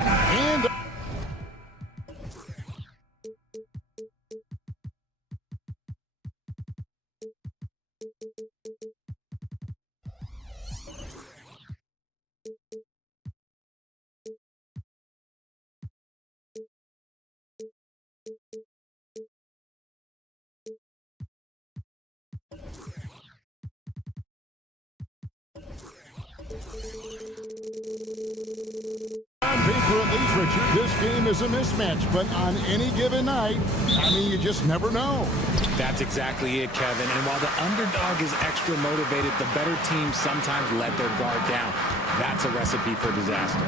And on paper, at least, Richard, this game is a mismatch, but on any given night, I mean, you just never know. That's exactly it, Kevin. And while the underdog is extra motivated, the better teams sometimes let their guard down. That's a recipe for disaster.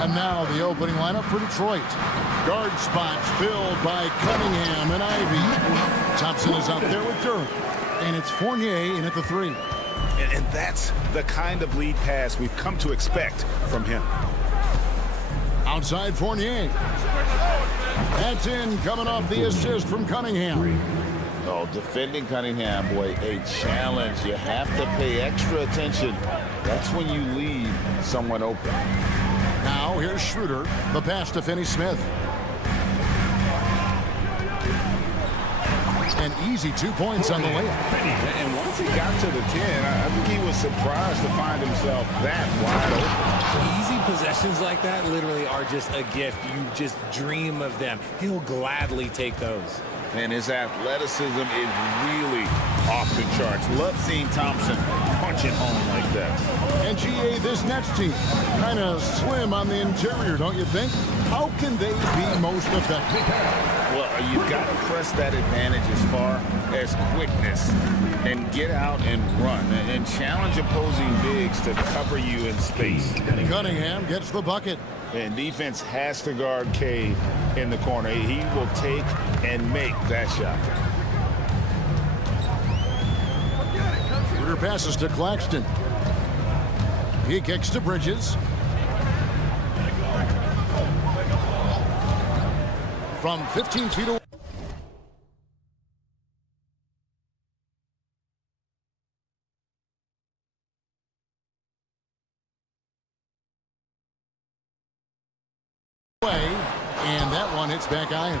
And now the opening lineup for Detroit. Guard spots filled by Cunningham and Ivy. Thompson is out there with Durham. And it's Fournier in at the 3. And that's the kind of lead pass we've come to expect from him. Outside Fournier. That's in, coming off the assist from Cunningham. Oh, defending Cunningham, boy, a challenge. You have to pay extra attention. That's when you leave someone open. Now here's Schroeder. The pass to Finney-Smith. An easy 2 points on the layup. And once he got to the 10, I think he was surprised to find himself that wide open. Easy possessions like that literally are just a gift. You just dream of them. He'll gladly take those. And his athleticism is really off the charts. Love seeing Thompson punching home like that. And GA, this Nets team, kind of slim on the interior, don't you think? How can they be most effective? Well, you've got to press that advantage as far as quickness and get out and run and challenge opposing bigs to cover you in space. Cunningham gets the bucket. And defense has to guard Cade in the corner. He will take and make that shot. Schroeder passes to Claxton. He kicks to Bridges. From 15 feet away. And that one hits back iron.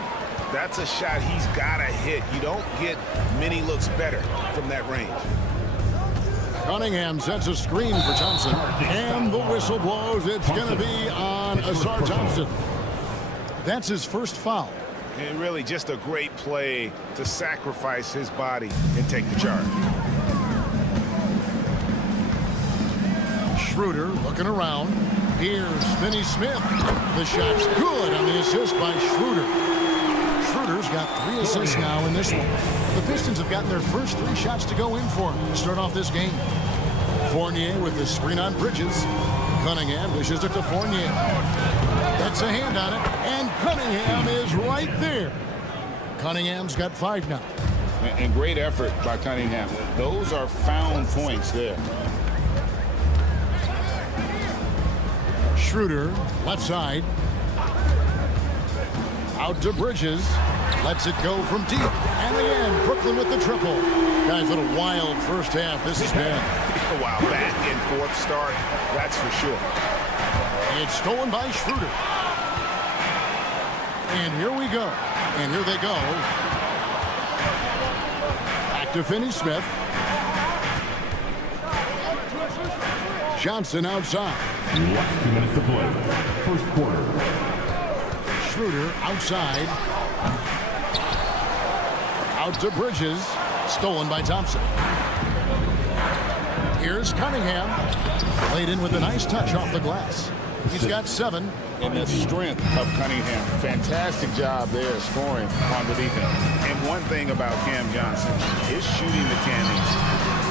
That's a shot he's got to hit. You don't get many looks better from that range. Cunningham sets a screen for Thompson. And the whistle blows. It's going to be on Asar Thompson. That's his first foul. And really just a great play to sacrifice his body and take the charge. Schroeder looking around. Here's Finney-Smith. The shot's good on the assist by Schroeder. Schroeder's got 3 assists now in this one. The Pistons have gotten their first 3 shots to go in for him to start off this game. Fournier with the screen on Bridges. Cunningham dishes it to Fournier. That's a hand on it, and Cunningham is right there. Cunningham's got 5 now. And great effort by Cunningham. Those are found points there. Schroeder, left side. Out to Bridges. Lets it go from deep. And again, Brooklyn with the triple. Guys, what a wild first half this has been. Wow, back and forth start, that's for sure. It's stolen by Schroeder. And here we go. And here they go. Back to Finney-Smith. Johnson outside. Last 2 minutes to play. First quarter. Schroeder outside. Out to Bridges. Stolen by Thompson. Here's Cunningham. Laid in with a nice touch off the glass. He's got 7. And the strength of Cunningham. Fantastic job there scoring on the defense. And one thing about Cam Johnson, his shooting mechanics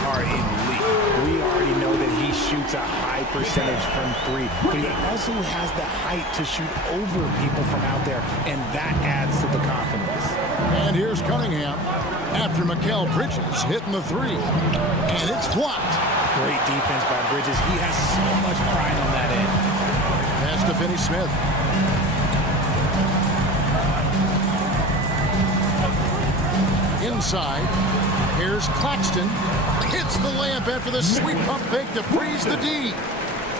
are elite. We already know that he shoots a high percentage from 3, but he also has the height to shoot over people from out there, and that adds to the confidence. And here's Cunningham after Mikal Bridges hitting the 3. And it's blocked. Great defense by Bridges. He has so much pride on that end. Pass to Finney-Smith. Inside. Here's Claxton. Hits the layup after the sweep pump fake to freeze the D.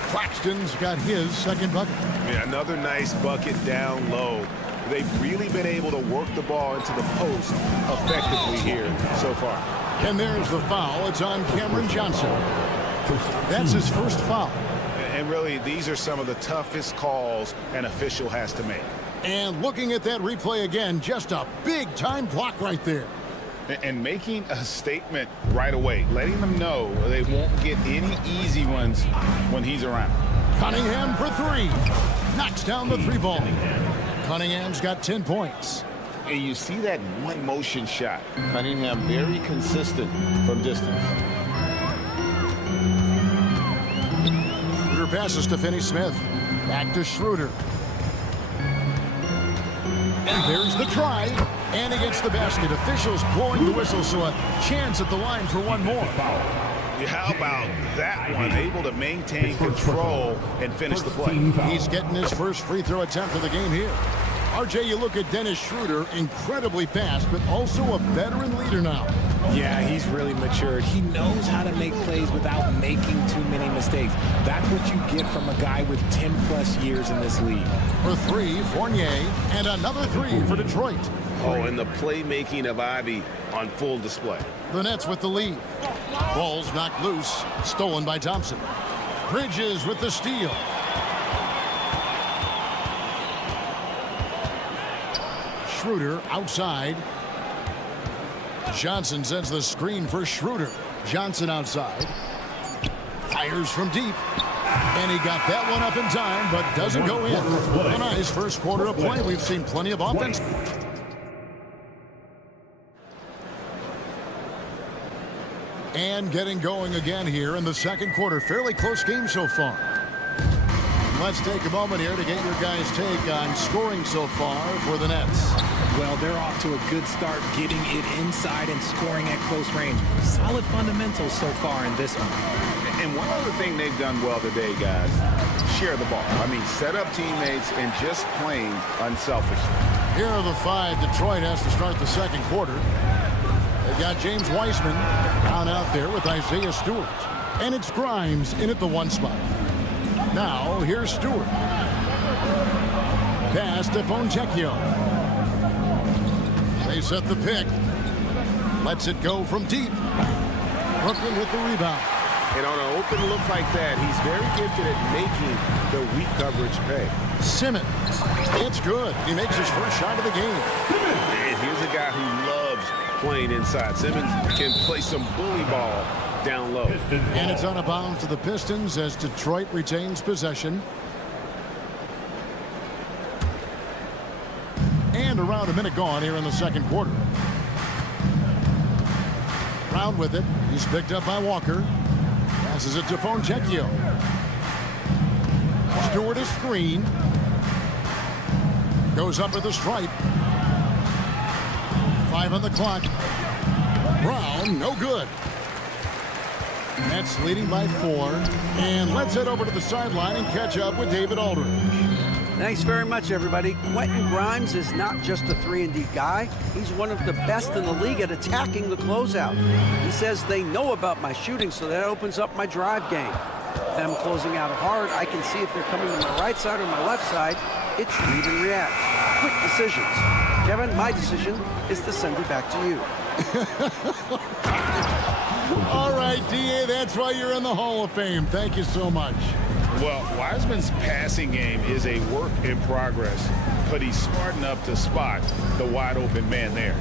Claxton's got his second bucket. Yeah, another nice bucket down low. They've really been able to work the ball into the post effectively here so far. And there's the foul. It's on Cameron Johnson. That's his first foul. And really, these are some of the toughest calls an official has to make. And looking at that replay again, just a big-time block right there. And making a statement right away, letting them know they won't get any easy ones when he's around. Cunningham for three. Knocks down the three ball. Cunningham's got 10 points. And you see that one motion shot. Cunningham very consistent from distance. Schroeder passes to Finney-Smith. Back to Schroeder. And there's the try. And he gets the basket. Officials blowing the whistle, so a chance at the line for one more. How about that one? Able to maintain control and finish the play. He's getting his first free throw attempt of the game here. RJ, you look at Dennis Schroeder, incredibly fast, but also a veteran leader now. Yeah, he's really matured. He knows how to make plays without making too many mistakes. That's what you get from a guy with 10-plus years in this league. For three, Fournier, and another three for Detroit. Oh, and the playmaking of Ivy on full display. The Nets with the lead. Ball's knocked loose, stolen by Thompson. Bridges with the steal. Schroeder outside. Johnson sends the screen for Schroeder. Johnson outside. Fires from deep. And he got that one up in time, but doesn't go in. A nice first quarter of play. We've seen plenty of offense. And getting going again here in the second quarter. Fairly close game so far. Let's take a moment here to get your guys' take on scoring so far for the Nets. Well, they're off to a good start getting it inside and scoring at close range. Solid fundamentals so far in this one. And one other thing they've done well today, guys, share the ball. I mean, set up teammates and just playing unselfishly. Here are the five Detroit has to start the second quarter. They've got James Wiseman down out there with Isaiah Stewart. And it's Grimes in at the one spot. Now, here's Stewart. Pass to Fontecchio. They set the pick. Lets it go from deep. Brooklyn with the rebound. And on an open look like that, he's very gifted at making the weak coverage pay. Simmons. It's good. He makes his first shot of the game. And here's a guy who loves playing inside. Simmons can play some bully ball down low. And it's out of bounds to the Pistons as Detroit retains possession. And around a minute gone here in the second quarter. Brown with it. He's picked up by Walker. Passes it to Fontecchio. Stewart is screen. Goes up to the stripe. 5 on the clock. Brown, no good. Nets leading by 4. And let's head over to the sideline and catch up with David Aldridge. Thanks very much, everybody. Quentin Grimes is not just a 3-and-D guy. He's one of the best in the league at attacking the closeout. He says they know about my shooting, so that opens up my drive game. Them closing out hard, I can see if they're coming to my right side or my left side. It's read and react. Quick decisions. Kevin, my decision is to send it back to you. All right, D.A., that's why you're in the Hall of Fame. Thank you so much. Well, Wiseman's passing game is a work in progress, but he's smart enough to spot the wide open man there.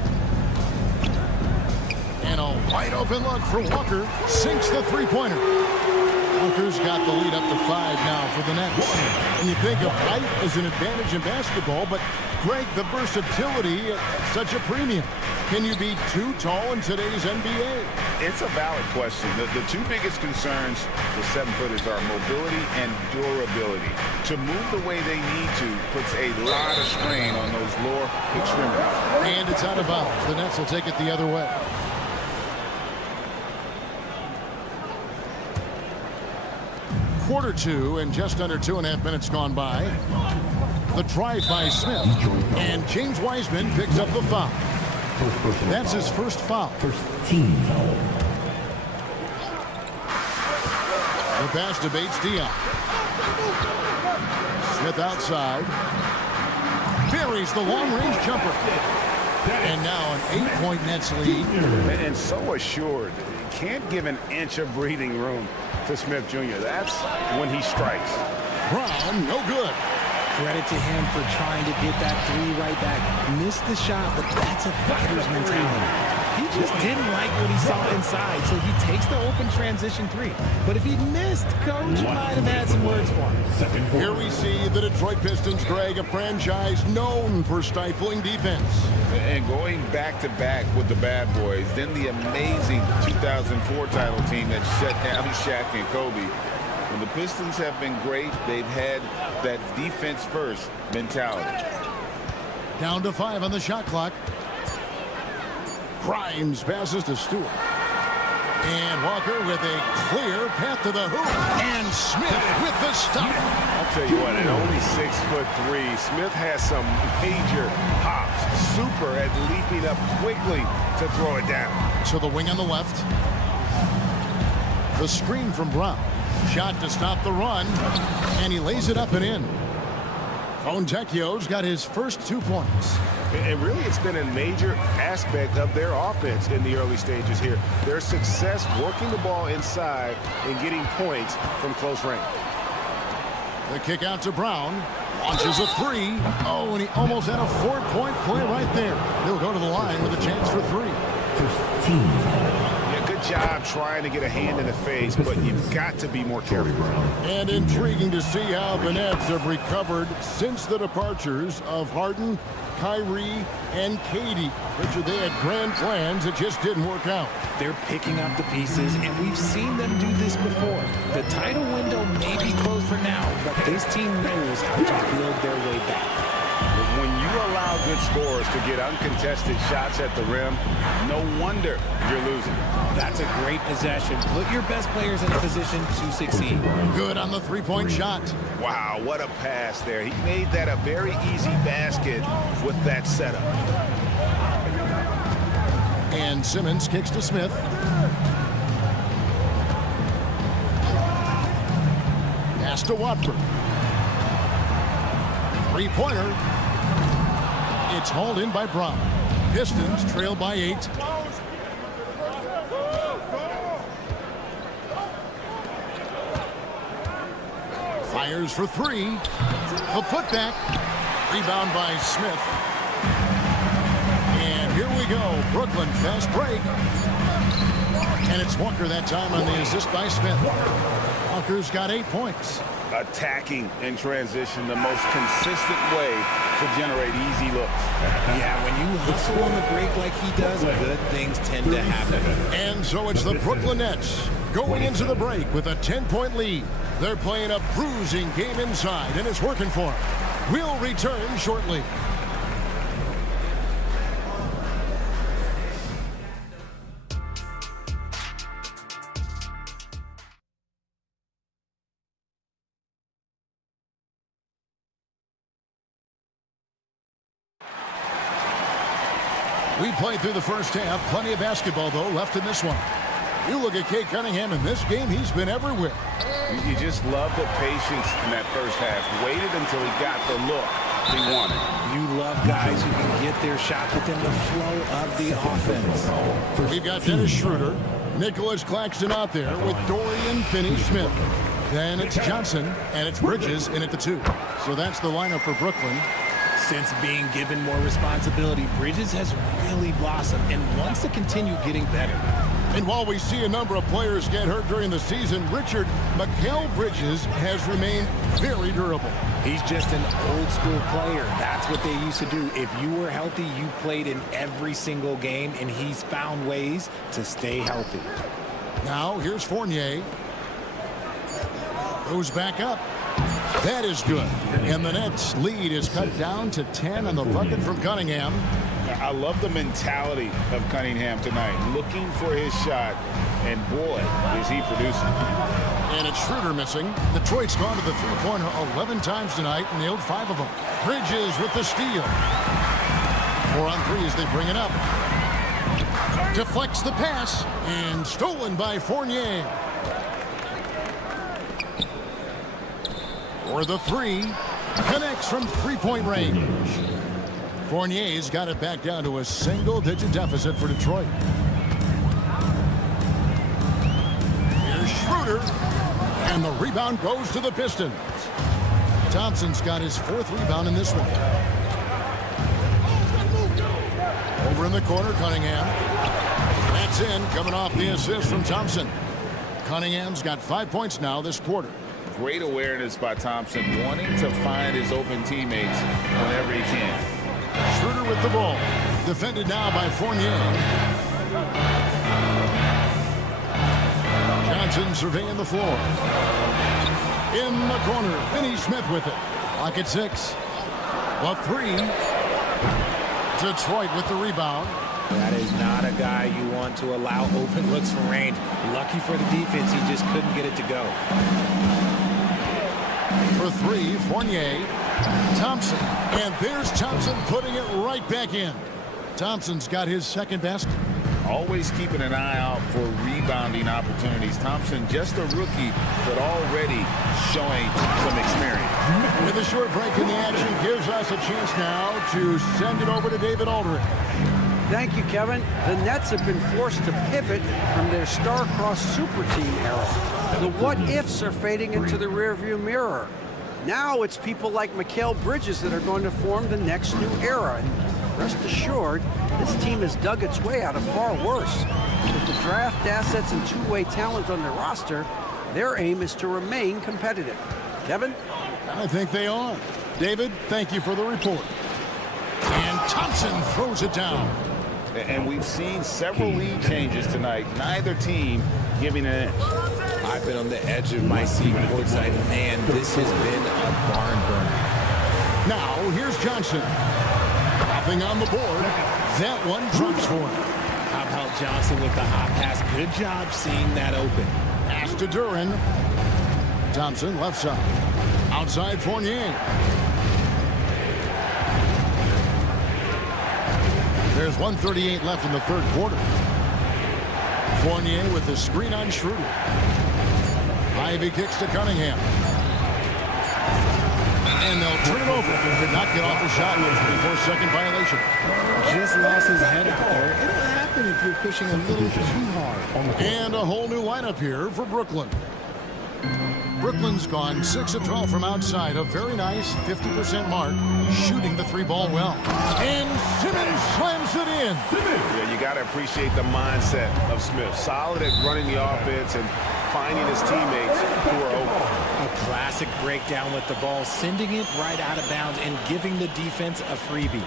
And a wide open look for Walker. Sinks the three-pointer. Walker's got the lead up to 5 now for the Nets. And you think of height as an advantage in basketball, but Greg, the versatility at such a premium. Can you be too tall in today's NBA? It's a valid question. The two biggest concerns for 7-footers are mobility and durability. To move the way they need to puts a lot of strain on those lower extremities. And it's out of bounds. The Nets will take it the other way. Quarter 2 and just under 2.5 minutes gone by. The drive by Smith. And James Wiseman picks up the foul. That's his first foul. First team foul. The pass to Bates Diop. Smith outside. Buries the long-range jumper. And now an 8-point Nets lead. And so assured. Can't give an inch of breathing room to Smith Jr. That's when he strikes. Brown, no good. Credit to him for trying to get that three right back. Missed the shot, but that's a fighter's mentality. He just didn't like what he saw inside, so he takes the open transition three. But if he'd missed, Coach might have had some words for him. Here we see the Detroit Pistons, Greg, a franchise known for stifling defense. And going back-to-back with the bad boys, then the amazing 2004 title team that shut down Shaq and Kobe. When the Pistons have been great, they've had that defense-first mentality. Down to 5 on the shot clock. Grimes passes to Stewart. And Walker with a clear path to the hoop. And Smith with the stop. I'll tell you what, at only 6'3", Smith has some major hops. Super at leaping up quickly to throw it down. So the wing on the left. The screen from Brown. Shot to stop the run. And he lays it up and in. Fontecchio's got his first 2 points. And really, it's been a major aspect of their offense in the early stages here. Their success working the ball inside and getting points from close range. The kick out to Brown. Launches a 3. Oh, and he almost had a 4-point play right there. He'll go to the line with a chance for 3. Yeah, good job trying to get a hand in the face, but you've got to be more careful. And intriguing to see how the Nets have recovered since the departures of Harden, Kyrie, and Katie. Richard, they had grand plans. It just didn't work out. They're picking up the pieces, and we've seen them do this before. The title window may be closed for now, but this team knows how to build their way back. When you allow good scorers to get uncontested shots at the rim, no wonder you're losing. That's a great possession. Put your best players in a position to succeed. Good on the 3-point shot. Wow, what a pass there. He made that a very easy basket with that setup. And Simmons kicks to Smith. Pass to Watford. 3-pointer. It's hauled in by Brown. Pistons trail by 8. Fires for 3. The putback. Rebound by Smith. And here we go. Brooklyn fast break. And it's Walker that time on the assist by Smith. Walker's got 8 points. Attacking in transition, the most consistent way to generate easy looks. Yeah, when you hustle on the break like he does, good things tend to happen. And so it's the Brooklyn Nets going into the break with a 10-point lead. They're playing a bruising game inside, and it's working for them. We'll return shortly. We played through the first half. Plenty of basketball, though, left in this one. You look at Cade Cunningham in this game, he's been everywhere. You just love the patience in that first half. Waited until he got the look he wanted. You love guys who can get their shot within the flow of the offense. We've got Dennis Schroeder, Nicholas Claxton out there with Dorian Finney-Smith. Then it's Johnson, and it's Bridges in at the 2. So that's the lineup for Brooklyn. Since being given more responsibility, Bridges has really blossomed and wants to continue getting better. And while we see a number of players get hurt during the season, Richard, Mikal Bridges has remained very durable. He's just an old school player. That's what they used to do. If you were healthy, you played in every single game, and he's found ways to stay healthy. Now here's Fournier. Goes back up. That is good. And the Nets lead is cut down to 10 on the bucket from Cunningham. I love the mentality of Cunningham tonight, looking for his shot, and boy, is he producing. And it's Schroeder missing. Detroit's gone to the three-pointer 11 times tonight, nailed 5 of them. Bridges with the steal. 4 on 3 as they bring it up. Deflects the pass, and stolen by Fournier. For the three. Connects from three-point range. Fournier's got it back down to a single-digit deficit for Detroit. Here's Schroeder. And the rebound goes to the Pistons. Thompson's got his 4th rebound in this one. Over in the corner, Cunningham. That's in, coming off the assist from Thompson. Cunningham's got 5 points now this quarter. Great awareness by Thompson, wanting to find his open teammates whenever he can. Schroeder with the ball. Defended now by Fournier. Johnson surveying the floor. In the corner, Finney-Smith with it. Lock at 6. The three. Detroit with the rebound. That is not a guy you want to allow open looks from range. Lucky for the defense, he just couldn't get it to go. For three, Fournier. Thompson. And there's Thompson putting it right back in. Thompson's got his 2nd basket. Always keeping an eye out for rebounding opportunities. Thompson, just a rookie, but already showing some experience. With a short break in the action, gives us a chance now to send it over to David Aldridge. Thank you, Kevin. The Nets have been forced to pivot from their star-crossed super team era. The what-ifs are fading into the rearview mirror. Now it's people like Mikal Bridges that are going to form the next new era. And rest assured, this team has dug its way out of far worse. With the draft assets and two-way talent on their roster, their aim is to remain competitive. Kevin? I think they are. David, thank you for the report. And Thompson throws it down. And we've seen several lead changes tonight. Neither team giving an inch. I've been on the edge of my seat courtside. Man, this has been a barn burner. Now, here's Johnson. Nothing on the board. That one trumps for him. How about Johnson with the hot pass? Good job seeing that open. Pass to Duran. Thompson, left side. Outside Fournier. There's 1:38 left in the 3rd quarter. Fournier with the screen on Schroeder. Ivy kicks to Cunningham. And they'll turn it over. Could not get off the shot before 2nd violation. Just lost his head out there. It'll happen if you're pushing a little too hard. And a whole new lineup here for Brooklyn. Brooklyn's gone 6 of 12 from outside. A very nice 50% mark. Shooting the 3-ball well. And Simmons slams it in. Yeah, you got to appreciate the mindset of Smith. Solid at running the offense and finding his teammates who are open. A classic breakdown with the ball, sending it right out of bounds and giving the defense a freebie.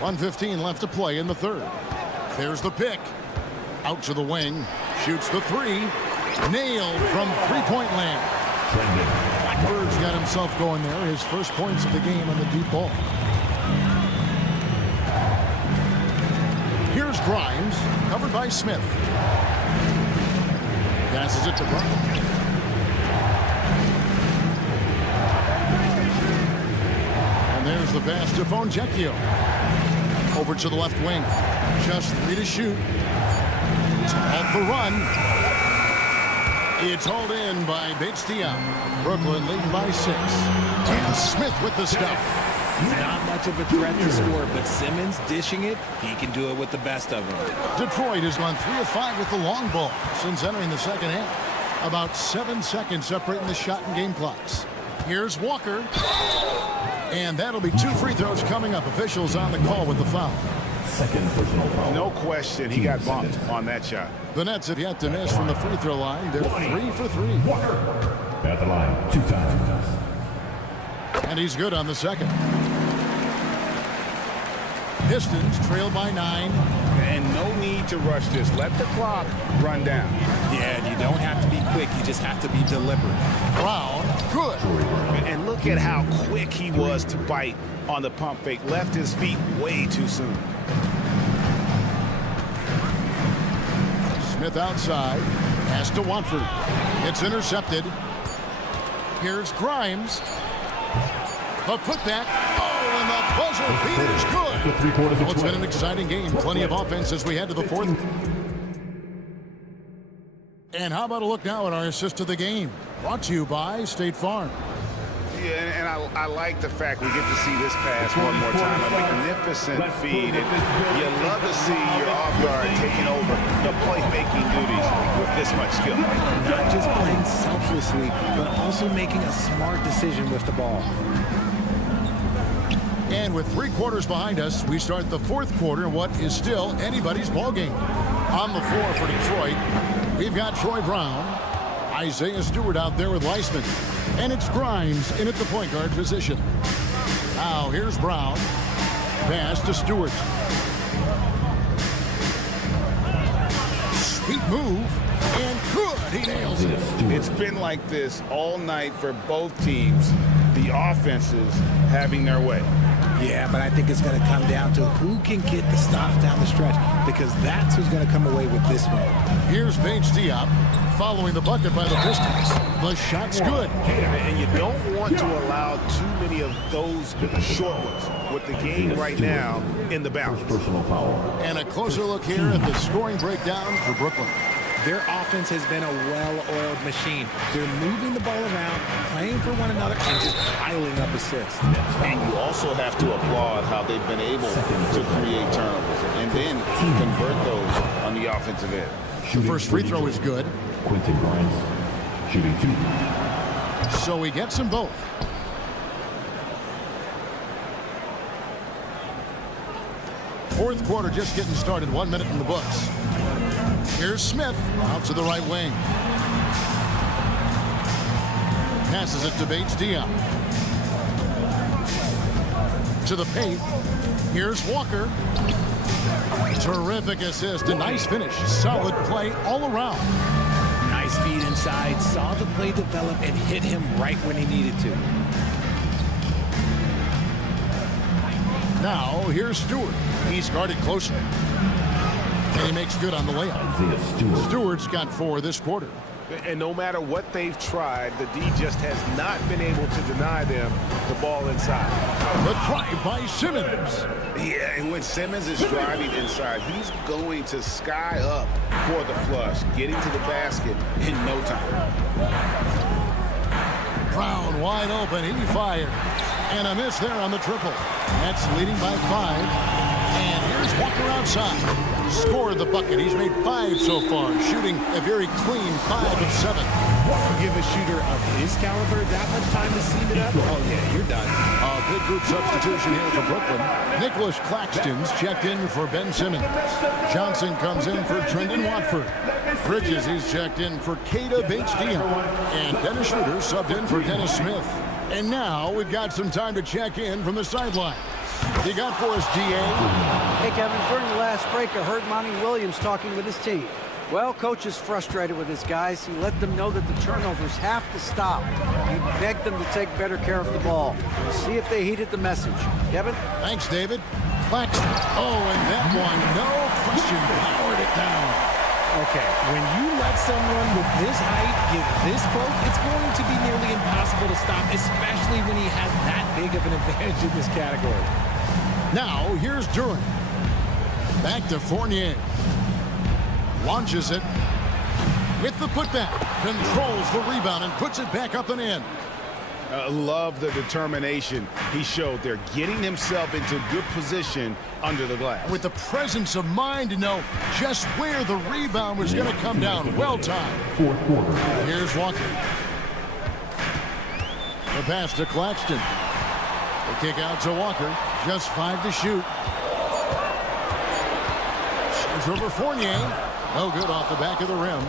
1:15 left to play in the 3rd. There's the pick. Out to the wing. Shoots the 3. Nailed from 3-point land. Blackbird's got himself going there. His first points of the game on the deep ball. Here's Grimes, covered by Smith. Passes it to Brown. And there's the pass to Foncecchio. Over to the left wing. Just 3 to shoot. Off the run. It's hauled in by Bates-Diop. Brooklyn leading by 6. And Smith with the stuff. Not much of a threat to score, but Simmons dishing it, he can do it with the best of them. Detroit has gone 3 of 5 with the long ball since entering the 2nd half. About 7 seconds separating the shot and game clocks. Here's Walker. And that'll be 2 free throws coming up. Officials on the call with the foul. Second personal foul. No question, he got bumped on that shot. The Nets have yet to miss from the free throw line. They're 3 for 3. Walker at the line 2 times. And he's good on the 2nd. Pistons trail by 9. And no need to rush this. Let the clock run down. Yeah, you don't have to be quick. You just have to be deliberate. Brown, good. And look at how quick he was to bite on the pump fake. Left his feet way too soon. Smith outside. Pass to Watford. It's intercepted. Here's Grimes. The putback. Oh, and the buzzer beat is good. Well, it's been an exciting game. Plenty of offense as we head to the 4th. And how about a look now at our assist of the game? Brought to you by State Farm. Yeah, and I like the fact we get to see this pass one more time. A magnificent feed. And you love to see your off guard taking over the playmaking duties with this much skill. Not just playing selflessly, but also making a smart decision with the ball. And with 3 quarters behind us, we start the 4th quarter in what is still anybody's ball game. On the floor for Detroit, we've got Troy Brown, Isaiah Stewart out there with Leisman, and it's Grimes in at the point guard position. Now here's Brown, pass to Stewart. Sweet move, and good, he nails it. It's been like this all night for both teams. The offenses having their way. Yeah, but I think it's going to come down to who can get the stops down the stretch, because that's who's going to come away with this one. Here's Bates Diop following the bucket by the Pistons. The shot's good. And you don't want to allow too many of those short ones with the game right now in the balance. Personal foul. And a closer look here at the scoring breakdown for Brooklyn. Their offense has been a well-oiled machine. They're moving the ball around, playing for one another, and just piling up assists. And you also have to applaud how they've been able to create turnovers and then convert those on the offensive end. The first free throw is good. Quentin Grimes shooting 2. So he gets them both. Fourth quarter just getting started. 1 minute in the books. Here's Smith out to the right wing. Passes it to Bates Diop. To the paint. Here's Walker. Terrific assist. A nice finish. Solid play all around. Nice feed inside. Saw the play develop and hit him right when he needed to. Now here's Stewart. He's guarded closely. And he makes good on the layup. Stewart's got 4 this quarter. And no matter what they've tried, the D just has not been able to deny them the ball inside. The drive by Simmons. Yeah, and when Simmons is driving inside, he's going to sky up for the flush, getting to the basket in no time. Brown wide open. He fired. And a miss there on the triple. That's leading by 5. And here's Walker outside. Scored the bucket. He's made 5 so far, shooting a very clean 5 of 7. Give a shooter of his caliber that much time to seam it up? Oh, yeah, you're done. A big group substitution here for Brooklyn. Nicholas Claxton's checked in for Ben Simmons. Johnson comes in for Trendon Watford. Bridges, he's checked in for Keita Bates-Diop. And Dennis Schroeder subbed in for Dennis Smith. And now we've got some time to check in from the sideline. You got for us, GA? Hey, Kevin, during the last break, I heard Monty Williams talking with his team. Well, coach is frustrated with his guys. He let them know that the turnovers have to stop. He begged them to take better care of the ball. We'll see if they heeded the message. Kevin? Thanks, David. Claxton. Oh, and that one, no question, powered it down. Okay, when you let someone with this height get this close, it's going to be nearly impossible to stop, especially when he has that big of an advantage in this category. Now, here's Durant. Back to Fournier. Launches it with the putback. Controls the rebound and puts it back up and in. Love the determination he showed there, getting himself into good position under the glass. With the presence of mind to know just where the rebound was going to come down. Well timed. Fourth quarter. Here's Walker. The pass to Claxton. The kick out to Walker. Just 5 to shoot. Shoots over Fournier. No good off the back of the rim.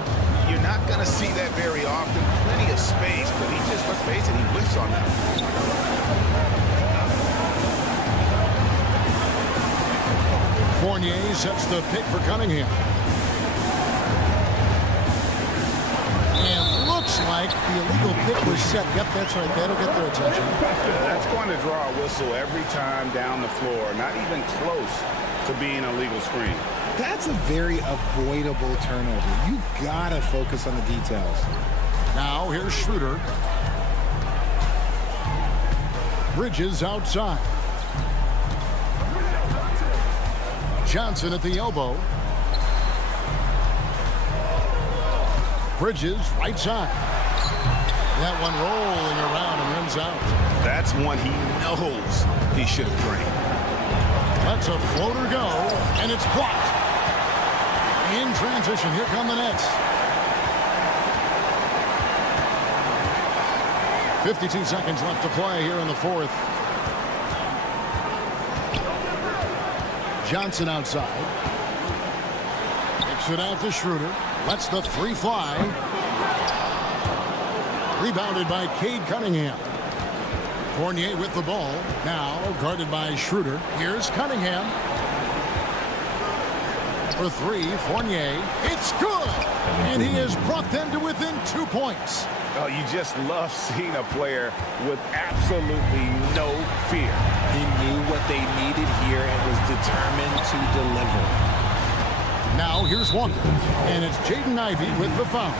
You're not going to see that very often. Plenty of space, but he just, let's face it, he whiffs on that. Fournier sets the pick for Cunningham. And looks like the illegal pick was set. Yep, that's right. That'll get their attention. That's going to draw a whistle every time down the floor. Not even close to being a legal screen. That's a very avoidable turnover. You've got to focus on the details. Now here's Schroeder. Bridges outside. Johnson at the elbow. Bridges right side. That one rolling around and rims out. That's one he knows he should have drained. Lets a floater go, and it's blocked. In transition, here come the Nets. 52 seconds left to play here in the fourth. Johnson outside. Kicks it out to Schroeder. Lets the three fly. Rebounded by Cade Cunningham. Fournier with the ball. Now guarded by Schroeder. Here's Cunningham. For three, Fournier. It's good! And he has brought them to within 2 points. Oh, you just love seeing a player with absolutely no fear. He knew what they needed here and was determined to deliver. Now here's Walker. And it's Jaden Ivey with the foul.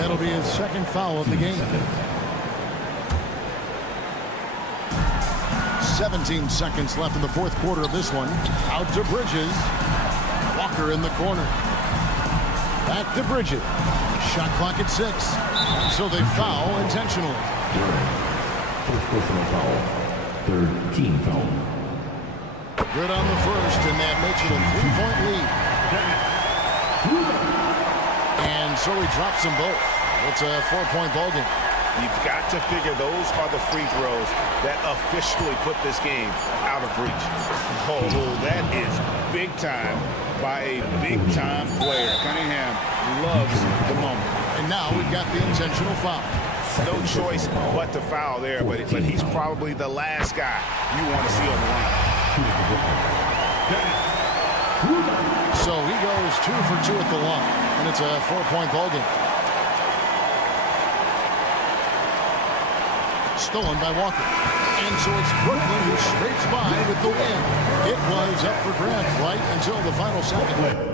That'll be his second foul of the game. 17 seconds left in the fourth quarter of this one. Out to Bridges. Walker in the corner. Back to Bridges. Shot clock at 6. So they foul intentionally. First personal foul. Third team foul. Good on the first, and that makes it a 3-point lead. And so he drops them both. It's a 4-point ball game. You've got to figure those are the free throws that officially put this game out of reach. Oh, that is big time by a big-time player. Cunningham loves the moment. And now we've got the intentional foul. No choice but to foul there, but he's probably the last guy you want to see on the line. So he goes 2 for 2 at the line, and it's a 4-point ball game. Stolen by Walker. And so it's Brooklyn who scrapes by with the win. It was up for grabs right until the final second.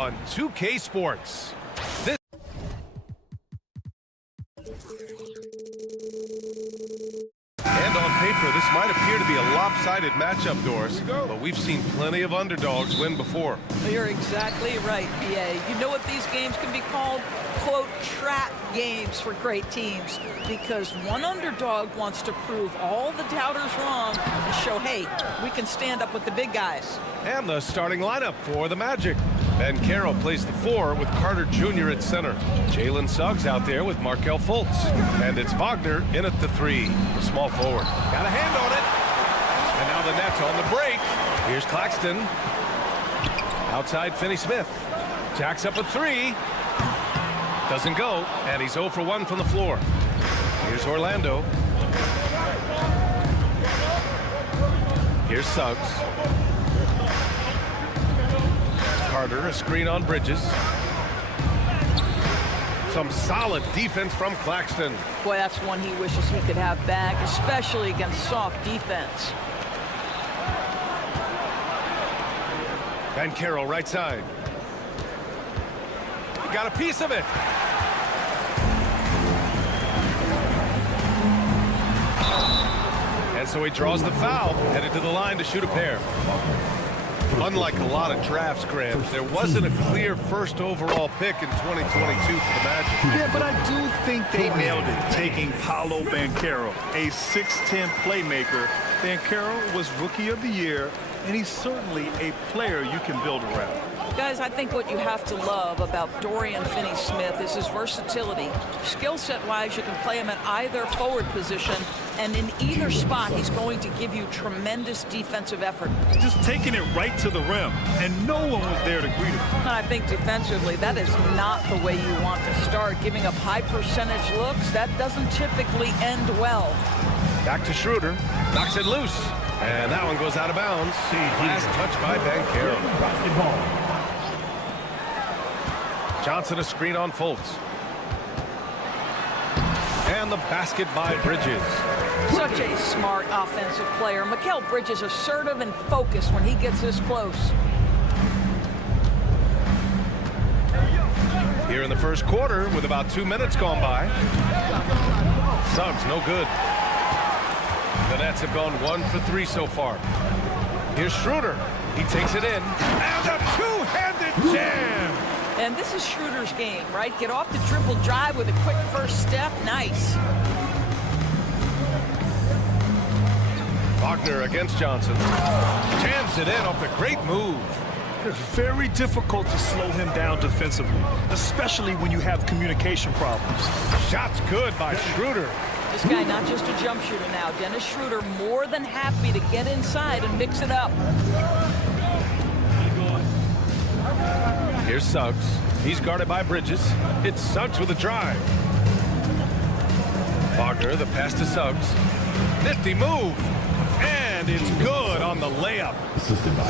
on 2K Sports. And on paper, this might appear to be a lopsided matchup, Doris, but we've seen plenty of underdogs win before. You're exactly right, BA. You know what these games can be called? Quote, trap games for great teams, because one underdog wants to prove all the doubters wrong and show, hey, we can stand up with the big guys. And the starting lineup for the Magic. Ben Carroll plays the 4 with Carter Jr. at center. Jalen Suggs out there with Markelle Fultz. And it's Wagner in at the 3, the small forward. Got a hand on it. And now the Nets on the break. Here's Claxton. Outside Finney Smith. Jacks up a 3. Doesn't go. And he's 0 for 1 from the floor. Here's Orlando. Here's Suggs. Carter, a screen on Bridges. Some solid defense from Claxton. Boy, that's one he wishes he could have back, especially against soft defense. Ben Carroll, right side. He got a piece of it. And so he draws the foul, headed to the line to shoot a pair. Unlike a lot of drafts, Grant, there wasn't a clear first overall pick in 2022 for the Magic. Yeah, but I do think they nailed it, taking Paolo Banchero, a 6'10 playmaker. Banchero was Rookie of the Year, and he's certainly a player you can build around. Guys, I think what you have to love about Dorian Finney-Smith is his versatility. Skill set-wise, you can play him at either forward position, and in either spot, he's going to give you tremendous defensive effort. Just taking it right to the rim, and no one was there to greet him. I think defensively, that is not the way you want to start. Giving up high percentage looks, that doesn't typically end well. Back to Schroeder, knocks it loose, and that one goes out of bounds. Last touch by Banchero. Johnson a screen on Fultz. And the basket by Bridges. Such a smart offensive player. Mikal Bridges assertive and focused when he gets this close. Here in the first quarter with about 2 minutes gone by. Suggs no good. The Nets have gone 1 for 3 so far. Here's Schroeder. He takes it in. And a two-handed jam. And this is Schroeder's game, right? Get off the dribble drive with a quick first step. Nice. Wagner against Johnson. Jams it in off the great move. It's very difficult to slow him down defensively, especially when you have communication problems. Shot's good by Schroeder. This guy not just a jump shooter now. Dennis Schroeder more than happy to get inside and mix it up. Here's Suggs. He's guarded by Bridges. It's Suggs with a drive. Wagner, the pass to Suggs. Nifty move. And it's good on the layup.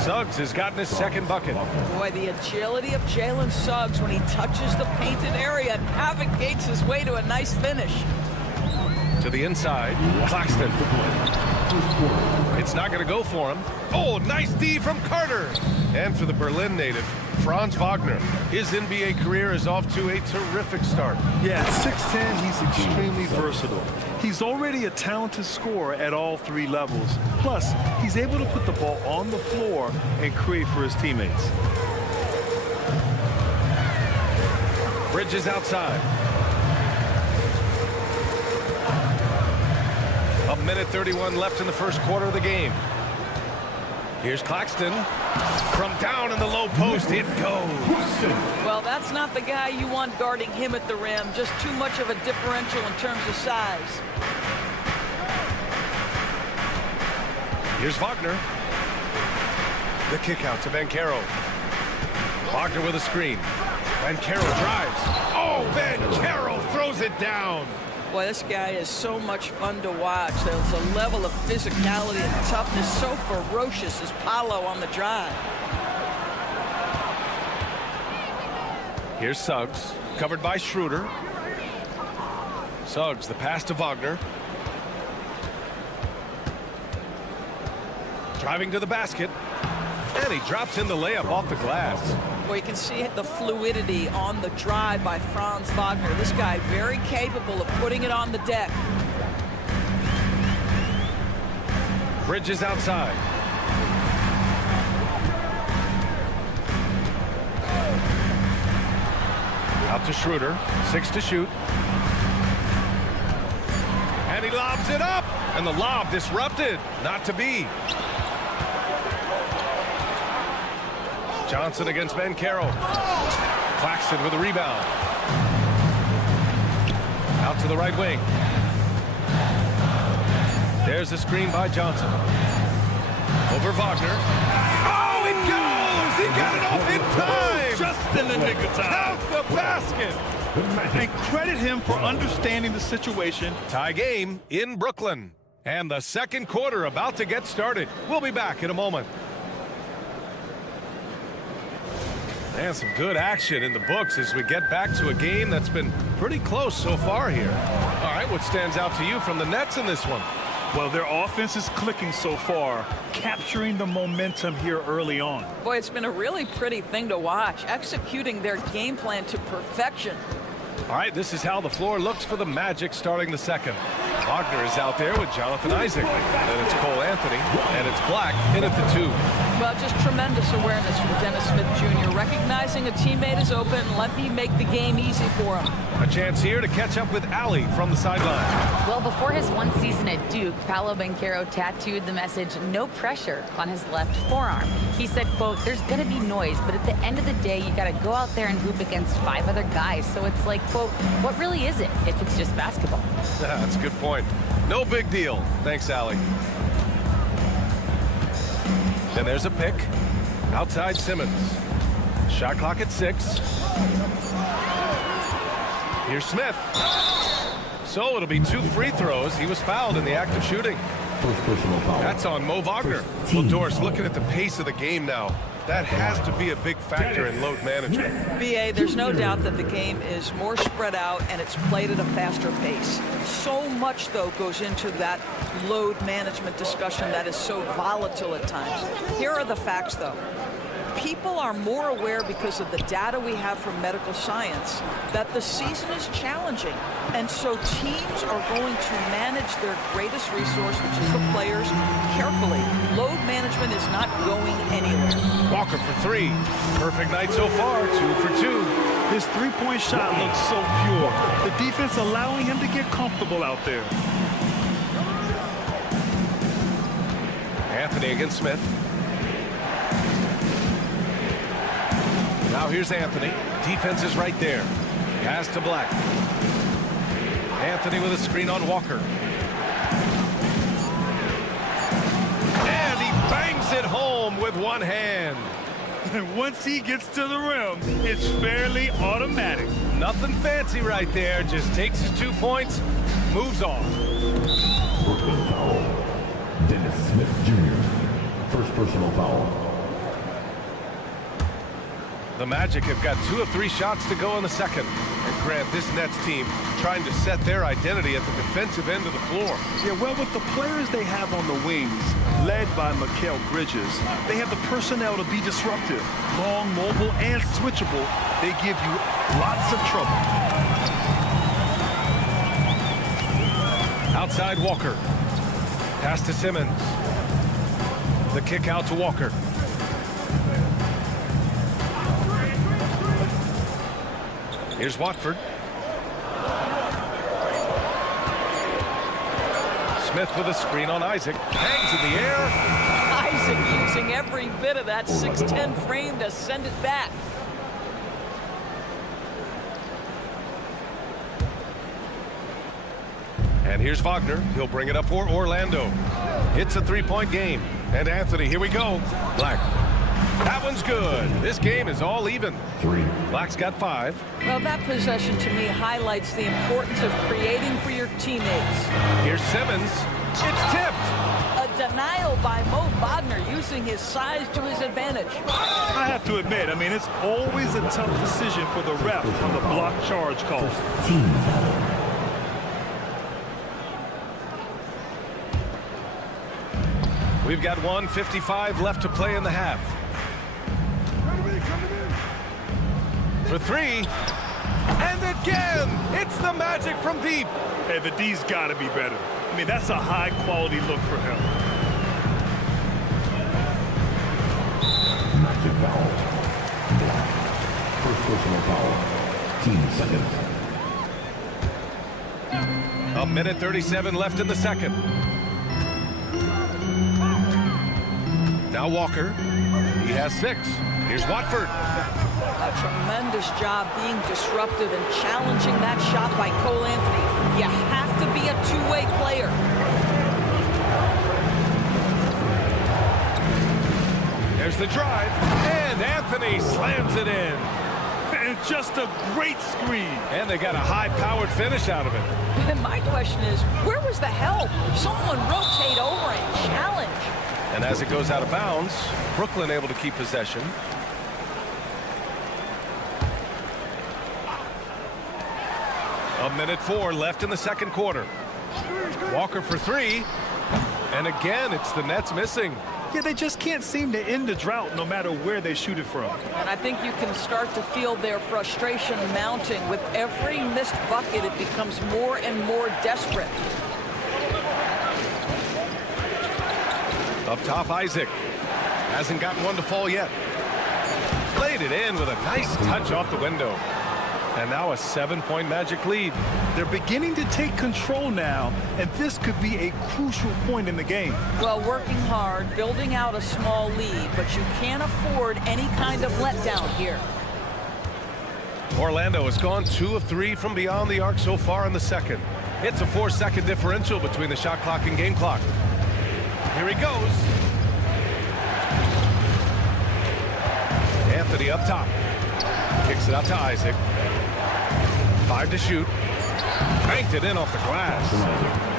Suggs has gotten his second bucket. Boy, the agility of Jalen Suggs when he touches the painted area and navigates his way to a nice finish. To the inside, Claxton. It's not going to go for him. Oh, nice D from Carter. And for the Berlin native, Franz Wagner. His NBA career is off to a terrific start. Yeah, at 6'10", he's extremely versatile. He's already a talented scorer at all 3 levels. Plus, he's able to put the ball on the floor and create for his teammates. Bridges outside. A minute 31 left in the first quarter of the game. Here's Claxton. From down in the low post, it goes. Well, that's not the guy you want guarding him at the rim. Just too much of a differential in terms of size. Here's Wagner. The kick out to Banchero. Wagner with a screen. Banchero drives. Oh, Banchero throws it down. Boy, this guy is so much fun to watch. There's a level of physicality and toughness so ferocious as Paolo on the drive. Here's Suggs, covered by Schroeder. Suggs, the pass to Wagner. Driving to the basket. And And he drops in the layup off the glass. Well, you can see the fluidity on the drive by Franz Wagner. This guy very capable of putting it on the deck. Bridges outside. Out to Schroeder. 6 to shoot. And he lobs it up. And the lob disrupted. Not to be. Johnson against Banchero. Claxton with a rebound. Out to the right wing. There's a screen by Johnson. Over Wagner. Oh, it goes! He got it off in time! Just in the nick of time. Count the basket! And credit him for understanding the situation. Tie game in Brooklyn. And the second quarter about to get started. We'll be back in a moment. And some good action in the books as we get back to a game that's been pretty close so far here. All right, what stands out to you from the Nets in this one? Well, their offense is clicking so far, capturing the momentum here early on. Boy, it's been a really pretty thing to watch, executing their game plan to perfection. All right, this is how the floor looks for the Magic starting the second. Wagner is out there with Jonathan Isaac. Then it's Cole Anthony, and it's Black in at the 2. Well, just tremendous awareness from Dennis Smith Jr. Recognizing a teammate is open, let me make the game easy for him. A chance here to catch up with Allie from the sideline. Well, before his one season at Duke, Paolo Banchero tattooed the message, "No pressure," on his left forearm. He said, quote, "There's going to be noise, but at the end of the day, you got to go out there and hoop against 5 other guys. So it's like, quote, what really is it if it's just basketball?" That's a good point. No big deal. Thanks, Allie. And there's a pick. Outside Simmons. Shot clock at 6. Here's Smith. So it'll be 2 free throws. He was fouled in the act of shooting. First personal foul. That's on Mo Wagner. Well, Doris, looking at the pace of the game now, that has to be a big factor in load management. BA, there's no doubt that the game is more spread out and it's played at a faster pace. So much, though, goes into that load management discussion that is so volatile at times. Here are the facts, though. People are more aware because of the data we have from medical science that the season is challenging. And so teams are going to manage their greatest resource, which is the players, carefully. Load management is not going anywhere. Walker for 3. Perfect night so far, 2 for 2. His three-point shot looks so pure. The defense allowing him to get comfortable out there. Anthony against Smith. Now here's Anthony. Defense is right there. Pass to Black. Anthony with a screen on Walker. And he bangs it home with one hand. And once he gets to the rim, it's fairly automatic. Nothing fancy right there. Just takes his 2 points, moves on. Brooklyn foul. Dennis Smith Jr. First personal foul. The Magic have got 2 of 3 shots to go in the second. And Grant, this Nets team trying to set their identity at the defensive end of the floor. Yeah, well, with the players they have on the wings, led by Mikal Bridges, they have the personnel to be disruptive. Long, mobile, and switchable. They give you lots of trouble. Outside Walker. Pass to Simmons. The kick out to Walker. Here's Watford. Smith with a screen on Isaac. Hangs in the air. Isaac using every bit of that 6'10" frame to send it back. And here's Wagner. He'll bring it up for Orlando. It's a 3-point game. And Anthony, here we go. Black. That one's good. This game is all even. 3. Black's got 5. Well, that possession to me highlights the importance of creating for your teammates. Here's Simmons. It's tipped. A denial by Mo Wagner using his size to his advantage. I have to admit, I mean, it's always a tough decision for the ref on the block charge call. Team foul. We've got 1:55 left to play in the half. for three. And again, it's the Magic from deep. Hey, the D's got to be better. I mean, that's a high-quality look for him. Magic foul. Black. First personal foul. Team seconds. A minute 37 left in the second. Now Walker. He has 6. Here's Watford. A tremendous job being disruptive and challenging that shot by Cole Anthony. You have to be a two-way player. There's the drive, and Anthony slams it in. And just a great screen. And they got a high-powered finish out of it. And my question is, where was the help? Someone rotate over and challenge. And as it goes out of bounds, Brooklyn able to keep possession. A minute 4 left in the second quarter. Walker for 3. And again, it's the Nets missing. Yeah, they just can't seem to end the drought no matter where they shoot it from. And I think you can start to feel their frustration mounting. With every missed bucket, it becomes more and more desperate. Up top, Isaac. Hasn't gotten one to fall yet. Played it in with a nice touch off the window. And now a 7-point Magic lead. They're beginning to take control now, and this could be a crucial point in the game. Well, working hard, building out a small lead, but you can't afford any kind of letdown here. Orlando has gone 2 of 3 from beyond the arc so far in the second. It's a 4-second differential between the shot clock and game clock. Here he goes. Anthony up top. Kicks it out to Isaac. 5 to shoot. Banked it in off the glass.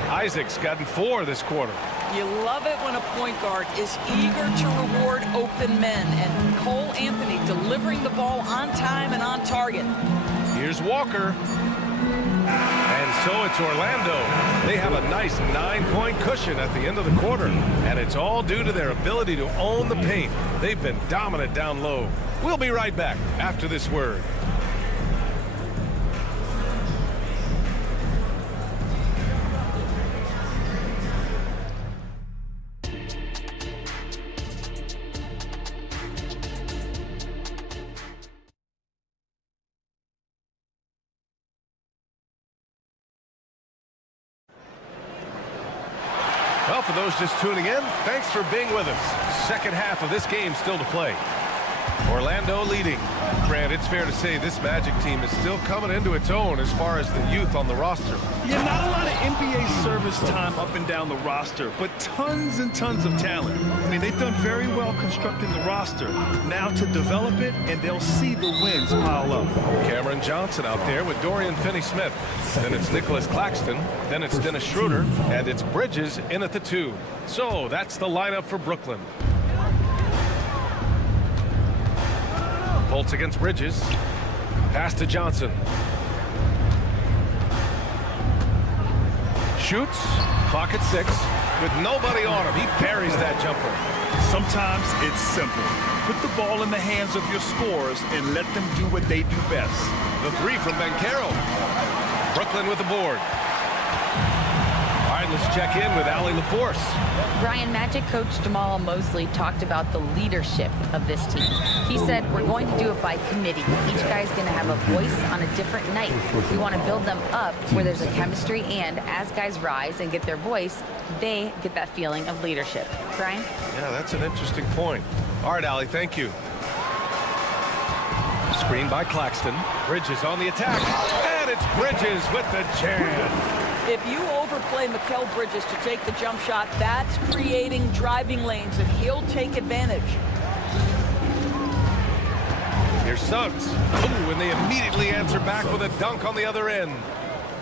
Isaac's gotten 4 this quarter. You love it when a point guard is eager to reward open men, and Cole Anthony delivering the ball on time and on target. Here's Walker. And so it's Orlando. They have a nice 9-point cushion at the end of the quarter, and it's all due to their ability to own the paint. They've been dominant down low. We'll be right back after this word. Well, for those just tuning in, thanks for being with us. Second half of this game still to play. Orlando leading. Grant, it's fair to say this Magic team is still coming into its own as far as the youth on the roster. Yeah, not a lot of NBA service time up and down the roster, but tons and tons of talent. I mean, they've done very well constructing the roster. Now to develop it, and they'll see the wins pile up. Cameron Johnson out there with Dorian Finney-Smith. Then it's Nicholas Claxton. Then it's Dennis Schroeder. And it's Bridges in at the 2. So that's the lineup for Brooklyn. Fultz against Bridges. Pass to Johnson. Shoots. Clock at 6. With nobody on him, he buries that jumper. Sometimes it's simple. Put the ball in the hands of your scorers and let them do what they do best. The 3 from Banchero. Brooklyn with the board. All right, let's check in with Allie LaForce. Brian, Magic coach Jamal Mosley talked about the leadership of this team. He said, we're going to do it by committee. Each guy's going to have a voice on a different night. We want to build them up where there's a chemistry, and as guys rise and get their voice, they get that feeling of leadership. Brian? Yeah, that's an interesting point. All right, Allie, thank you. Screen by Claxton. Bridges on the attack. And it's Bridges with the jam. If you overplay Mikal Bridges to take the jump shot, that's creating driving lanes, and he'll take advantage. Here's Suggs. Ooh, and they immediately answer back with a dunk on the other end.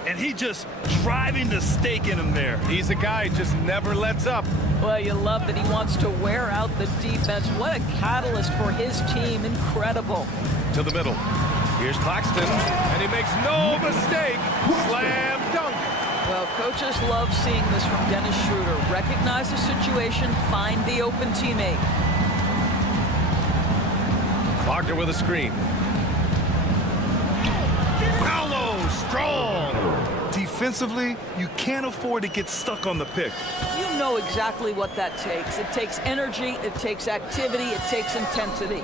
And he just driving the stake in him there. He's a guy who just never lets up. Well, you love that he wants to wear out the defense. What a catalyst for his team. Incredible. To the middle. Here's Claxton, and he makes no mistake. Slam dunk. Well, coaches love seeing this from Dennis Schroeder. Recognize the situation, find the open teammate. Wagner with a screen. strong. Defensively, you can't afford to get stuck on the pick. You know exactly what that takes. It takes energy, it takes activity, it takes intensity.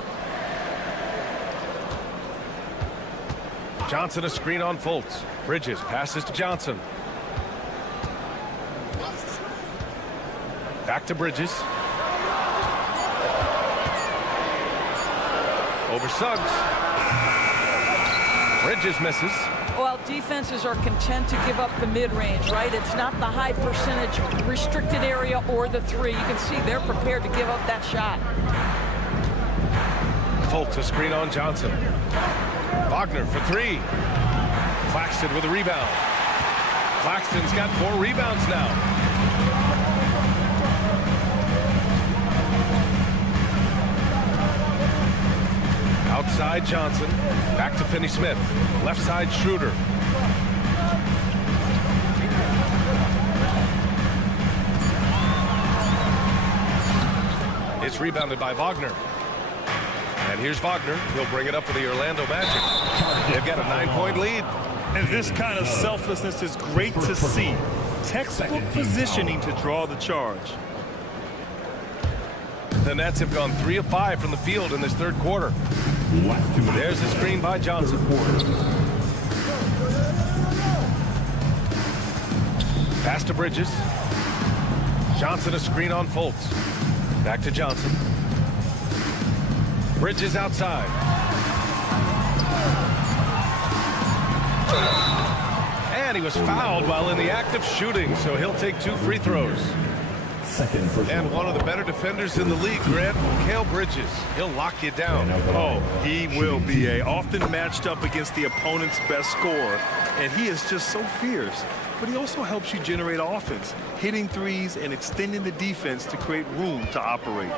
Johnson a screen on Fultz. Bridges passes to Johnson. Back to Bridges. Over Suggs. Bridges misses. Well, defenses are content to give up the mid-range, right? It's not the high percentage restricted area or the three. You can see they're prepared to give up that shot. Fultz a screen on Johnson. Wagner for three. Claxton with a rebound. Claxton's got 4 rebounds now. Outside Johnson. Back to Finney-Smith. Left side Schroeder. It's rebounded by Wagner. And here's Wagner. He'll bring it up for the Orlando Magic. They've got a 9-point lead. And this kind of selflessness is great to see. Textbook positioning to draw the charge. The Nets have gone 3 of 5 from the field in this third quarter. There's the screen by Johnson. Pass to Bridges. Johnson a screen on Fultz. Back to Johnson. Bridges outside. And he was fouled while in the act of shooting, so he'll take 2 free throws. And one of the better defenders in the league, Grant, Mikal Bridges. He'll lock you down. Oh, he will be often matched up against the opponent's best scorer, and he is just so fierce. But he also helps you generate offense, hitting threes and extending the defense to create room to operate.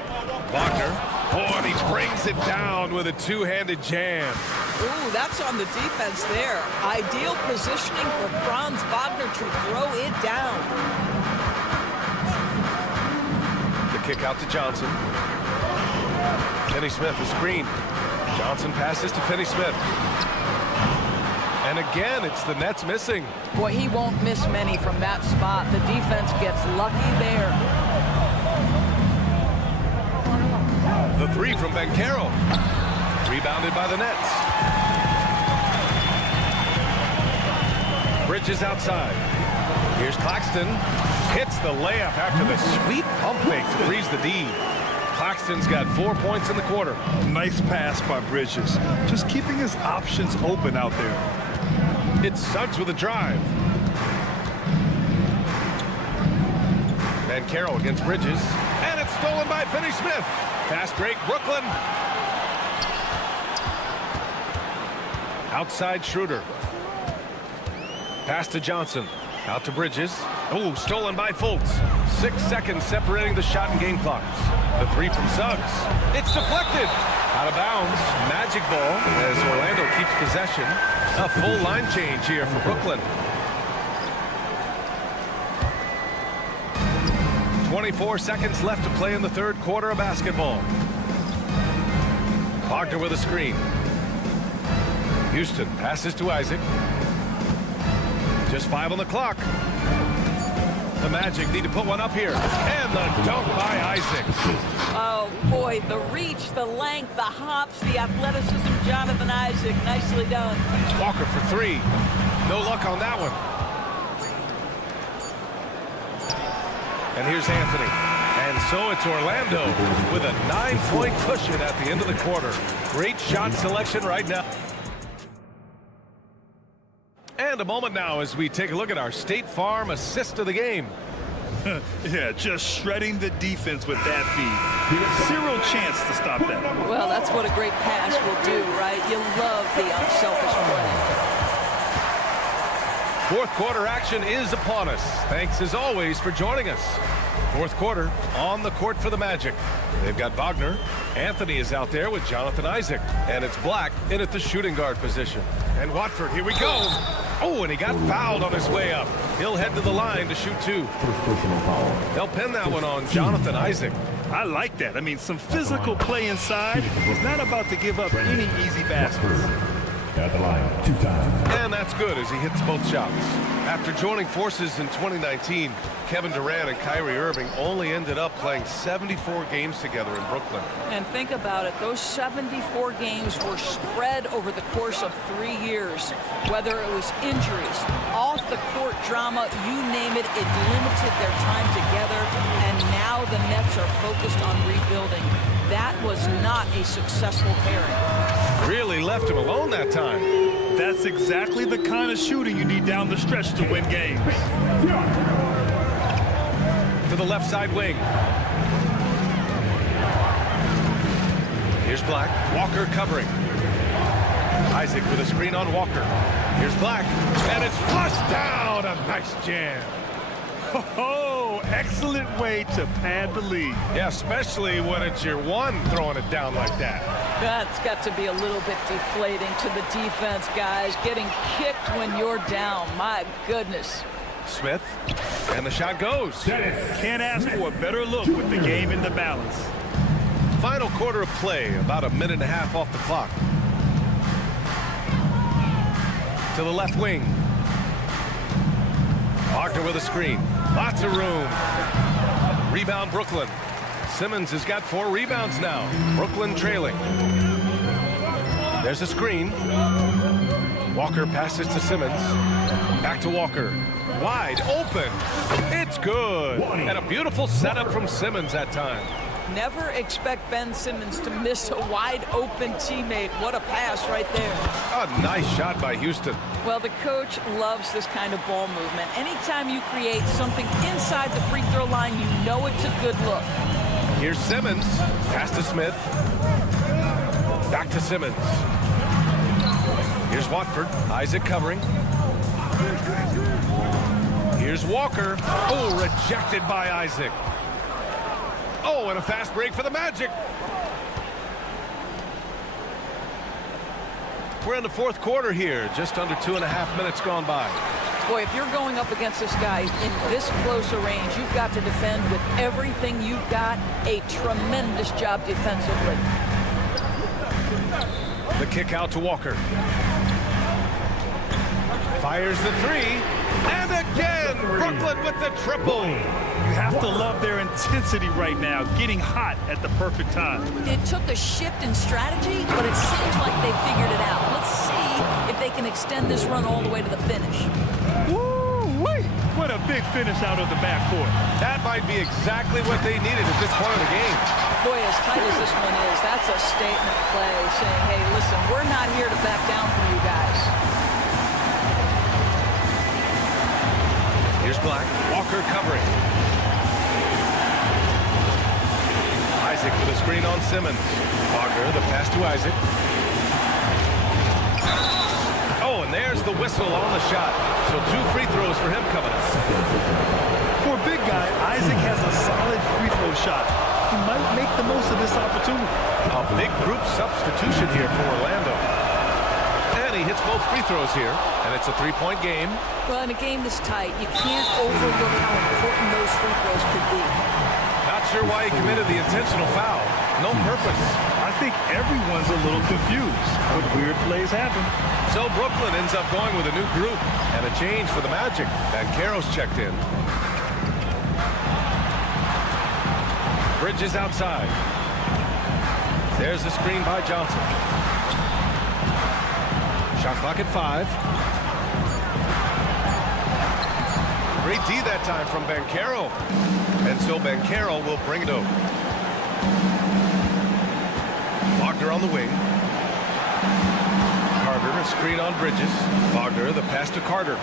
Wagner. Oh, and he brings it down with a 2-handed jam. Ooh, that's on the defense there. Ideal positioning for Franz Wagner to throw it down. Kick out to Johnson. Finney-Smith a screen. Johnson passes to Finney-Smith. And again, it's the Nets missing. Boy, he won't miss many from that spot. The defense gets lucky there. The 3 from Banchero. Rebounded by the Nets. Bridges outside. Here's Claxton. Hits the layup after the sweet pump fake to freeze the D. Claxton's got 4 points in the quarter. Nice pass by Bridges. Just keeping his options open out there. It's Suggs with a drive. Banchero against Bridges. And it's stolen by Finney-Smith. Fast break, Brooklyn. Outside Schroeder. Pass to Johnson. Out to Bridges. Oh, stolen by Fultz. 6 seconds separating the shot and game clocks. The 3 from Suggs. It's deflected. Out of bounds. Magic ball as Orlando keeps possession. A full line change here for Brooklyn. 24 seconds left to play in the third quarter of basketball. Wagner with a screen. Houston passes to Isaac. Just 5 on the clock. The Magic need to put one up here. And the dunk by Isaac. Oh, boy, the reach, the length, the hops, the athleticism, Jonathan Isaac. Nicely done. Walker for 3. No luck on that one. And here's Anthony. And so it's Orlando with a 9-point cushion at the end of the quarter. Great shot selection right now. And a moment now as we take a look at our State Farm assist of the game. Yeah, just shredding the defense with that feed. Zero chance to stop that. Well, that's what a great pass will do, right? You love the unselfish play. Fourth quarter action is upon us. Thanks as always for joining us. Fourth quarter on the court for the Magic. They've got Wagner. Anthony is out there with Jonathan Isaac. And it's Black in at the shooting guard position. And Watford, here we go. Oh, and he got fouled on his way up. He'll head to the line to shoot 2. First personal foul. They'll pin that one on Jonathan Isaac. I like that. I mean, some physical play inside. He's not about to give up any easy baskets. At the line, 2 times. And that's good as he hits both shots. After joining forces in 2019, Kevin Durant and Kyrie Irving only ended up playing 74 games together in Brooklyn. And think about it, those 74 games were spread over the course of 3 years. Whether it was injuries, off-the-court drama, you name it, it limited their time together. And now the Nets are focused on rebuilding. That was not a successful pairing. Really left him alone that time. That's exactly the kind of shooting you need down the stretch to win games. To the left side wing. Here's Black. Walker covering. Isaac with a screen on Walker. Here's Black. And it's flushed down. A nice jam. Oh, excellent way to pad the lead. Yeah, especially when it's your one throwing it down like that. That's got to be a little bit deflating to the defense, guys. Getting kicked when you're down. My goodness. Smith. And the shot goes. Can't ask for a better look with the game in the balance. Final quarter of play, about a minute and a half off the clock. To the left wing. Wagner with a screen. Lots of room. Rebound Brooklyn. Simmons has got 4 rebounds now. Brooklyn trailing. There's a screen. Walker passes to Simmons. Back to Walker. Wide open. It's good. And a beautiful setup from Simmons that time. Never expect Ben Simmons to miss a wide-open teammate. What a pass right there. A nice shot by Houston. Well, the coach loves this kind of ball movement. Anytime you create something inside the free throw line, you know it's a good look. Here's Simmons. Pass to Smith. Back to Simmons. Here's Watford. Isaac covering. Here's Walker. Oh, rejected by Isaac. Oh, and a fast break for the Magic. We're in the fourth quarter here. Just under 2.5 minutes gone by. Boy, if you're going up against this guy in this close a range, you've got to defend with everything you've got. A tremendous job defensively. The kick out to Walker. Fires the 3. And again, Brooklyn with the triple. You have to love their intensity right now, getting hot at the perfect time. It took a shift in strategy, but it seems like they figured it out. Let's see if they can extend this run all the way to the finish. Woo-wee! What a big finish out of the backcourt. That might be exactly what they needed at this point of the game. Boy, as tight as this one is, that's a statement play saying, hey, listen, we're not here to back down from you guys. Here's Black. Walker covering. Isaac with a screen on Simmons. Wagner, the pass to Isaac. Oh, and there's the whistle on the shot. So 2 free throws for him coming up. For a big guy, Isaac has a solid free throw shot. He might make the most of this opportunity. A big group substitution here for Orlando. And he hits both free throws here. And it's a 3-point game. Well, in a game this tight, you can't overlook how important those free throws could be. Not sure why he committed the intentional foul. No purpose. I think everyone's a little confused, but weird plays happen. So Brooklyn ends up going with a new group and a change for the Magic. Banchero's checked in. Bridges outside. There's the screen by Johnson. Shot clock at 5. Great D that time from Banchero. And so Banchero will bring it over. Wagner on the wing. Carter, a screen on Bridges. Wagner, the pass to Carter.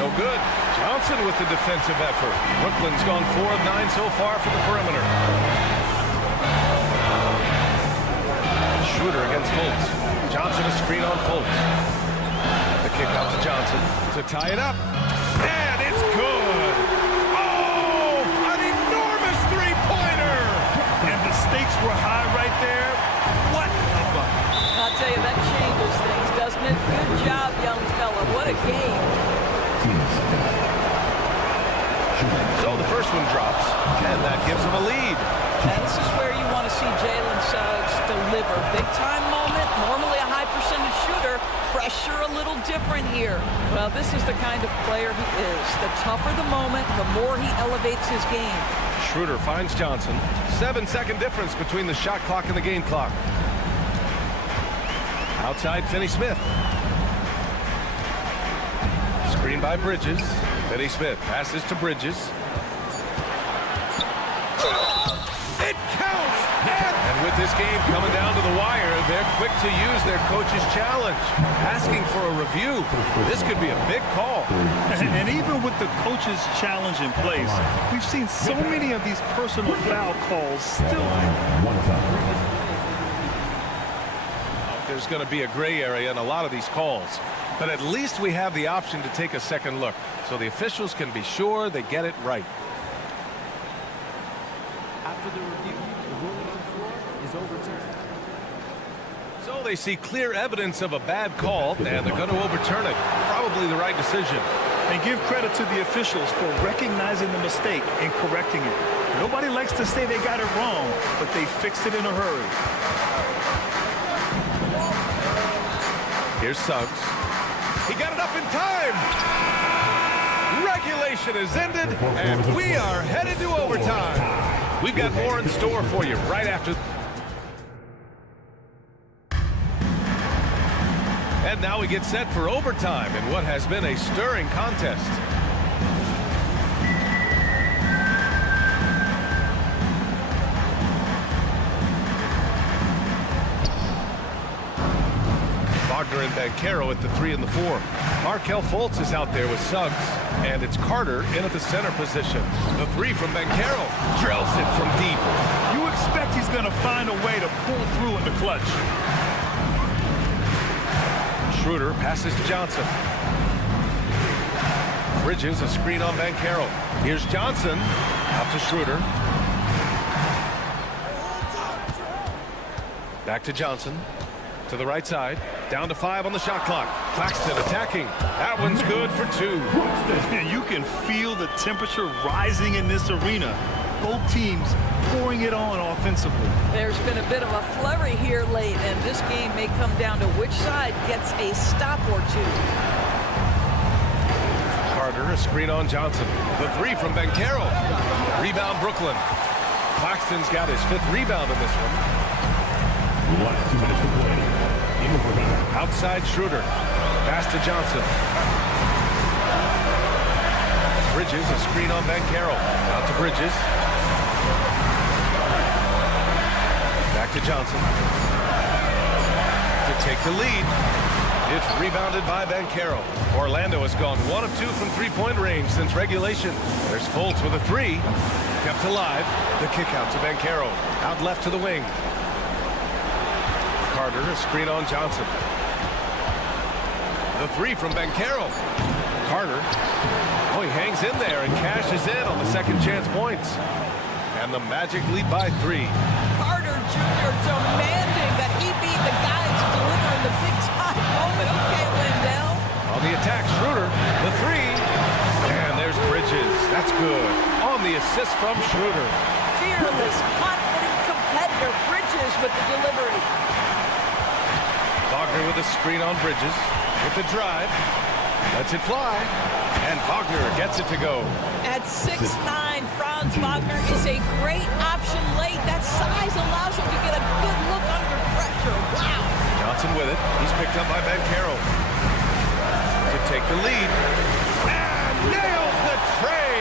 No good. Johnson with the defensive effort. Brooklyn's gone 4 of 9 so far from the perimeter. Schroeder against Fultz. Johnson a screen on Fultz. The kick out to Johnson to tie it up. And it's good. Oh, an enormous three-pointer. And the stakes were high right there. What a bucket. I'll tell you, that changes things, doesn't it? Good job, young fella. What a game. So the first one drops, and that gives them a lead. And this is where you want to see Jalen Suggs deliver. Big-time moment, normally a high percentage shooter. Pressure a little different here. Well, this is the kind of player he is. The tougher the moment, the more he elevates his game. Schroeder finds Johnson. 7-second difference between the shot clock and the game clock. Outside, Finney-Smith. Screen by Bridges. Finney-Smith passes to Bridges. It counts! And with this game coming down to the wire, they're quick to use their coach's challenge. Asking for a review. This could be a big call. And even with the coach's challenge in place, we've seen so many of these personal foul calls still. There's going to be a gray area in a lot of these calls. But at least we have the option to take a second look, so the officials can be sure they get it right. After the review, the ruling on the floor is overturned. So they see clear evidence of a bad call, and they're going to overturn it. Probably the right decision. And give credit to the officials for recognizing the mistake and correcting it. Nobody likes to say they got it wrong, but they fixed it in a hurry. Here's Suggs. He got it up in time. Regulation is ended, and we are headed to overtime. We've got more in store for you right after. And now we get set for overtime in what has been a stirring contest. Wagner and Banchero at the 3 and the 4. Markelle Fultz is out there with Suggs, and it's Carter in at the center position. The 3 from Banchero drills it from deep. You expect he's going to find a way to pull through in the clutch. Schroeder passes to Johnson. Bridges a screen on Banchero. Here's Johnson out to Schroeder. Back to Johnson. To the right side. Down to 5 on the shot clock. Claxton attacking. That one's good for 2. You can feel the temperature rising in this arena. Both teams pouring it on offensively. There's been a bit of a flurry here late, and this game may come down to which side gets a stop or 2. Carter, a screen on Johnson. The 3 from Banchero. Rebound Brooklyn. Claxton's got his 5th rebound in this one. Last 2 minutes to play. Outside Schroeder. Pass to Johnson. Bridges, a screen on Banchero. Out to Bridges. Back to Johnson. To take the lead. It's rebounded by Banchero. Orlando has gone 1 of 2 from three-point range since regulation. There's Fultz with a 3. Kept alive. The kick out to Banchero. Out left to the wing. Carter, a screen on Johnson. The 3 from Banchero. Carter. Oh, he hangs in there and cashes in on the second chance points. And the Magic lead by 3. Carter Jr. demanding that he be the guy to deliver in the big-time moment. Okay, Wendell. On the attack, Schroeder. The 3. And there's Bridges. That's good. On the assist from Schroeder. Fearless, confident competitor. Bridges with the delivery. Wagner with a screen on Bridges. With the drive. Lets it fly. And Wagner gets it to go. At 6'9", Franz Wagner is a great option late. That size allows him to get a good look under pressure. Wow. Johnson with it. He's picked up by Banchero. To take the lead. And nails the tray.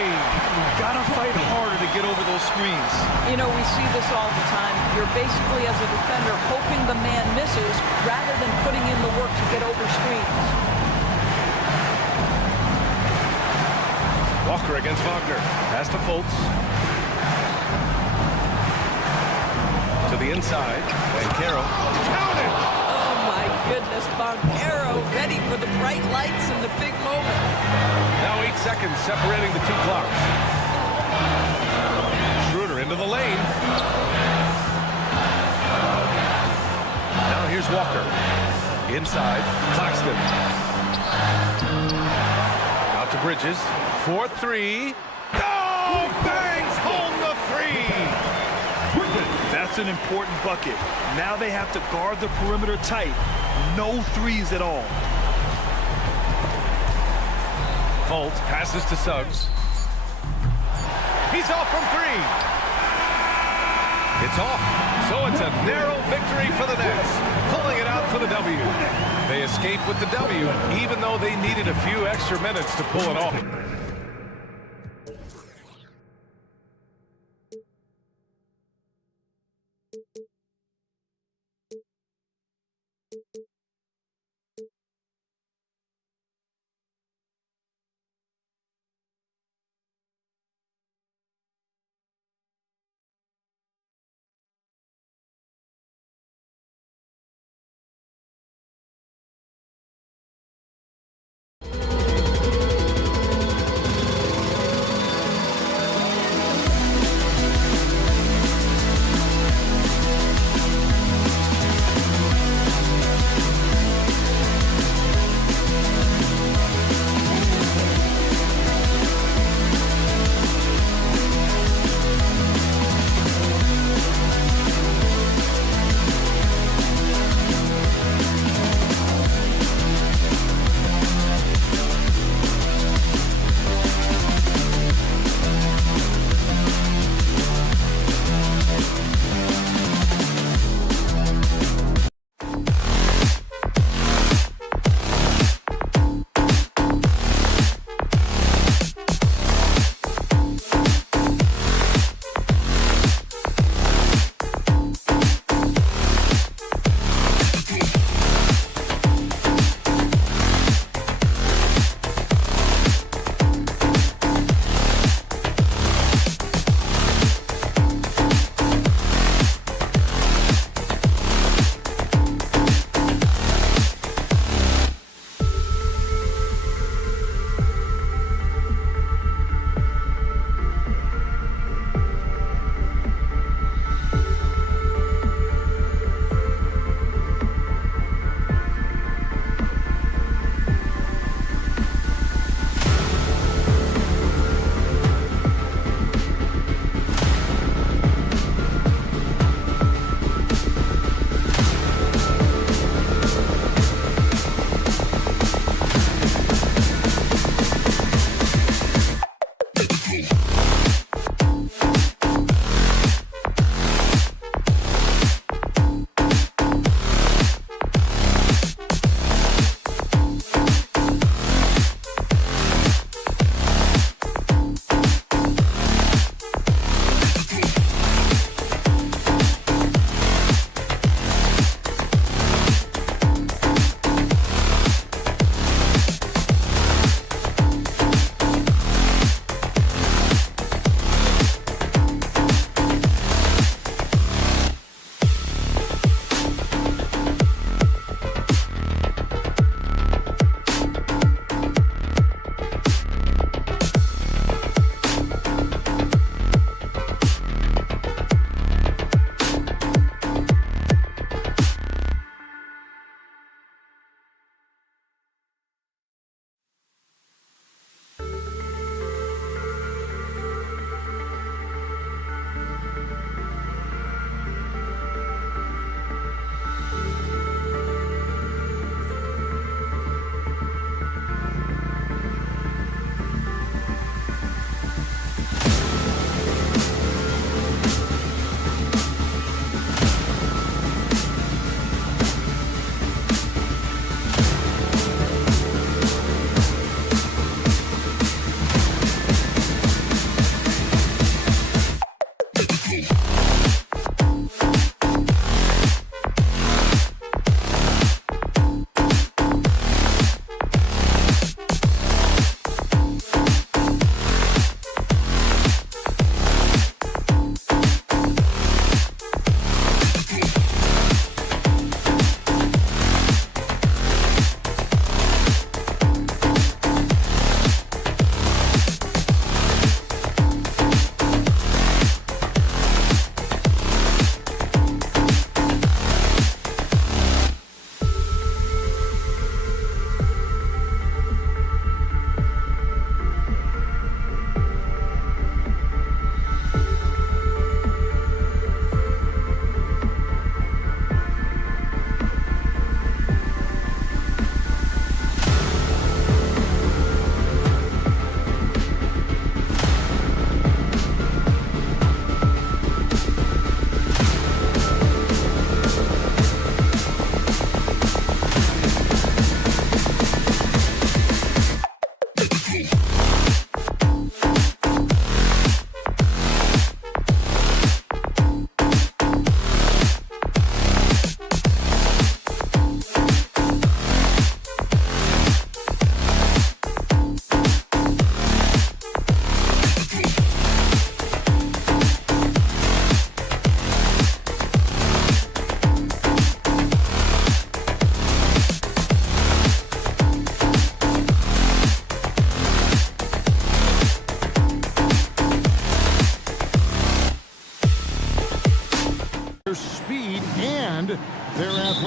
Gotta fight harder to get over those screens. You know, we see this all the time. You're basically, as a defender, hoping the man misses rather than putting in the work to get over screens. Walker against Wagner. Pass to Fultz. To the inside. Banchero. Count it! Oh, my goodness. Banchero ready for the bright lights and the big moment. Now 8 seconds separating the 2 clocks. Schroeder into the lane. Now here's Walker. Inside. Claxton. Out to Bridges. 4-3. Oh, bangs home the 3. That's an important bucket. Now they have to guard the perimeter tight. No threes at all. Fultz passes to Suggs. He's off from three. It's off. So it's a narrow victory for the Nets, pulling it out for the W. They escape with the W, even though they needed a few extra minutes to pull it off.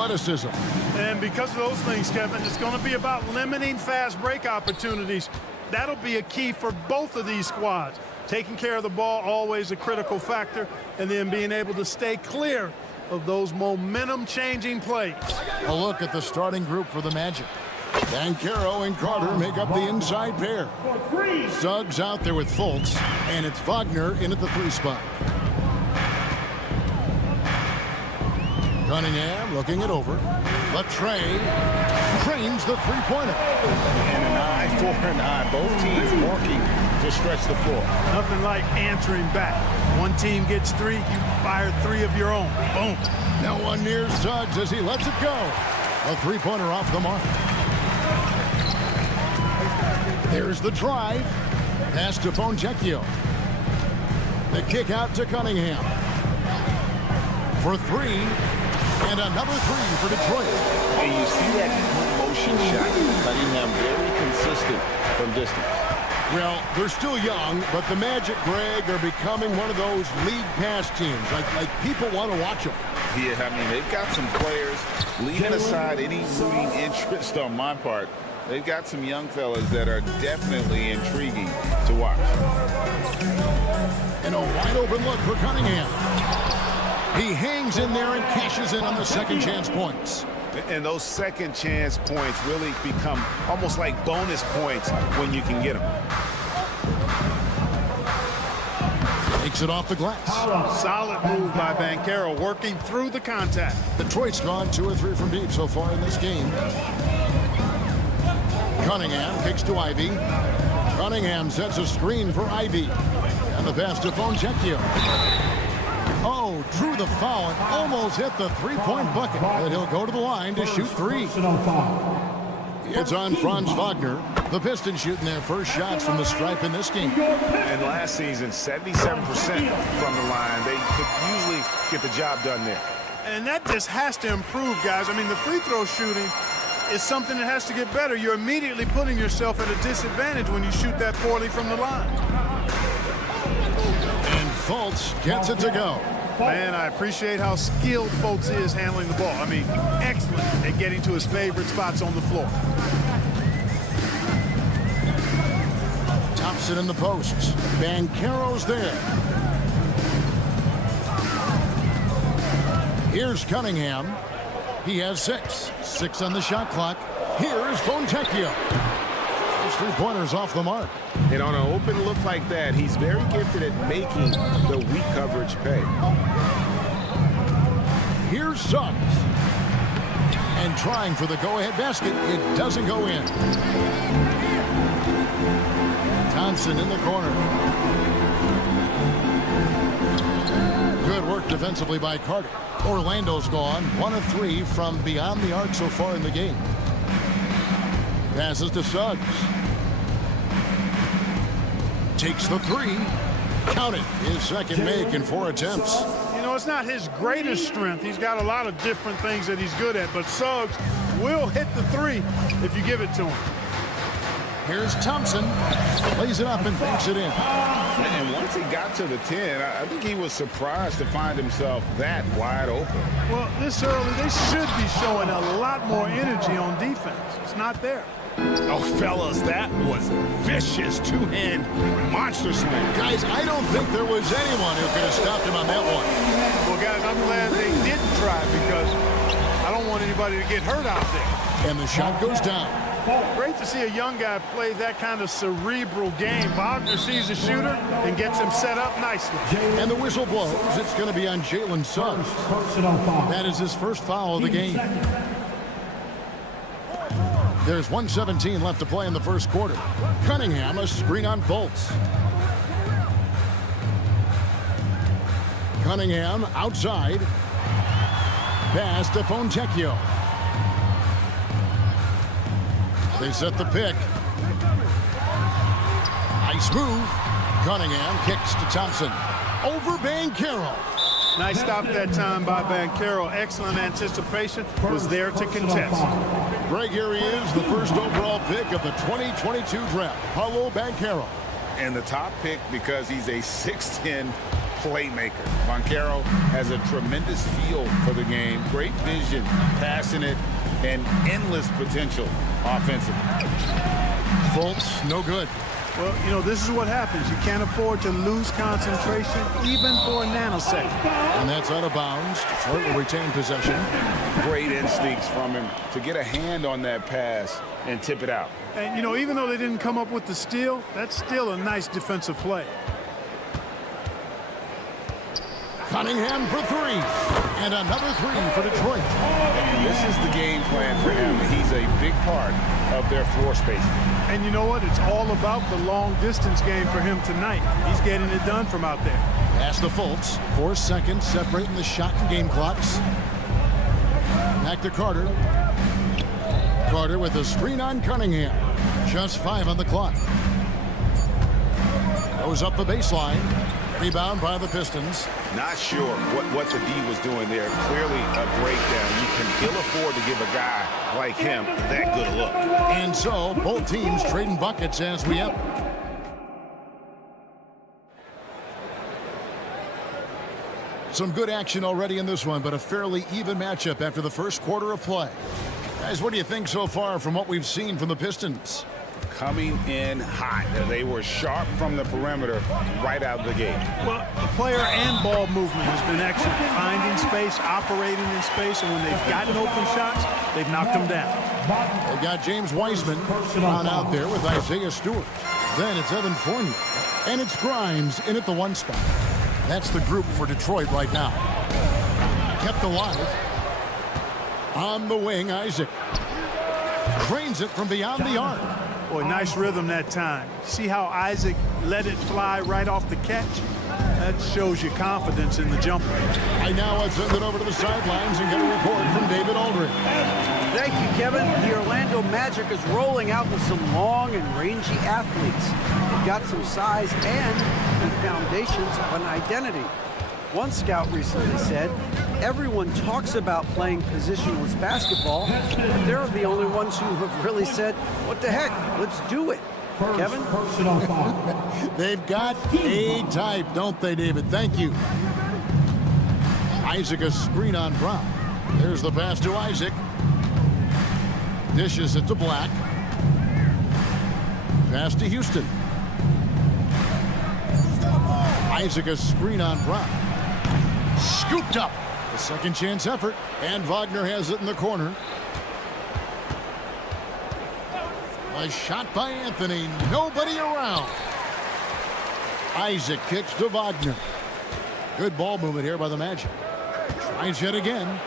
athleticism. And because of those things, Kevin, it's going to be about limiting fast break opportunities. That'll be a key for both of these squads. Taking care of the ball, always a critical factor, and then being able to stay clear of those momentum-changing plays. A look at the starting group for the Magic. Banchero and Carter make up the inside pair. Suggs out there with Fultz, and it's Wagner in at the 3 spot. Cunningham looking it over. Latrey trains the 3-pointer. And an eye for an eye. Both teams working to stretch the floor. Nothing like answering back. One team gets 3, you fire 3 of your own. Boom. No one near Suggs as he lets it go. A 3-pointer off the mark. There's the drive. Pass to Fontecchio. The kick out to Cunningham. For 3. And another 3 for Detroit. And you see that motion shot. Cunningham very consistent from distance. Well, they're still young, but the Magic, Greg, are becoming one of those league pass teams. Like people want to watch them. Yeah, I mean, they've got some players, leaving aside any rooting interest on my part, they've got some young fellas that are definitely intriguing to watch. And a wide open look for Cunningham. He hangs in there and cashes in on the second chance points. And those second chance points really become almost like bonus points when you can get them. Takes it off the glass. Solid move by Banchero, working through the contact. Detroit's gone 2 or 3 from deep so far in this game. Cunningham kicks to Ivy. Cunningham sets a screen for Ivy. And the pass to Fontecchio. Oh, drew the foul and almost hit the 3-point bucket. But he'll go to the line to shoot 3. It's on Franz Wagner. The Pistons shooting their first shots from the stripe in this game. And last season, 77% from the line. They could usually get the job done there. And that just has to improve, guys. I mean, the free throw shooting is something that has to get better. You're immediately putting yourself at a disadvantage when you shoot that poorly from the line. And Fultz gets it to go. Man, I appreciate how skilled Fultz is handling the ball. I mean, excellent at getting to his favorite spots on the floor. Thompson in the posts. Banchero's there. Here's Cunningham. He has 6. 6 on the shot clock. Here's Fontecchio. Those 3-pointers off the mark. And on an open look like that, he's very gifted at making the weak coverage pay. Here's Suggs. And trying for the go-ahead basket. It doesn't go in. Thompson in the corner. Good work defensively by Carter. Orlando's gone 1 of 3 from beyond the arc so far in the game. Passes to Suggs. Takes the 3. Count it. His second make in 4 attempts. You know, it's not his greatest strength. He's got a lot of different things that he's good at, but Suggs will hit the 3 if you give it to him. Here's Thompson. Lays it up and banks it in. And once he got to the 10, I think he was surprised to find himself that wide open. Well, this early, they should be showing a lot more energy on defense. It's not there. Oh, fellas, that was a vicious two-hand monster slam. Guys, I don't think there was anyone who could have stopped him on that one. Well, guys, I'm glad they didn't try because I don't want anybody to get hurt out there. And the shot goes down. Great to see a young guy play that kind of cerebral game. Wagner sees a shooter and gets him set up nicely. And the whistle blows. It's going to be on Jalen Suggs. That is his first foul of the game. There's 1:17 left to play in the first quarter. Cunningham, a screen on Fultz. Cunningham outside. Pass to Fontecchio. They set the pick. Nice move. Cunningham kicks to Thompson. Over Banchero. Nice stop that time by Banchero. Excellent anticipation. Was there to contest. Greg, here he is, the first overall pick of the 2022 draft. Paolo Banchero. And the top pick because he's a 6'10", playmaker. Banchero has a tremendous feel for the game, great vision, passionate, and endless potential offensively. Fultz, no good. Well, you know, this is what happens. You can't afford to lose concentration even for a nanosecond. And that's out of bounds. Detroit will retain possession. Great instincts from him to get a hand on that pass and tip it out. And, you know, even though they didn't come up with the steal, that's still a nice defensive play. Cunningham for three. And another three for Detroit. And this is the game plan for him. He's a big part of their floor spacing. And you know what? It's all about the long-distance game for him tonight. He's getting it done from out there. Pass to Fultz. 4 seconds separating the shot and game clocks. Back to Carter. Carter with a screen on Cunningham. Just 5 on the clock. Goes up the baseline. Rebound by the Pistons. Not sure what the D was doing there. Clearly a breakdown. You can ill afford to give a guy like him that good a look. And so both teams trading buckets as we up. Some good action already in this one, but a fairly even matchup after the first quarter of play. Guys, what do you think so far from what we've seen from the Pistons? Coming in hot. They were sharp from the perimeter right out of the gate. Well, the player and ball movement has been excellent. Finding space, operating in space, and when they've gotten open shots, they've knocked them down. They've got James Wiseman on out there with Isaiah Stewart. Then it's Evan Fournier. And it's Grimes in at the 1 spot. That's the group for Detroit right now. Kept alive. On the wing, Isaac. Cranes it from beyond the arc. Boy, nice rhythm that time. See how Isaac let it fly right off the catch? That shows you confidence in the jumper. I now have sent it over to the sidelines and get a report from David Aldridge. Thank you, Kevin. The Orlando Magic is rolling out with some long and rangy athletes. They've got some size and the foundations of an identity. One scout recently said, everyone talks about playing positionless basketball, but they're the only ones who have really said, what the heck, let's do it. Kevin? They've got a type, don't they, David? Thank you. Isaac, a screen on Brown. There's the pass to Isaac. Dishes it to Black. Pass to Houston. Isaac, a screen on Brown. Scooped up. A second chance effort. And Wagner has it in the corner. A shot by Anthony. Nobody around. Isaac kicks to Wagner. Good ball movement here by the Magic. Tries yet again.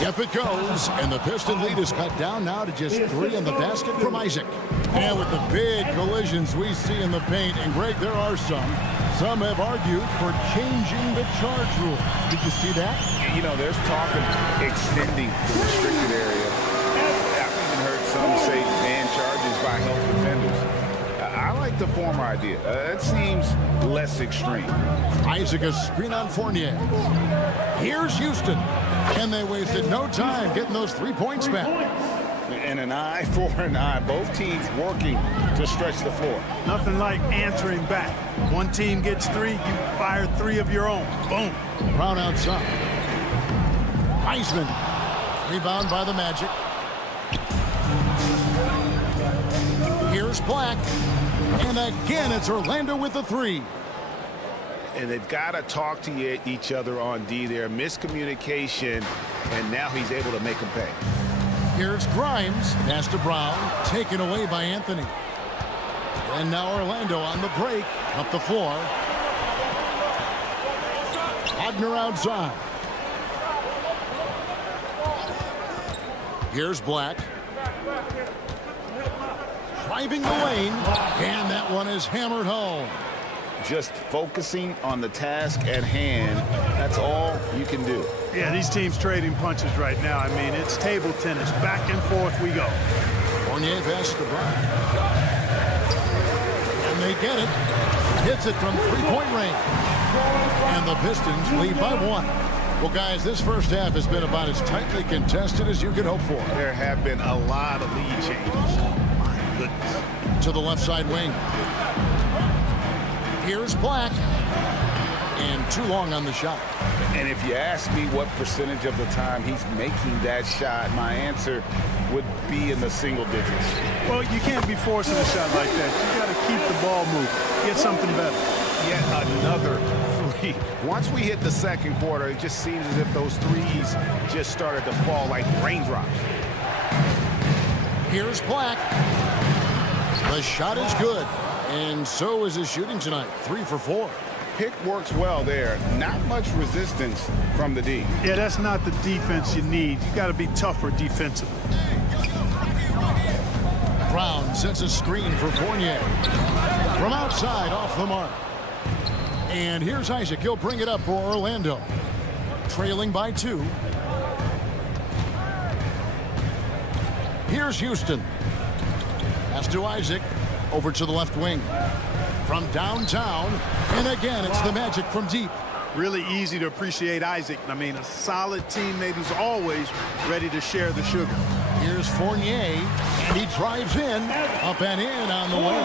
Yep, it goes. And the Piston lead is cut down now to just 3 in the basket from Isaac. And with the big collisions we see in the paint, and Greg, there are some. Some have argued for changing the charge rule. Did you see that? You know, there's talk of extending the restricted area. I've even heard some say ban charges by help defenders. I like the former idea. It seems less extreme. Isaac, a screen on Fournier. Here's Houston. And they wasted no time getting those 3 points back. And an eye for an eye. Both teams working to stretch the floor. Nothing like answering back. One team gets 3, you fire 3 of your own. Boom. Brown outside. Wiseman. Rebound by the Magic. Here's Black. And again, it's Orlando with the 3. And they've got to talk to each other on D there. Miscommunication, and now he's able to make them pay. Here's Grimes. Pass to Brown. Taken away by Anthony. And now Orlando on the break. Up the floor. Wagner outside. Here's Black. Driving the lane. And that one is hammered home. Just focusing on the task at hand. That's all you can do. Yeah, these teams trading punches right now. I mean, it's table tennis. Back and forth we go. Fournier pass to Brown. And they get it. Hits it from 3-point range. And the Pistons lead by 1. Well, guys, this first half has been about as tightly contested as you could hope for. There have been a lot of lead changes. My goodness. To the left side wing. Here's Black. and too long on the shot. And if you ask me what percentage of the time he's making that shot, my answer would be in the single digits. Well, you can't be forcing a shot like that. You got to keep the ball moving. Get something better. Yet another three. Once we hit the second quarter, it just seems as if those threes just started to fall like raindrops. Here's Black. The shot is good, and so is his shooting tonight. 3 for 4. Pick works well there. Not much resistance from the D. Yeah, that's not the defense you need. You got to be tougher defensively. Brown sets a screen for Fournier. From outside, off the mark. And here's Isaac. He'll bring it up for Orlando. Trailing by 2. Here's Houston. Pass to Isaac. Over to the left wing. From downtown. And again, it's the Magic from deep. Really easy to appreciate Isaac. I mean, a solid teammate who's always ready to share the sugar. Here's Fournier. And he drives in. Up and in on the way.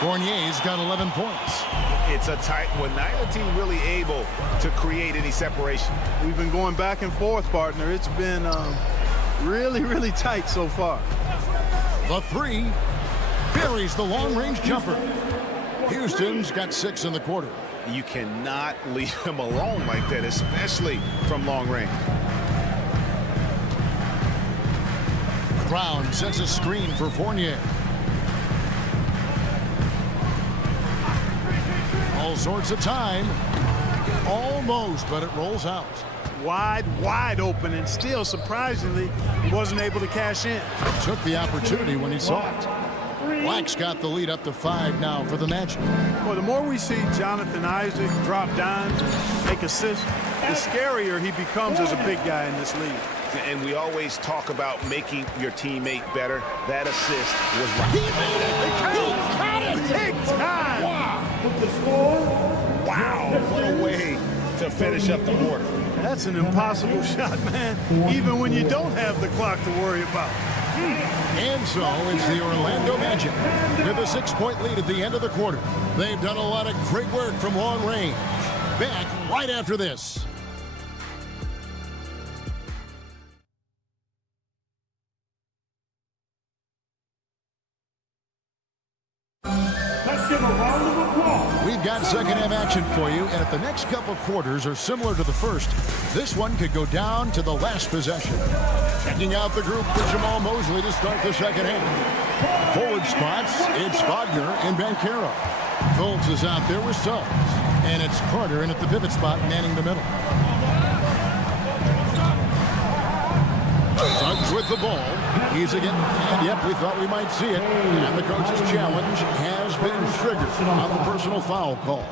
Fournier's got 11 points. It's a tight one. Neither team really able to create any separation. We've been going back and forth, partner. It's been really, really tight so far. The 3 buries the long-range jumper. Houston's got 6 in the quarter. You cannot leave him alone like that, especially from long range. Brown sets a screen for Fournier. All sorts of time. Almost, but it rolls out. Wide open, and still, surprisingly, wasn't able to cash in. Took the opportunity when he saw it. Black's got the lead up to 5 now for the Magic. Well, the more we see Jonathan Isaac drop dimes and make assists, the scarier he becomes as a big guy in this league. And we always talk about making your teammate better. That assist was right. He made it! He got it! Big time! Wow, what a way to finish up the quarter. That's an impossible shot, man, even when you don't have the clock to worry about. And so it's the Orlando Magic with a 6-point lead at the end of the quarter. They've done a lot of great work from long range. Back right after this. We've got second-half action for you, and if the next couple quarters are similar to the first, this one could go down to the last possession. Checking out the group for Jamal Mosley to start the second half. Forward spots, it's Wagner and Banchero. Fultz is out there with Suggs, and it's Carter in at the pivot spot, manning the middle. Suggs with the ball. He's again, and yep, we thought we might see it. And the coach's challenge has been triggered on the personal foul call.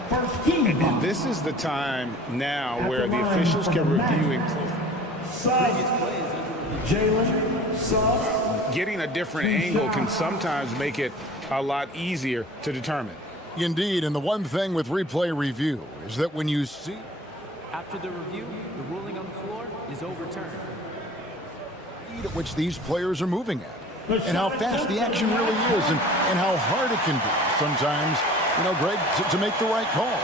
And this is the time now where the officials can review and getting a different angle can sometimes make it a lot easier to determine. Indeed, and the one thing with replay review is that when you see after the review, the ruling on the floor is overturned. At which these players are moving at, and how fast the action really is, and how hard it can be sometimes, you know, Greg, to make the right call.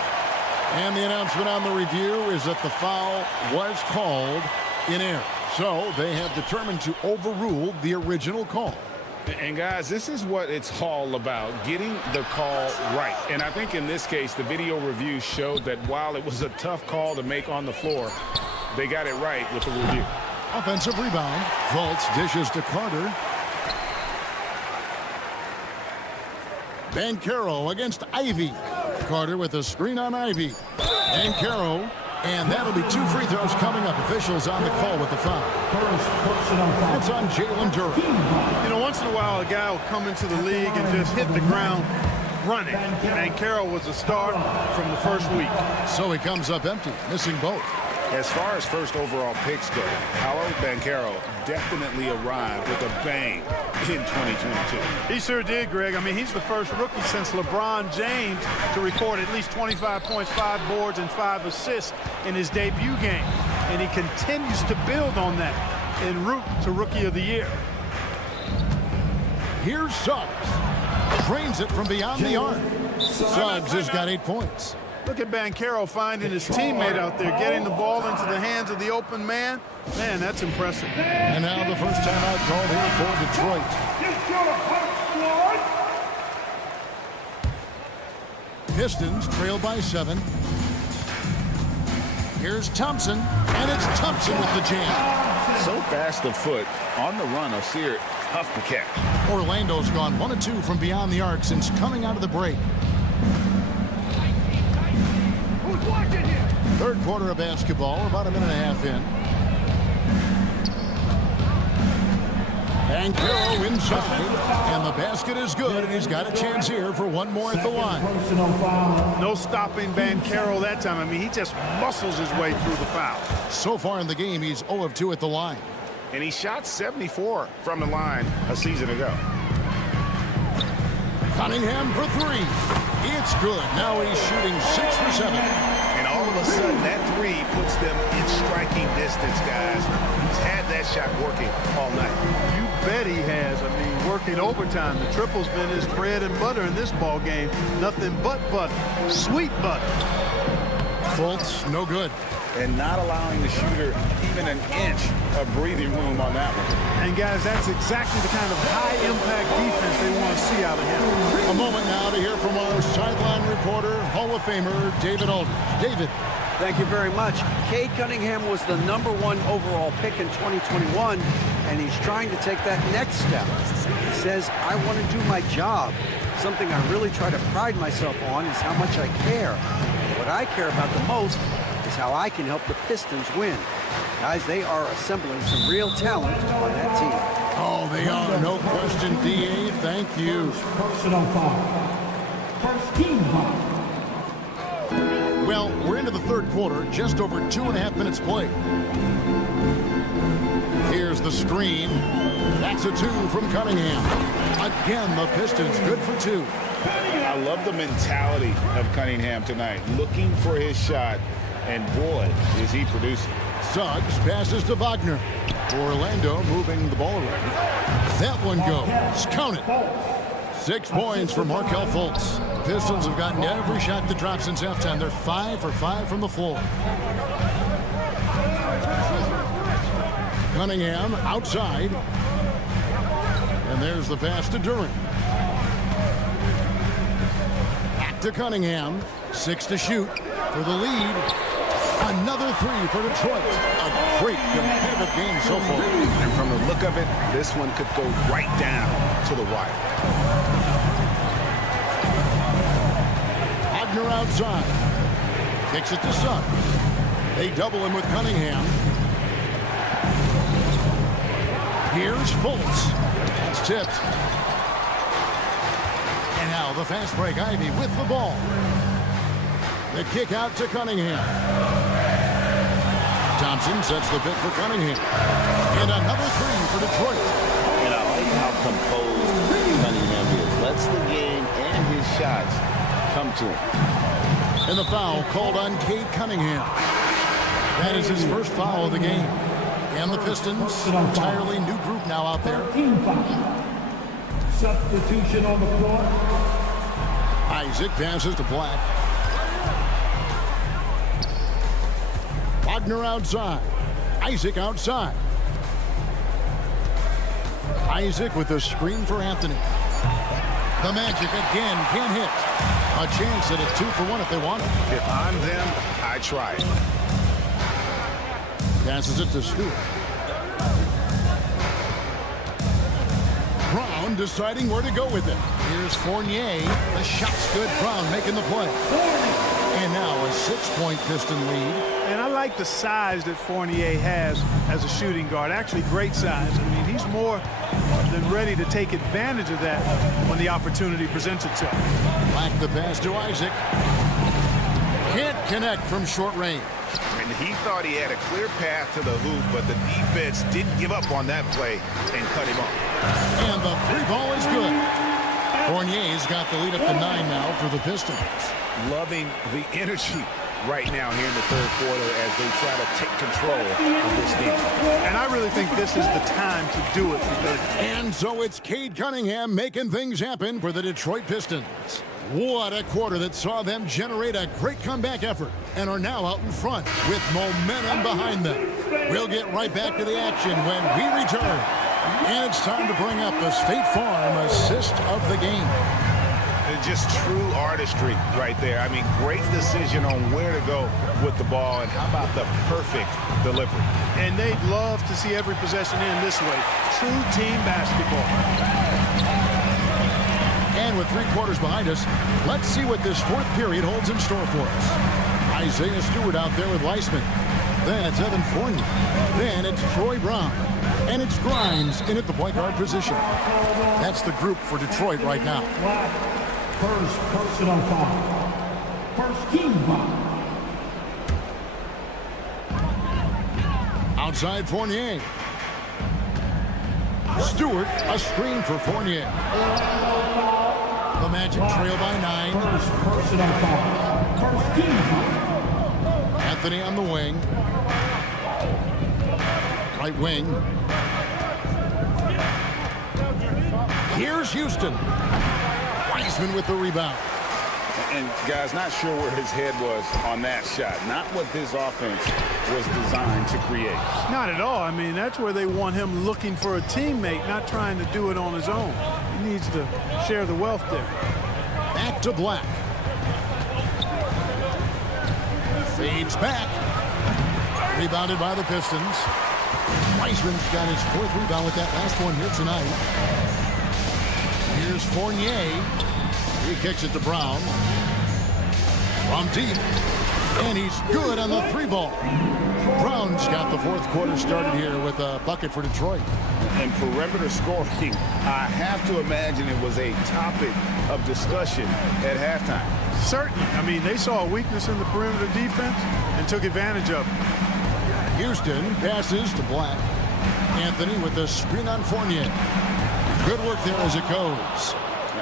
And the announcement on the review is that the foul was called in error. So they have determined to overrule the original call. And guys, this is what it's all about, getting the call right. And I think in this case, the video review showed that while it was a tough call to make on the floor, they got it right with the review. Offensive rebound. Fultz dishes to Carter. Banchero against Ivy. Carter with a screen on Ivy. Banchero. And that'll be 2 free throws coming up. Officials on the call with the foul. It's on Jalen Durham. You know, once in a while, a guy will come into the league and just hit the ground running. Banchero was a star from the first week. So he comes up empty, missing both. As far as first overall picks go, Paolo Banchero definitely arrived with a bang in 2022. He sure did, Greg. I mean, he's the first rookie since LeBron James to record at least 25 points, 5 boards, and 5 assists in his debut game. And he continues to build on that en route to Rookie of the Year. Here's Suggs. Drains it from beyond the arc. Suggs has got 8 points. Look at Banchero finding his teammate out there, getting the ball into the hands of the open man. Man, that's impressive. And now the first timeout called here for Detroit. Pistons trail by 7. Here's Thompson, and it's Thompson with the jam. So fast of foot on the run of Sear, tough to catch. Orlando's gone 1 of 2 from beyond the arc since coming out of the break. Third quarter of basketball, about a minute and a half in. Banchero inside, and the basket is good, and he's got a chance here for one more at the line. No stopping Banchero that time. I mean, he just muscles his way through the foul. So far in the game, he's 0 of 2 at the line. And he shot 74 from the line a season ago. Cunningham for 3. It's good. Now he's shooting 6 for 7. And all of a sudden, that 3 puts them in striking distance, guys. He's had that shot working all night. You bet he has. I mean, working overtime. The triple's been his bread and butter in this ball game. Nothing but butter. Sweet butter. Fultz, no good. And not allowing the shooter even an inch of breathing room on that one. And, guys, that's exactly the kind of high-impact defense they want to see out of him. A moment now to hear from our sideline reporter, Hall of Famer David Aldridge. David. Thank you very much. Cade Cunningham was the #1 overall pick in 2021, and he's trying to take that next step. He says, I want to do my job. Something I really try to pride myself on is how much I care. What I care about the most is how I can help the Pistons win. Guys, they are assembling some real talent on that team. Oh, they are. No question, D.A. Thank you. Personal foul. First team foul. Well, we're into the third quarter, just over 2.5 minutes played. Here's the screen. That's a 2 from Cunningham. Again, the Pistons good for 2. I love the mentality of Cunningham tonight, looking for his shot, and boy, is he producing. Suggs passes to Wagner. Orlando moving the ball around. That one goes. Count it. 6 points for Markelle Fultz. The Pistons have gotten every shot to drop since halftime. They're 5 for 5 from the floor. Cunningham outside. And there's the pass to Durant. Back to Cunningham. 6 to shoot for the lead. Another 3 for Detroit. A great competitive game so far. And from the look of it, this one could go right down to the wire. Wagner outside. Kicks it to Suggs. They double him with Cunningham. Here's Fultz. That's tipped. And now the fast break. Ivy with the ball. The kick out to Cunningham. Thompson sets the bit for Cunningham. And another 3 for Detroit. And I like how composed Cunningham is. Lets the game and his shots come to him. And the foul called on Cade Cunningham. That is his first foul of the game. And the Pistons, entirely new group now out there. Team foul. Substitution on the floor. Isaac passes to Black. Wagner outside. Isaac outside. Isaac with a screen for Anthony. The Magic again can't hit. A chance at a 2 for 1 if they want it. If I'm them, I try it. Passes it to Stewart. Brown deciding where to go with it. Here's Fournier. The shot's good. Brown making the play. And now a 6-point Piston lead. And I like the size that Fournier has as a shooting guard. Actually, great size. I mean, he's more than ready to take advantage of that when the opportunity presents itself. Back the pass to Isaac. Can't connect from short range. And he thought he had a clear path to the hoop, but the defense didn't give up on that play and cut him off. And the 3 ball is good. Fournier's got the lead up to 9 now for the Pistons. Loving the energy right now here in the third quarter as they try to take control of this game. And I really think this is the time to do it. And so it's Cade Cunningham making things happen for the Detroit Pistons. What a quarter that saw them generate a great comeback effort and are now out in front with momentum behind them. We'll get right back to the action when we return. And it's time to bring up the State Farm assist of the game. Just true artistry right there. I mean, great decision on where to go with the ball, and how about the perfect delivery. And they'd love to see every possession end this way. True team basketball. And with 3 quarters behind us, let's see what this 4th period holds in store for us. Isaiah Stewart out there with Weissman. Then it's Evan Fournier. Then it's Troy Brown. And it's Grimes in at the point guard position. That's the group for Detroit right now. First personal foul. First team foul. Outside Fournier. Stewart, a screen for Fournier. The Magic trail by 9. First personal foul. First team foul. Anthony on the wing. Right wing. Here's Houston. Weissman with the rebound. And guys, not sure where his head was on that shot. Not what this offense was designed to create. Not at all. I mean, that's where they want him looking for a teammate, not trying to do it on his own. He needs to share the wealth there. Back to Black. Fades back. Rebounded by the Pistons. Weissman's got his 4th rebound with that last one here tonight. Here's Fournier. He kicks it to Brown. From deep. And he's good on the 3-ball. Brown's got the 4th quarter started here with a bucket for Detroit. And perimeter scoring, I have to imagine it was a topic of discussion at halftime. Certainly. I mean, they saw a weakness in the perimeter defense and took advantage of it. Houston passes to Black. Anthony with the screen on Fournier. Good work there as it goes.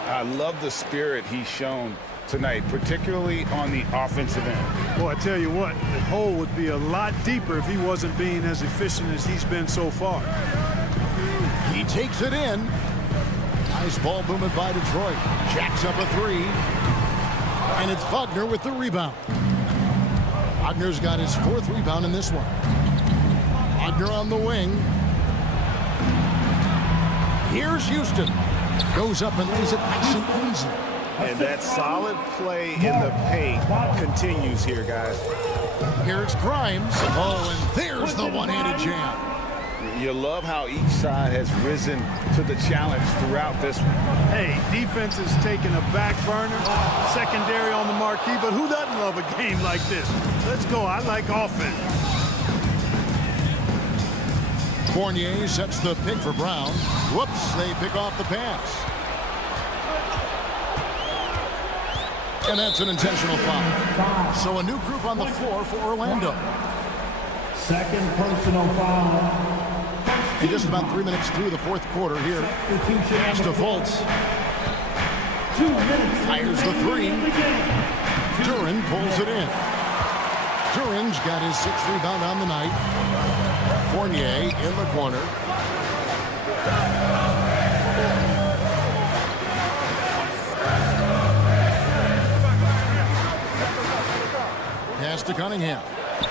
I love the spirit he's shown tonight, particularly on the offensive end. Boy, I tell you what, the hole would be a lot deeper if he wasn't being as efficient as he's been so far. He takes it in. Nice ball movement by Detroit. Jacks up a 3. And it's Wagner with the rebound. Wagner's got his 4th rebound in this one. Wagner on the wing. Here's Houston. Goes up and lays it nice and easy. And that solid play in the paint continues here, guys. Here's Grimes. Oh, and there's the one-handed jam. You love how each side has risen to the challenge throughout this one. Hey, defense is taking a back burner, secondary on the marquee, but who doesn't love a game like this? Let's go. I like offense. Fournier sets the pick for Brown. Whoops, they pick off the pass. And that's an intentional foul. So a new group on the floor for Orlando. Second personal foul. And just about 3 minutes through the 4th quarter here. Pass to Fultz. 2 minutes. Fires the 3. Duran pulls it in. Duran's got his 6th rebound on the night. Fournier in the corner. Pass to Cunningham.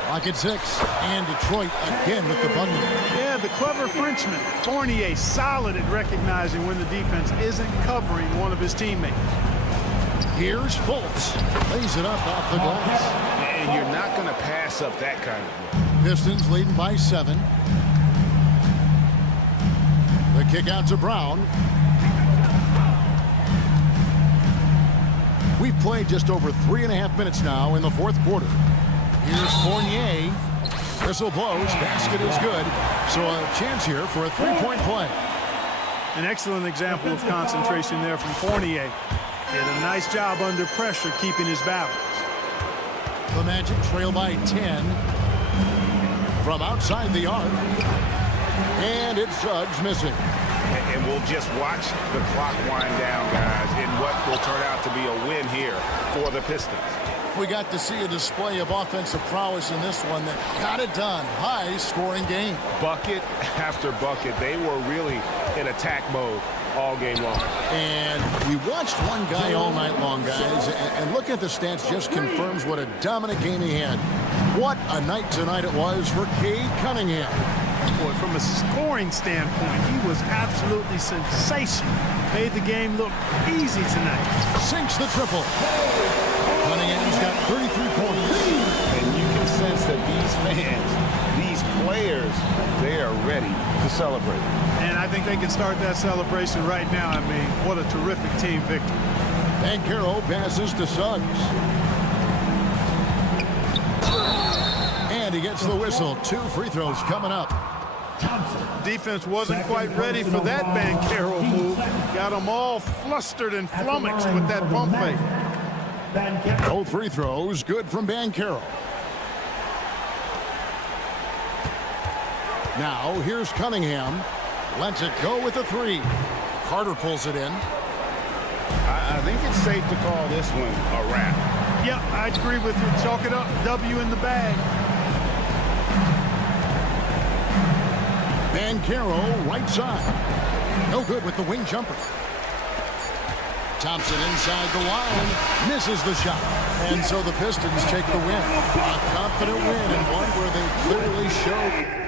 Lock at 6. And Detroit again with the bucket. Yeah, the clever Frenchman. Fournier solid at recognizing when the defense isn't covering one of his teammates. Here's Fultz. Lays it up off the glass. And you're not going to pass up that kind of look. Pistons leading by 7. The kick out to Brown. We've played just over 3.5 minutes now in the 4th quarter. Here's Fournier. Whistle blows. Basket is good. So a chance here for a 3-point play. An excellent example of concentration there from Fournier. Did a nice job under pressure keeping his balance. The Magic trail by 10 from outside the arc. And it's Suggs missing. And we'll just watch the clock wind down, guys, in what will turn out to be a win here for the Pistons. We got to see a display of offensive prowess in this one that got it done. High-scoring game. Bucket after bucket. They were really in attack mode all game long. And we watched one guy all night long, guys, and looking at the stats just confirms what a dominant game he had. What a night tonight it was for Cade Cunningham. Boy, from a scoring standpoint, he was absolutely sensational. Made the game look easy tonight. Sinks the triple. Cunningham's got 33 points. And you can sense that these fans, these players, they are ready to celebrate. And I think they can start that celebration right now. I mean, what a terrific team victory. Banchero passes to Suggs. And he gets the whistle. 2 free throws coming up. Defense wasn't quite ready for that Banchero move. Got them all flustered and flummoxed with that pump fake. Both free throws good from Banchero. Now here's Cunningham. Lets it go with a 3. Carter pulls it in. I think it's safe to call this one a wrap. Yep, I agree with you. Chalk it up. W in the bag. Banchero right side. No good with the wing jumper. Thompson inside the line. Misses the shot. And so the Pistons take the win. A confident win and one where they clearly showed.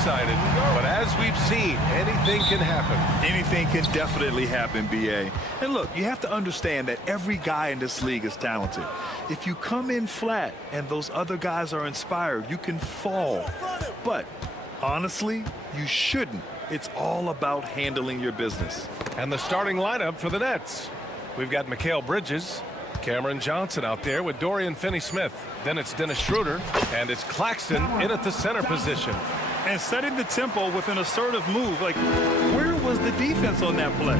lopsided, but as we've seen, anything can happen. Anything can definitely happen, B.A. And look, you have to understand that every guy in this league is talented. If you come in flat and those other guys are inspired, you can fall. But honestly, you shouldn't. It's all about handling your business. And the starting lineup for the Nets. We've got Mikal Bridges, Cameron Johnson out there with Dorian Finney-Smith. Then it's Dennis Schroeder, and it's Claxton in at the center position. And setting the tempo with an assertive move. Like, where was the defense on that play?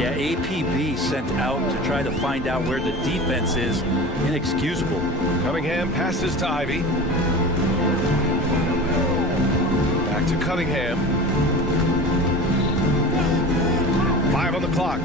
Yeah, APB sent out to try to find out where the defense is. Inexcusable. Cunningham passes to Ivy. Back to Cunningham. 5 on the clock.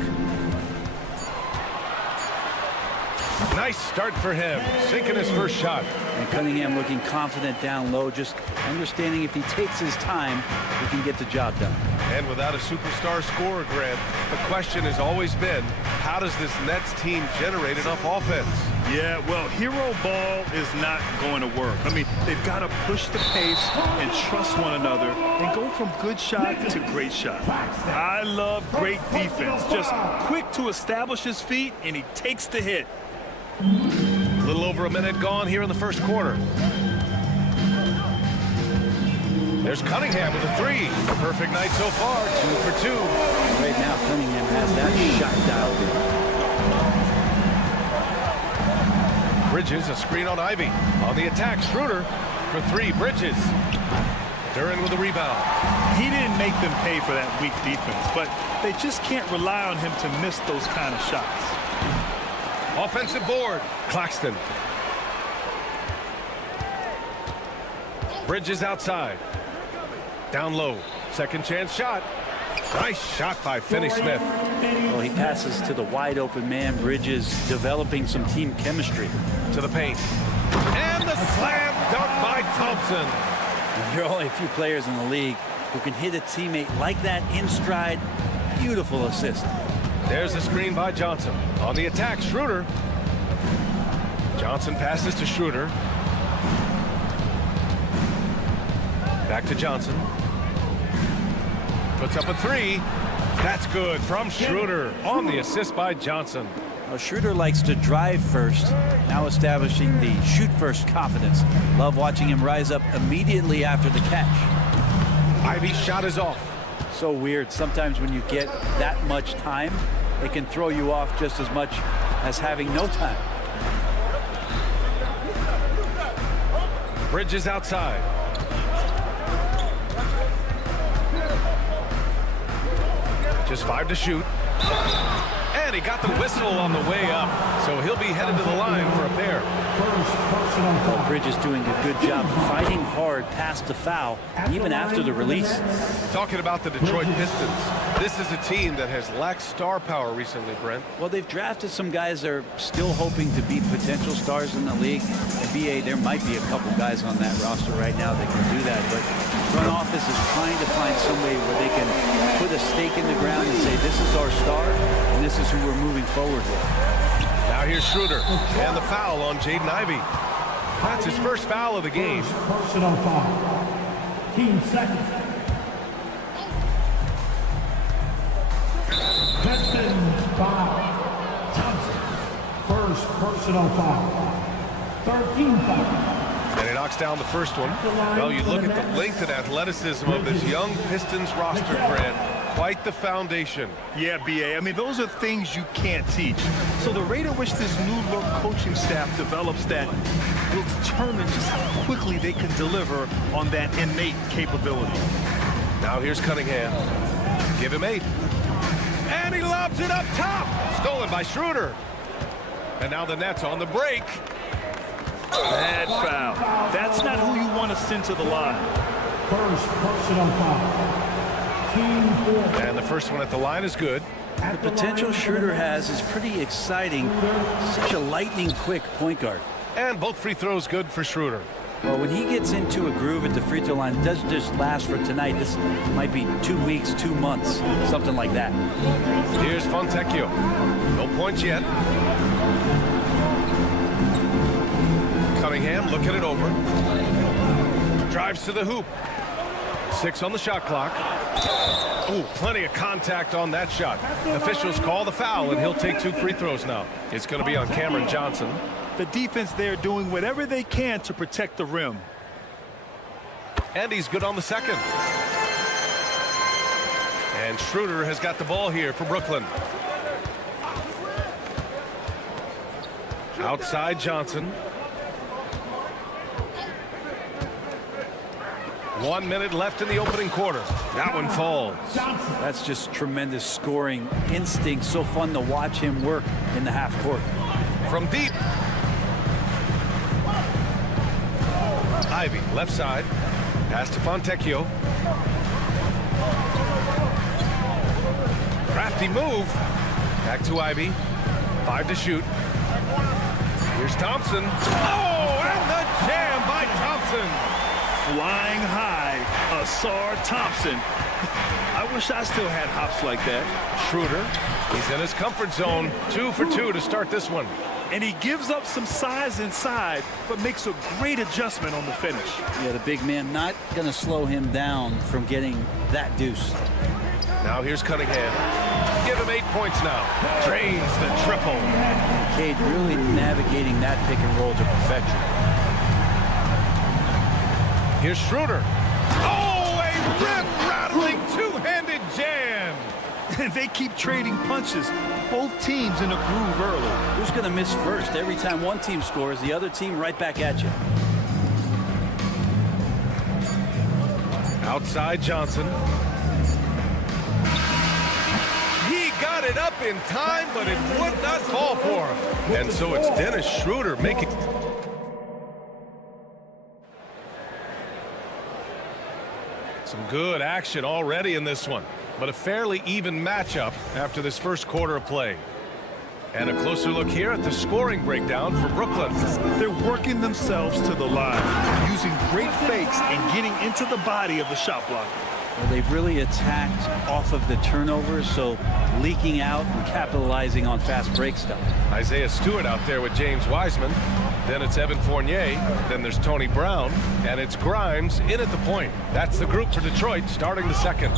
Nice start for him, sinking his first shot. And Cunningham looking confident down low, just understanding if he takes his time, he can get the job done. And without a superstar scorer, Grant, the question has always been, how does this Nets team generate enough offense? Yeah, well, hero ball is not going to work. I mean, they've got to push the pace and trust one another and go from good shot to great shot. I love great defense. Just quick to establish his feet, and he takes the hit. A little over a minute gone here in the first quarter. There's Cunningham with a 3. Perfect night so far, 2 for 2. Right now, Cunningham has that shot dialed in. Bridges, a screen on Ivy. On the attack, Schroeder for 3. Bridges. Duran with a rebound. He didn't make them pay for that weak defense, but they just can't rely on him to miss those kind of shots. Offensive board. Claxton. Bridges outside. Down low. Second chance shot. Nice shot by Finney-Smith. Well, he passes to the wide open man. Bridges developing some team chemistry. To the paint. And the slam dunk by Thompson. There are only a few players in the league who can hit a teammate like that in stride. Beautiful assist. There's the screen by Johnson. On the attack, Schroeder. Johnson passes to Schroeder. Back to Johnson. Puts up a 3. That's good from Schroeder on the assist by Johnson. Well, Schroeder likes to drive first, now establishing the shoot first confidence. Love watching him rise up immediately after the catch. Ivy's shot is off. So weird. Sometimes when you get that much time, it can throw you off just as much as having no time. Bridges outside. Just 5 to shoot. And he got the whistle on the way up. So he'll be headed to the line for a pair. Well, Bridges doing a good job fighting hard past the foul, even after the release. Talking about the Detroit Pistons, this is a team that has lacked star power recently, Brent. Well, they've drafted some guys that are still hoping to be potential stars in the league. At BA, there might be a couple guys on that roster right now that can do that, but front office is trying to find some way where they can put a stake in the ground and say, this is our star, and this is who we're moving forward with. Now here's Schroeder, and the foul on Jaden Ivey. That's his first foul of the game. Personal foul. Team second. Pistons foul. Thompson. First personal foul. 13 foul. And he knocks down the first one. Well, you look at the length and athleticism of this young Pistons roster, Grant. Quite the foundation. Yeah, B.A. I mean, those are things you can't teach. So the rate at which this new-look coaching staff develops that will determine just how quickly they can deliver on that innate capability. Now here's Cunningham. Give him 8. And he lobs it up top. Stolen by Schroeder. And now the Nets on the break. Bad foul. That's not who you want to send to the line. First personal foul. And the first one at the line is good. The potential Schroeder has is pretty exciting. Such a lightning-quick point guard. And both free throws good for Schroeder. Well, when he gets into a groove at the free throw line, it doesn't just last for tonight. This might be 2 weeks, 2 months, something like that. Here's Fontecchio. No points yet. Cunningham looking it over. Drives to the hoop. 6 on the shot clock. Ooh, plenty of contact on that shot. Officials call the foul, and he'll take 2 free throws now. It's going to be on Cameron Johnson. The defense there doing whatever they can to protect the rim. And he's good on the second. And Schroeder has got the ball here for Brooklyn. Outside Johnson. 1 minute left in the opening quarter. That one falls. That's just tremendous scoring instinct. So fun to watch him work in the half court. From deep. Ivy, left side. Pass to Fontecchio. Crafty move. Back to Ivy. 5 to shoot. Here's Thompson. Oh, and the jam by Thompson. Flying high, Asar Thompson. I wish I still had hops like that. Schroeder, he's in his comfort zone. 2 for 2 to start this one. And he gives up some size inside, but makes a great adjustment on the finish. Yeah, the big man not going to slow him down from getting that deuce. Now here's Cunningham. Give him 8 points now. Drains the triple. And Cade really navigating that pick and roll to perfection. Here's Schroeder. Oh, a rim-rattling two-handed jam. They keep trading punches. Both teams in a groove early. Who's going to miss first? Every time one team scores, the other team right back at you. Outside Johnson. He got it up in time, but it would not fall for him. And so it's Dennis Schroeder making... Some good action already in this one, but a fairly even matchup after this first quarter of play. And a closer look here at the scoring breakdown for Brooklyn. They're working themselves to the line, using great fakes and getting into the body of the shot blocker. Well, they've really attacked off of the turnovers, so leaking out and capitalizing on fast break stuff. Isaiah Stewart out there with James Wiseman. Then it's Evan Fournier. Then there's Tony Brown. And it's Grimes in at the point. That's the group for Detroit starting the second.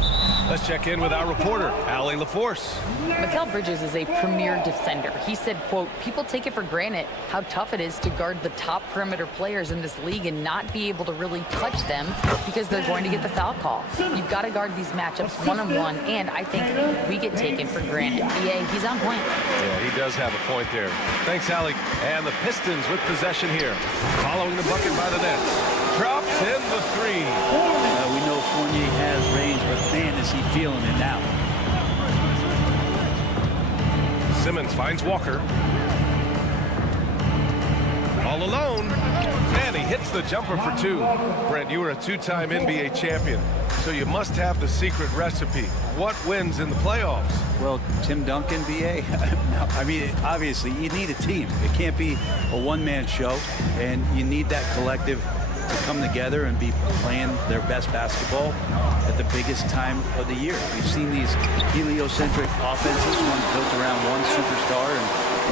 Let's check in with our reporter, Allie LaForce. Mikal Bridges is a premier defender. He said, quote, people take it for granted how tough it is to guard the top perimeter players in this league and not be able to really touch them because they're going to get the foul call. You've got to guard these matchups one-on-one, and I think we get taken for granted. BA, he's on point. Yeah, he does have a point there. Thanks, Allie. And the Pistons with possession here. Following the bucket by the Nets. Drops in the 3. We know Fournier has range, but man, is he feeling it now. Simmons finds Walker. All alone. And he hits the jumper for 2. Brent, you were a 2-time NBA champion, so you must have the secret recipe. What wins in the playoffs? Well, Tim Duncan, BA. I mean, obviously, you need a team. It can't be a one-man show, and you need that collective to come together and be playing their best basketball at the biggest time of the year. We've seen these heliocentric offenses, ones built around one superstar, and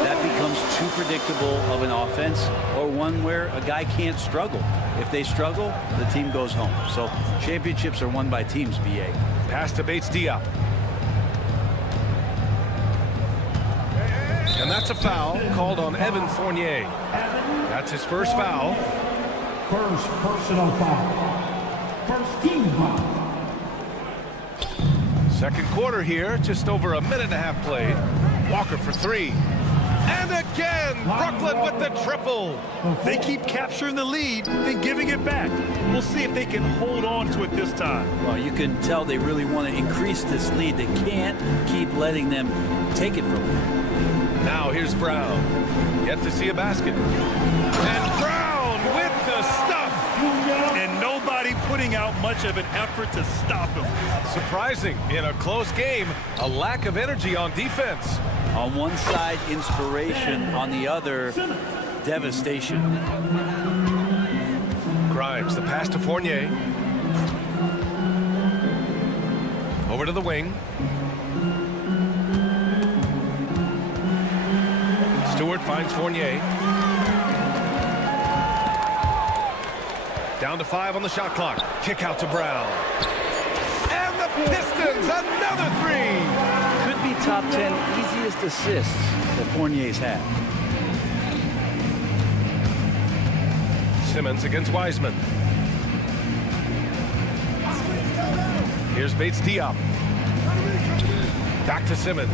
that becomes too predictable of an offense, or one where a guy can't struggle. If they struggle, the team goes home. So championships are won by teams, BA. Pass to Bates-Diop. And that's a foul called on Evan Fournier. That's his first foul. First personal foul. First team foul. Second quarter here, just over a minute and a half played. Walker for 3. And again, Brooklyn with the triple. They keep capturing the lead, then giving it back. We'll see if they can hold on to it this time. Well, you can tell they really want to increase this lead. They can't keep letting them take it from them. Now here's Brown. Yet to see a basket. And Brown with the stuff. And nobody putting out much of an effort to stop him. Surprising in a close game, a lack of energy on defense. On one side, inspiration. On the other, devastation. Grimes, the pass to Fournier. Over to the wing. Stewart finds Fournier. Down to 5 on the shot clock. Kick out to Brown. Simmons, another three. Could be top 10 easiest assists that Fournier's had. Simmons against Wiseman. Here's Bates Diop. Back to Simmons.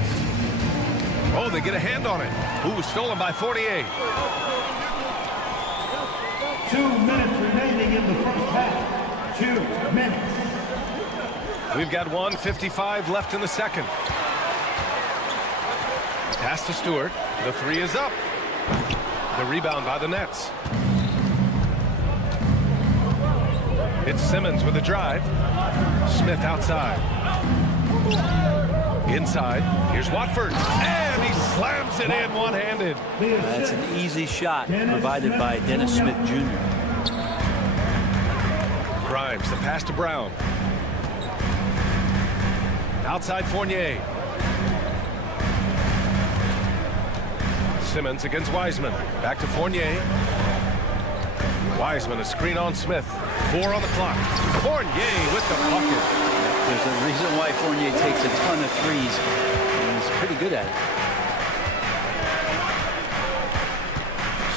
Oh, they get a hand on it. Ooh, stolen by Fournier. 2 minutes remaining in the first half. 2 minutes. We've got 1:55 left in the second. Pass to Stewart. The three is up. The rebound by the Nets. It's Simmons with a drive. Smith outside. Inside. Here's Watford. And he slams it in one-handed. That's an easy shot provided by Dennis Smith Jr. Grimes, the pass to Brown. Outside Fournier. Simmons against Wiseman. Back to Fournier. Wiseman, a screen on Smith. 4 on the clock. Fournier with the bucket. There's a reason why Fournier takes a ton of threes, and he's pretty good at it.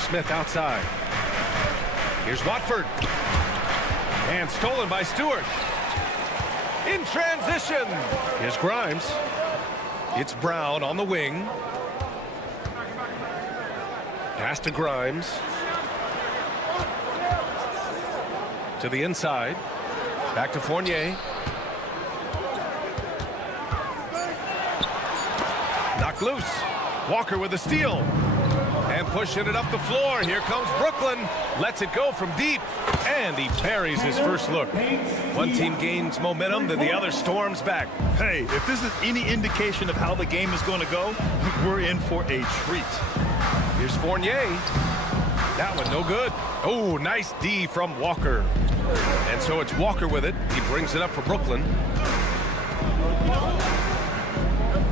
Smith outside. Here's Watford. And stolen by Stewart. In transition. Here's Grimes. It's Brown on the wing. Pass to Grimes. To the inside. Back to Fournier. Knocked loose. Walker with a steal. And pushing it up the floor. Here comes Brooklyn. Lets it go from deep. And he buries his first look. One team gains momentum, then the other storms back. Hey, if this is any indication of how the game is going to go, we're in for a treat. Here's Fournier. That one no good. Oh, nice D from Walker. And so it's Walker with it. He brings it up for Brooklyn.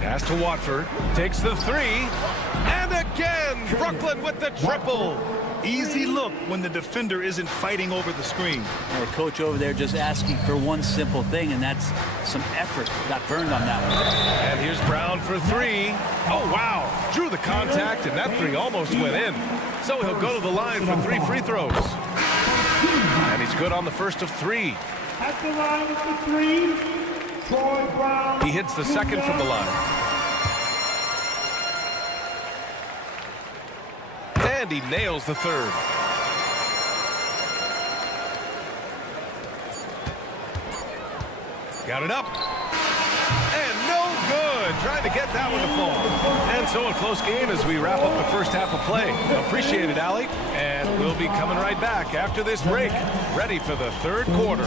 Pass to Watford. Takes the three. And again, Brooklyn with the triple. Easy look when the defender isn't fighting over the screen. The coach over there just asking for one simple thing, and that's some effort. Got burned on that one. And here's Brown for three. Oh, wow. Drew the contact, and that three almost went in. So he'll go to the line for 3 free throws. And he's good on the first of 3. At the line for 3, Troy Brown. He hits the second from the line. And he nails the third. Got it up. And no good. Trying to get that one to fall. And so a close game as we wrap up the first half of play. Appreciate it, Allie. And we'll be coming right back after this break. Ready for the third quarter.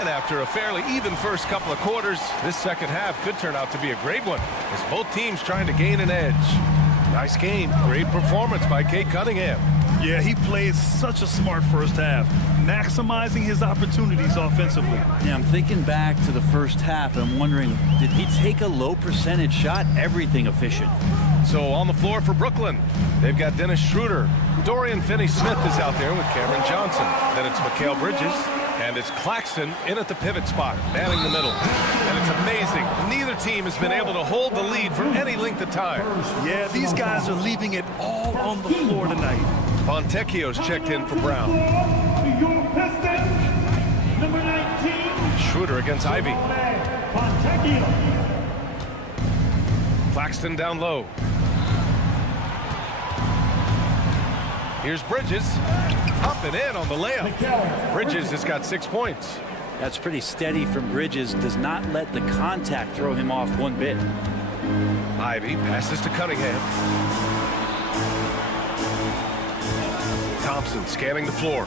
After a fairly even first couple of quarters, this second half could turn out to be a great one as both teams trying to gain an edge. Nice game. Great performance by Cade Cunningham. Yeah, he played such a smart first half, maximizing his opportunities offensively. Yeah, I'm thinking back to the first half. I'm wondering, did he take a low percentage shot? Everything efficient. So on the floor for Brooklyn, they've got Dennis Schroeder. Dorian Finney-Smith is out there with Cameron Johnson. Then it's Mikal Bridges. And it's Claxton in at the pivot spot, manning the middle. And it's amazing. Neither team has been able to hold the lead for any length of time. Yeah, these guys are leaving it all on the floor tonight. Fontecchio's checked in for Brown. Your Pistons, number 19. Schroeder against Ivy. Fontecchio. Claxton down low. Here's Bridges. Up and in on the layup. Bridges has got 6 points. That's pretty steady from Bridges. Does not let the contact throw him off one bit. Ivy passes to Cunningham. Thompson scanning the floor.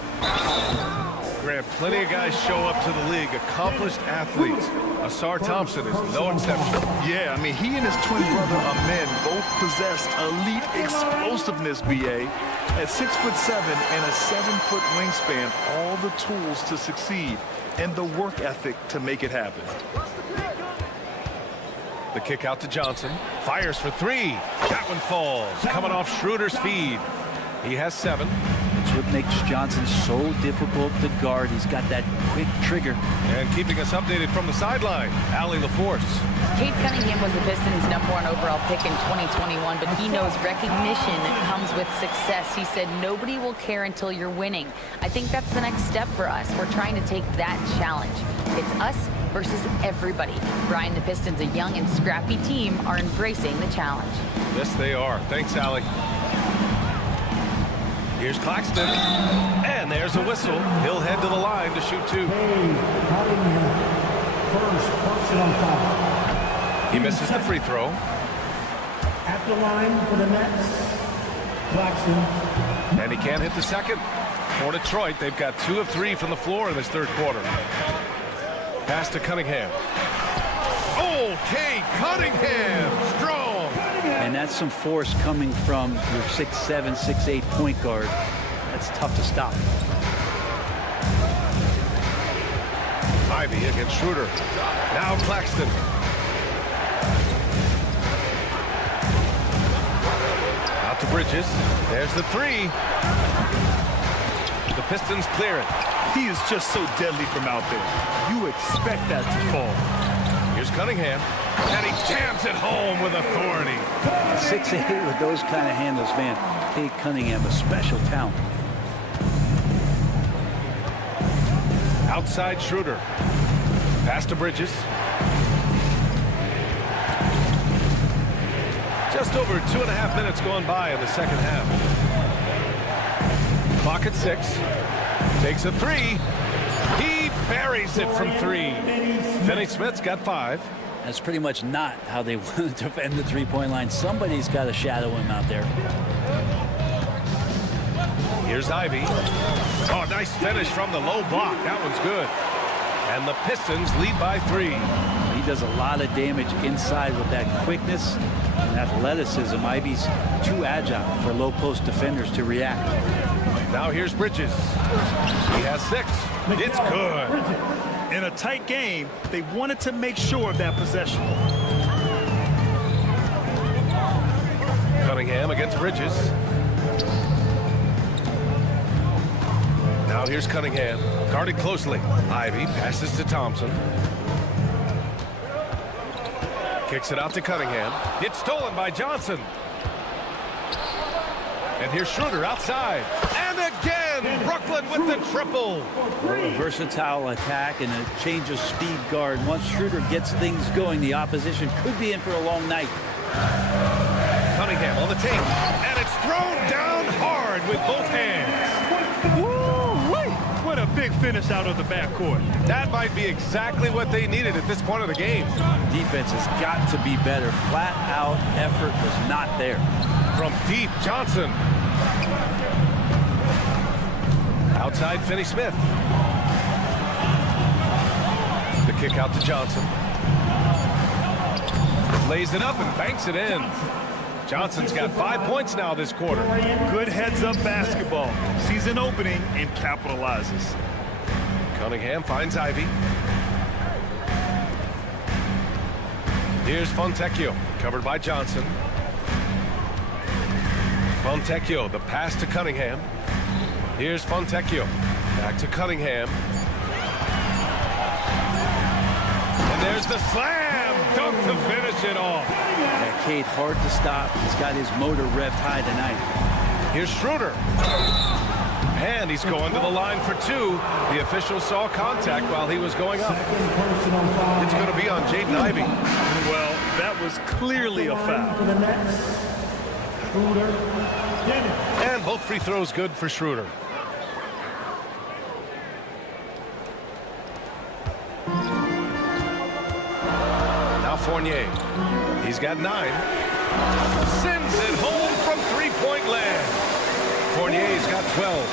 Grant, plenty of guys show up to the league, accomplished athletes. Asar Thompson is no exception. Yeah, I mean, he and his twin brother Amen both possess elite explosiveness, BA. At 6'7" and a 7-foot wingspan, all the tools to succeed and the work ethic to make it happen. The kick out to Johnson. Fires for three. That one falls. Coming off Schroeder's feed. He has 7. It's what makes Johnson so difficult to guard. He's got that quick trigger. And keeping us updated from the sideline, Allie LaForce. Cade Cunningham was the Pistons' #1 overall pick in 2021, but he knows recognition comes with success. He said, nobody will care until you're winning. I think that's the next step for us. We're trying to take that challenge. It's us versus everybody. Brian, the Pistons, a young and scrappy team, are embracing the challenge. Yes, they are. Thanks, Allie. Here's Claxton, and there's a whistle. He'll head to the line to shoot 2. First personal foul. He misses the free throw. At the line for the Nets, Claxton. And he can't hit the second. For Detroit, they've got 2 of 3 from the floor in this third quarter. Pass to Cunningham. Oh, Cade Cunningham, strong. And that's some force coming from your 6'7", 6'8" point guard. That's tough to stop. Ivy against Schroeder. Now Claxton. Out to Bridges. There's the 3. The Pistons clear it. He is just so deadly from out there. You expect that to fall. Here's Cunningham. And he jams it home with authority. 6'8" with those kind of handles, man. Cade Cunningham, a special talent. Outside Schroeder. Pass to Bridges. Just over 2.5 minutes gone by in the second half. Clock at 6. Takes a 3. He buries it from 3. Finney-Smith's got 5. That's pretty much not how they want to defend the three-point line. Somebody's got to shadow him out there. Here's Ivy. Oh, nice finish from the low block. That one's good. And the Pistons lead by 3. He does a lot of damage inside with that quickness and athleticism. Ivy's too agile for low-post defenders to react. Now here's Bridges. He has 6. It's good. In a tight game, they wanted to make sure of that possession. Cunningham against Bridges. Now here's Cunningham. Guarded closely. Ivy passes to Thompson. Kicks it out to Cunningham. It's stolen by Johnson. And here's Schroeder outside. And again, Brooklyn with the triple. A versatile attack and a change of speed guard. Once Schroeder gets things going, the opposition could be in for a long night. Cunningham on the take. And it's thrown down hard with both hands. Woo-wee! What a big finish out of the backcourt. That might be exactly what they needed at this point of the game. Defense has got to be better. Flat out effort was not there. From deep, Johnson. Outside Finney-Smith. The kick out to Johnson. Lays it up and banks it in. Johnson's got 5 points now this quarter. Good heads-up basketball. Sees an opening and capitalizes. Cunningham finds Ivy. Here's Fontecchio, covered by Johnson. Fontecchio, the pass to Cunningham. Here's Fontecchio. Back to Cunningham. And there's the slam dunk to finish it off. Yeah, Cade hard to stop. He's got his motor revved high tonight. Here's Schroeder. And he's going to the line for 2. The official saw contact while he was going up. It's going to be on Jaden Ivey. Well, that was clearly a foul. And both free throws good for Schroeder. Now Fournier. He's got 9. Sends it home from 3-point land. Fournier's got 12.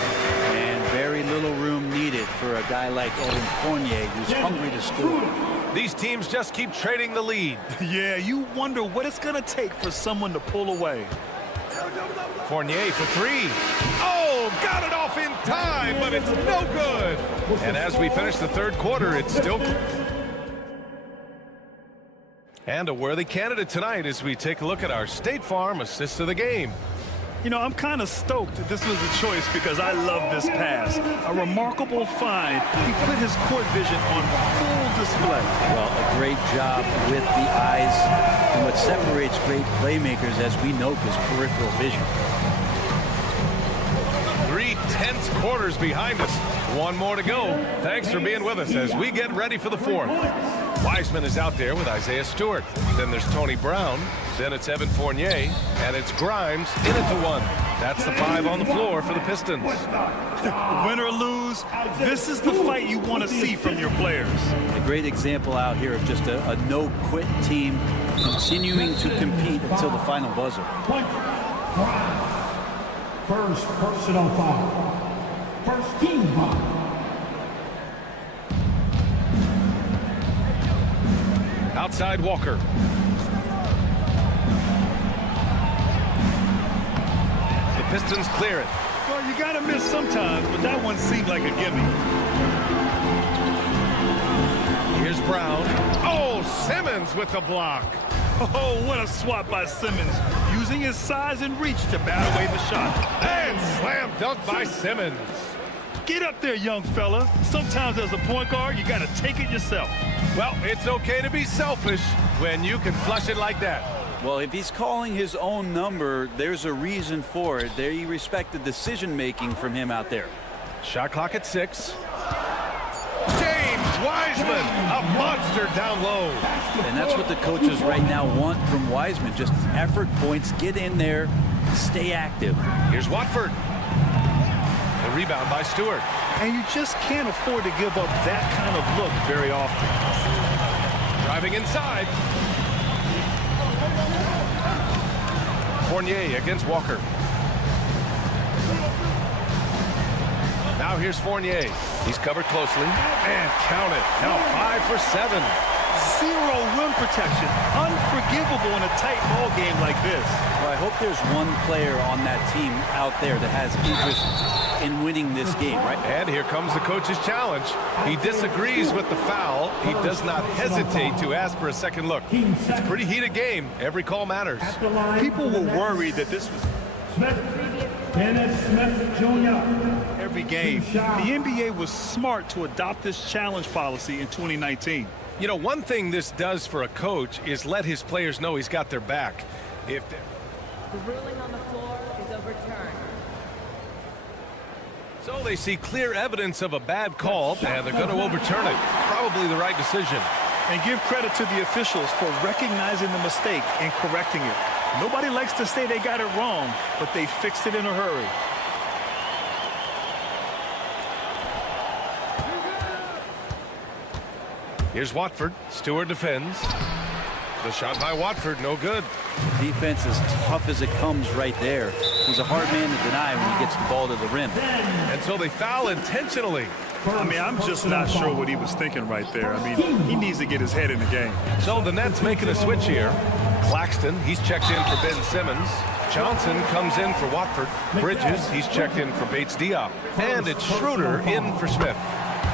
And very little room needed needed for a guy like Evan Fournier, who's hungry to score. These teams just keep trading the lead. Yeah, you wonder what it's going to take for someone to pull away. Fournier for three. Oh, got it off in time, but it's no good. And as we finish the third quarter, it's still... And a worthy candidate tonight as we take a look at our State Farm assist of the game. You know, I'm kind of stoked that this was a choice because I love this pass. A remarkable find. He put his court vision on full display. Well, a great job with the eyes. And what separates great playmakers, as we note, is peripheral vision. 3 tense quarters behind us. One more to go. Thanks for being with us as we get ready for the fourth. Wiseman is out there with Isaiah Stewart. Then there's Tony Brown. Then it's Evan Fournier. And it's Grimes in at the 1. That's the 5 on the floor for the Pistons. Win or lose, this is the fight you want to see from your players. A great example out here of just a no-quit team continuing to compete until the final buzzer. First personal foul. First team foul. Outside Walker. The Pistons clear it. Well, you got to miss sometimes, but that one seemed like a gimme. Here's Brown. Oh, Simmons with the block. Oh, what a swat by Simmons, using his size and reach to bat away the shot. And slam dunk by Simmons. Get up there, young fella. Sometimes as a point guard, you got to take it yourself. Well, it's okay to be selfish when you can flush it like that. Well, if he's calling his own number, there's a reason for it. They respect the decision-making from him out there. Shot clock at 6. James Wiseman, a monster down low. And that's what the coaches right now want from Wiseman. Just effort points, get in there, stay active. Here's Watford. The rebound by Stewart. And you just can't afford to give up that kind of look very often. Driving inside. Fournier against Walker. Now here's Fournier. He's covered closely. And count it. Now 5 for 7. Zero rim protection. Unforgivable in a tight ball game like this. Well, I hope there's one player on that team out there that has interest in winning this game, right? And here comes the coach's challenge. He disagrees with the foul. He does not hesitate to ask for a second look. It's a pretty heated game. Every call matters. People were worried that this was Dennis Smith Jr. every game. The NBA was smart to adopt this challenge policy in 2019. You know, one thing this does for a coach is let his players know he's got their back. If the ruling on the floor is overturned. So they see clear evidence of a bad call, and they're going to overturn it. Probably the right decision. And give credit to the officials for recognizing the mistake and correcting it. Nobody likes to say they got it wrong, but they fixed it in a hurry. Here's Watford. Stewart defends. The shot by Watford, no good. Defense is tough as it comes right there. He's a hard man to deny when he gets the ball to the rim. And so they foul intentionally. I mean, I'm just not sure what he was thinking right there. I mean, he needs to get his head in the game. So the Nets making a switch here. Claxton, he's checked in for Ben Simmons. Johnson comes in for Watford. Bridges, he's checked in for Bates Diop. And it's Schroeder in for Smith.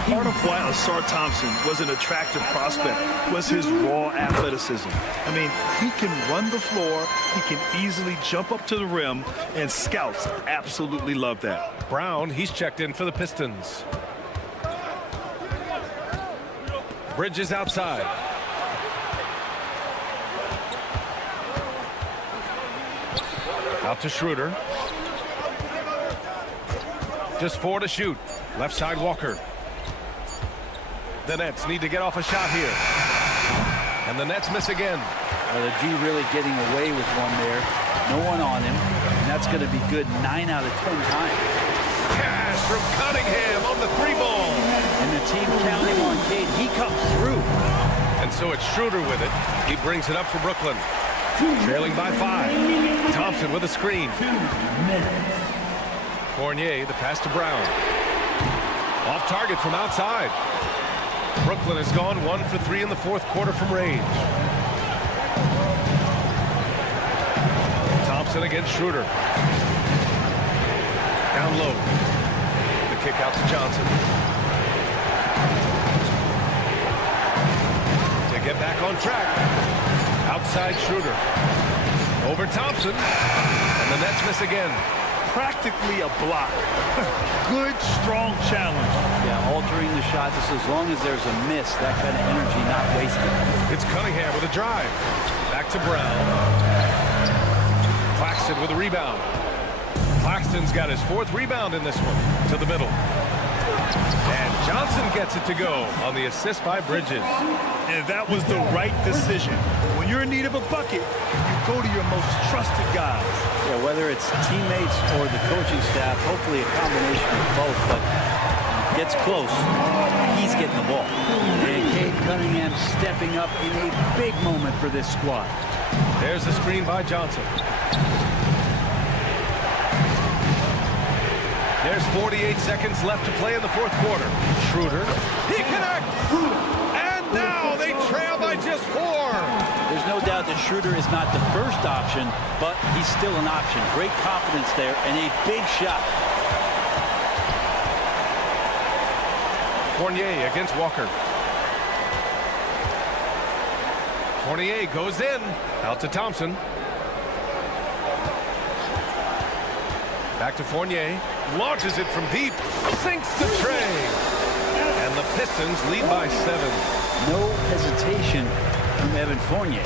Part of why Asar Thompson was an attractive prospect was his raw athleticism. I mean, he can run the floor, he can easily jump up to the rim, and scouts absolutely love that. Brown, he's checked in for the Pistons. Bridges outside. Out to Schroeder. Just 4 to shoot. Left side Walker. The Nets need to get off a shot here. And the Nets miss again. Well, the D really getting away with one there. No one on him. And that's going to be good 9 out of 10 times. Cash from Cunningham on the 3-ball. And the team counting on Cade. He comes through. And so it's Schroeder with it. He brings it up for Brooklyn. Trailing by 5. Thompson with a screen. Fournier, the pass to Brown. Off target from outside. Brooklyn has gone 1 for 3 in the fourth quarter from range. Thompson against Schroeder. Down low. The kick out to Johnson. To get back on track. Outside Schroeder. Over Thompson. And the Nets miss again. Practically a block. Good, strong challenge. Yeah, altering the shot just as long as there's a miss, that kind of energy not wasted. It's Cunningham with a drive. Back to Brown. Claxton with a rebound. Claxton's got his 4th rebound in this one. To the middle. And Johnson gets it to go on the assist by Bridges. And that was the right decision. When you're in need of a bucket, you go to your most trusted guys. Yeah, whether it's teammates or the coaching staff, hopefully a combination of both, but gets close, he's getting the ball. And Cade Cunningham stepping up in a big moment for this squad. There's the screen by Johnson. There's 48 seconds left to play in the fourth quarter. Schroeder, he connects! And now they trail by just 4. There's no doubt that Schroeder is not the first option, but he's still an option. Great confidence there and a big shot. Fournier against Walker. Fournier goes in. Out to Thompson. Back to Fournier. Launches it from deep. Sinks the tray. And the Pistons lead by 7. No hesitation from Evan Fournier.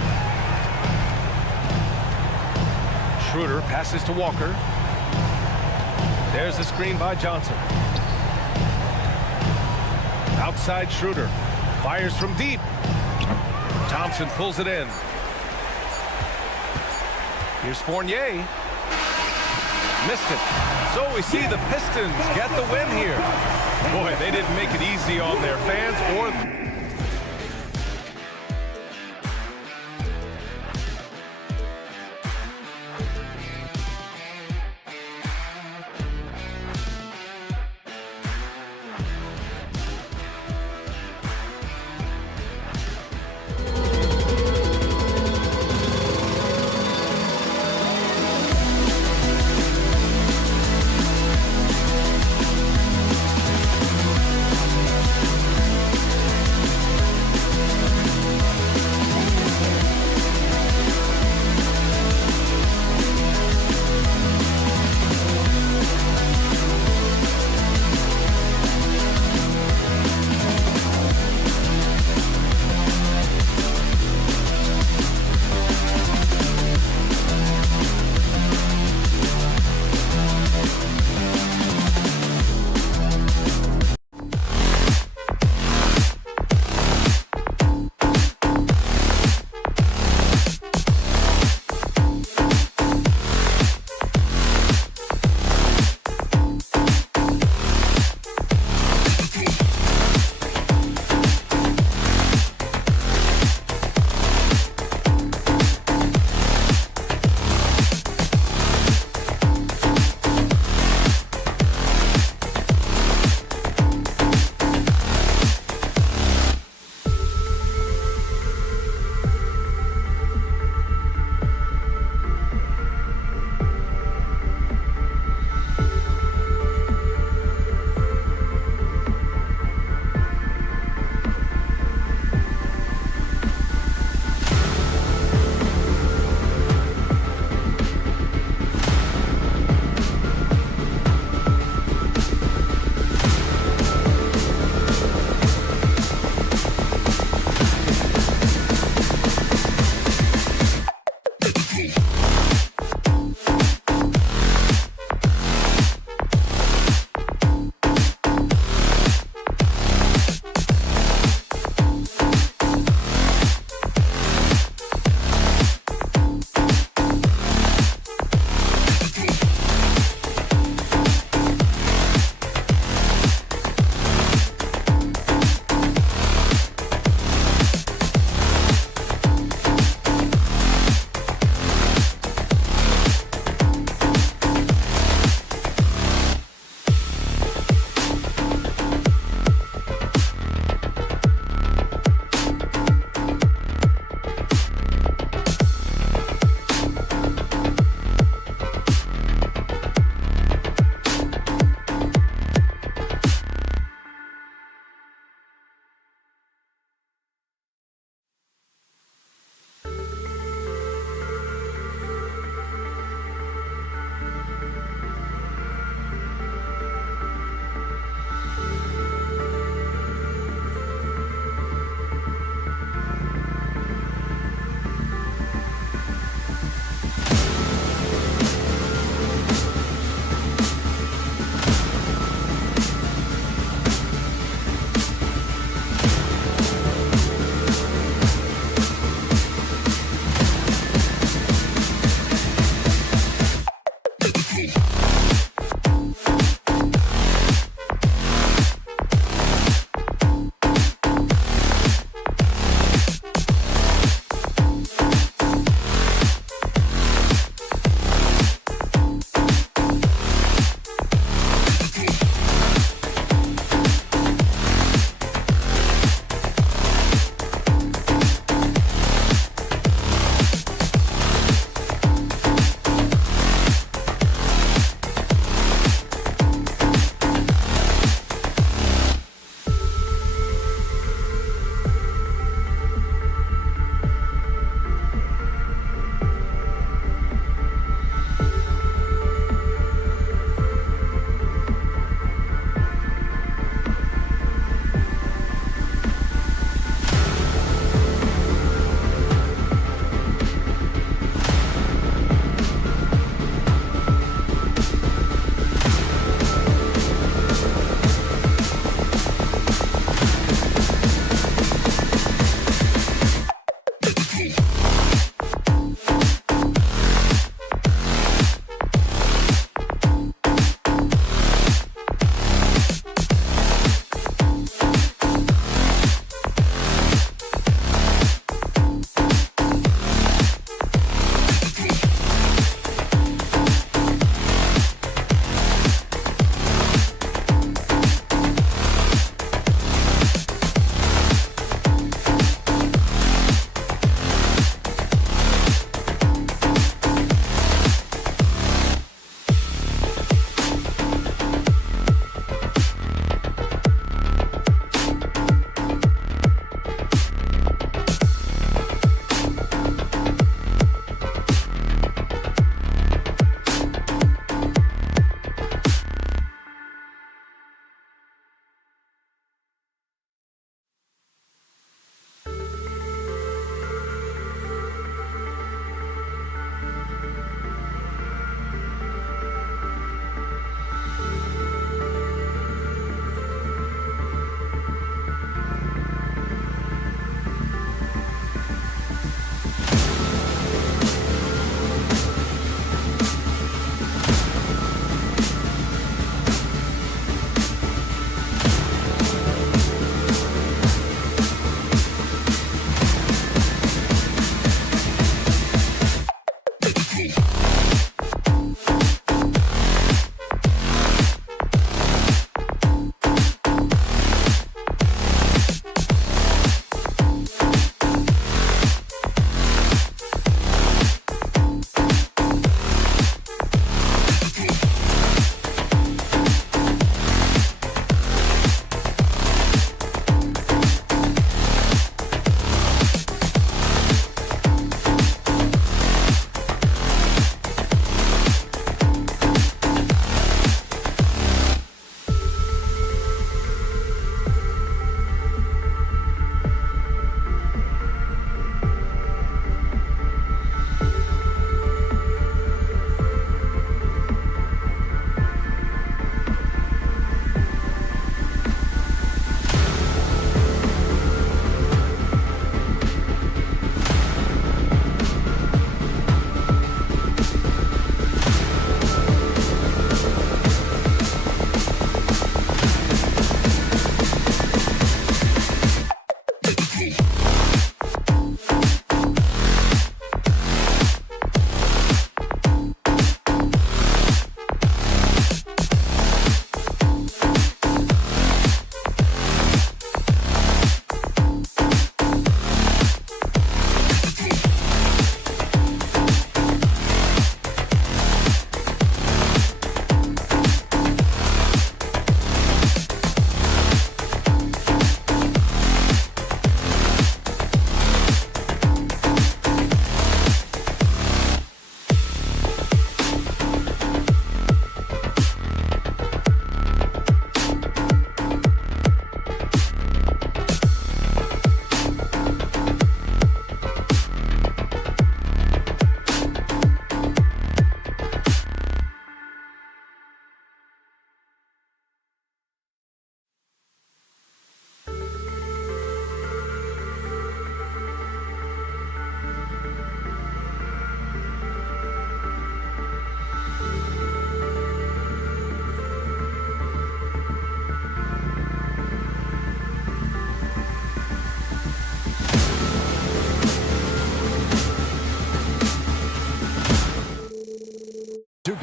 Schroeder passes to Walker. There's the screen by Johnson. Outside Schroeder. Fires from deep. Thompson pulls it in. Here's Fournier. Missed it. So we see the Pistons get the win here. Boy, they didn't make it easy on their fans or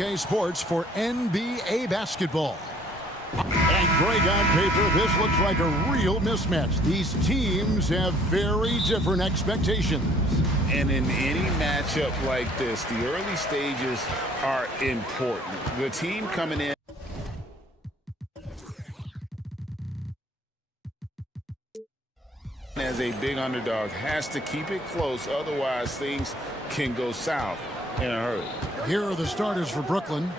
EuroCup Sports for NBA basketball. And Greg, on paper, this looks like a real mismatch. These teams have very different expectations. And in any matchup like this, the early stages are important. The team coming in as a big underdog has to keep it close, otherwise things can go south in a hurry. Here are the starters for Brooklyn.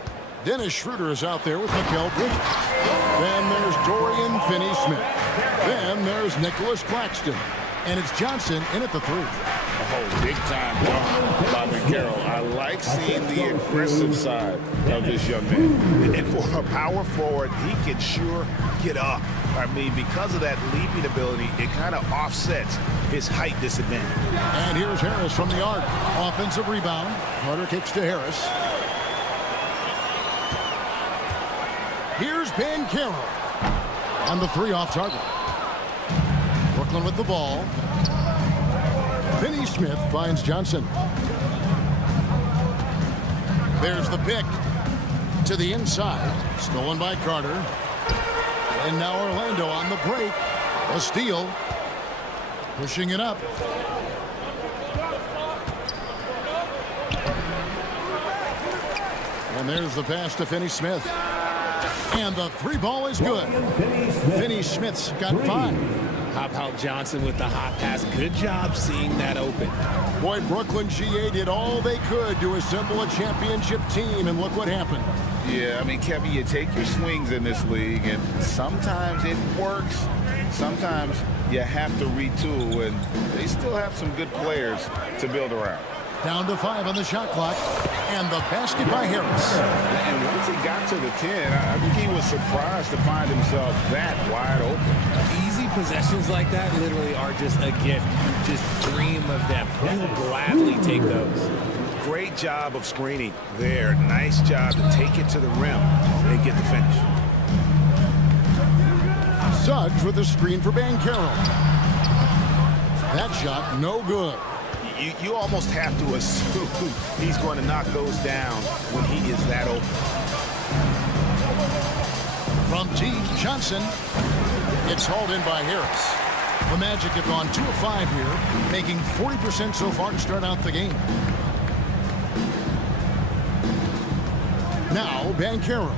Dennis Schroeder is out there with Mikal Bridges. Then there's Dorian Finney-Smith. Then there's Nicholas Claxton. And it's Johnson in at the 3. Oh, big-time dunk by Carroll. I like seeing the aggressive side of this young man. And for a power forward, he can sure get up. I mean, because of that leaping ability, it kind of offsets his height disadvantage. And here's Harris from the arc. Offensive rebound. Carter kicks to Harris. Here's Banchero on the 3 off target. Brooklyn with the ball. Finney-Smith finds Johnson. There's the pick to the inside. Stolen by Carter. And now Orlando on the break. A steal. Pushing it up. And there's the pass to Finney-Smith. And the 3 ball is good. Finney-Smith's got 5. How about Johnson with the hot pass? Good job seeing that open. Boy, Brooklyn GA did all they could to assemble a championship team, and look what happened. Yeah, I mean, Kevin, you take your swings in this league, and sometimes it works. Sometimes you have to retool, and they still have some good players to build around. Down to 5 on the shot clock, and the basket by Harris. And once he got to the 10, I think he was surprised to find himself that wide open. Easy possessions like that literally are just a gift. You just dream of them. You'll gladly take those. Great job of screening there. Nice job to take it to the rim and get the finish. Suggs with a screen for Banchero. That shot no good. You almost have to assume he's going to knock those down when he is that open. From deep, Johnson. It's hauled in by Harris. The Magic have gone 2 of 5 here, making 40% so far to start out the game. Now, Banchero.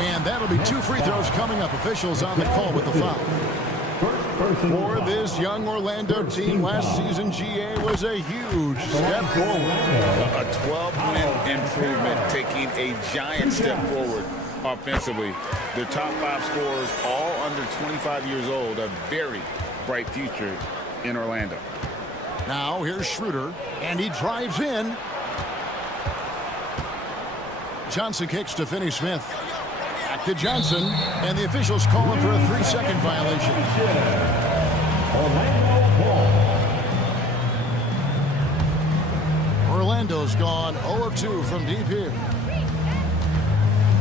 And that'll be 2 free throws coming up. Officials on the call with the foul. For this young Orlando team, last season GA was a huge step forward. A 12-win improvement, taking a giant step forward offensively. Their top 5 scorers, all under 25 years old, a very bright future in Orlando. Now here's Schroeder, and he drives in. Johnson kicks to Finney-Smith. Back to Johnson, and the officials call him for a 3-second violation. Orlando's gone 0 of 2 from deep here.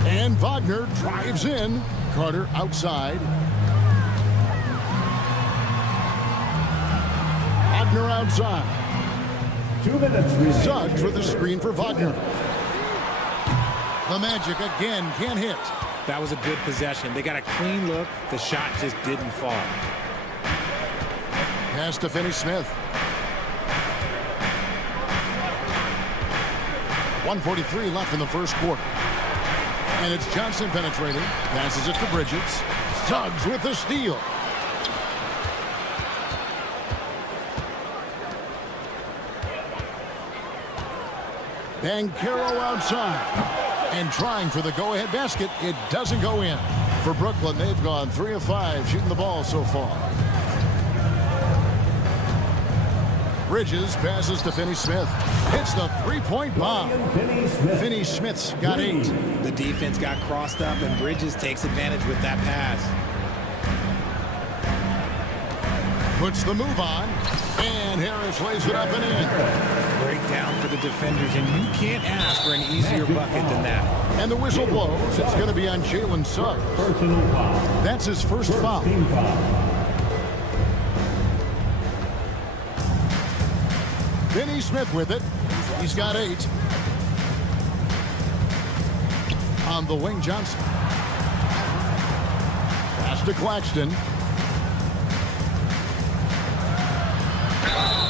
And Wagner drives in. Carter outside. Wagner outside. 2 minutes. Suggs with a screen for Wagner. The Magic again can't hit. That was a good possession. They got a clean look. The shot just didn't fall. Pass to Finney-Smith. 1:43 left in the first quarter. And it's Johnson penetrating. Passes it to Bridges. Suggs with the steal. Banchero outside. And trying for the go-ahead basket. It doesn't go in. For Brooklyn, they've gone 3 of 5 shooting the ball so far. Bridges passes to Finney-Smith. Hits the 3-point bomb. Finney-Smith's got 8. The defense got crossed up, and Bridges takes advantage with that pass. Puts the move on. And Harris lays it up and in. Breakdown for the defenders, and you can't ask for an easier bucket than that. And the whistle blows. It's going to be on Jalen Suggs. That's his first foul. Finney Smith with it. He's got 8. On the wing, Johnson. Pass to Claxton.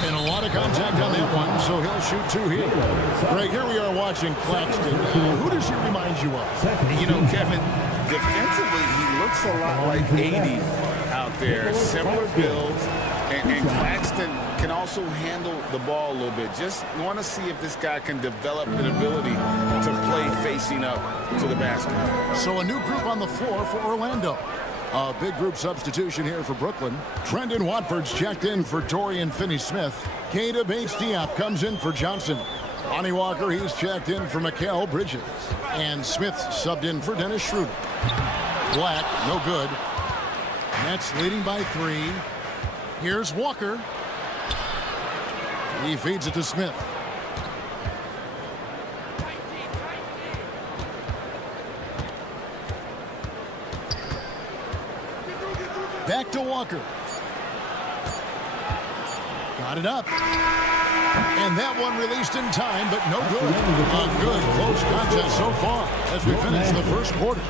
And a lot of contact on that one, so he'll shoot 2 here. Right, here we are watching Claxton. Who does he remind you of? You know, Kevin, defensively, he looks a lot like 80 out there. Similar builds. And Claxton can also handle the ball a little bit. Just want to see if this guy can develop an ability to play facing up to the basket. So a new group on the floor for Orlando. A big group substitution here for Brooklyn. Trendon Watford's checked in for Dorian Finney-Smith. Keita Bates-Diop comes in for Johnson. Lonnie Walker, he's checked in for Mikal Bridges. And Smith subbed in for Dennis Schroeder. Black, no good. Nets leading by 3. Here's Walker. He feeds it to Smith. Back to Walker. Got it up. And that one released in time, but no good. A good close contest so far as we finish the first quarter.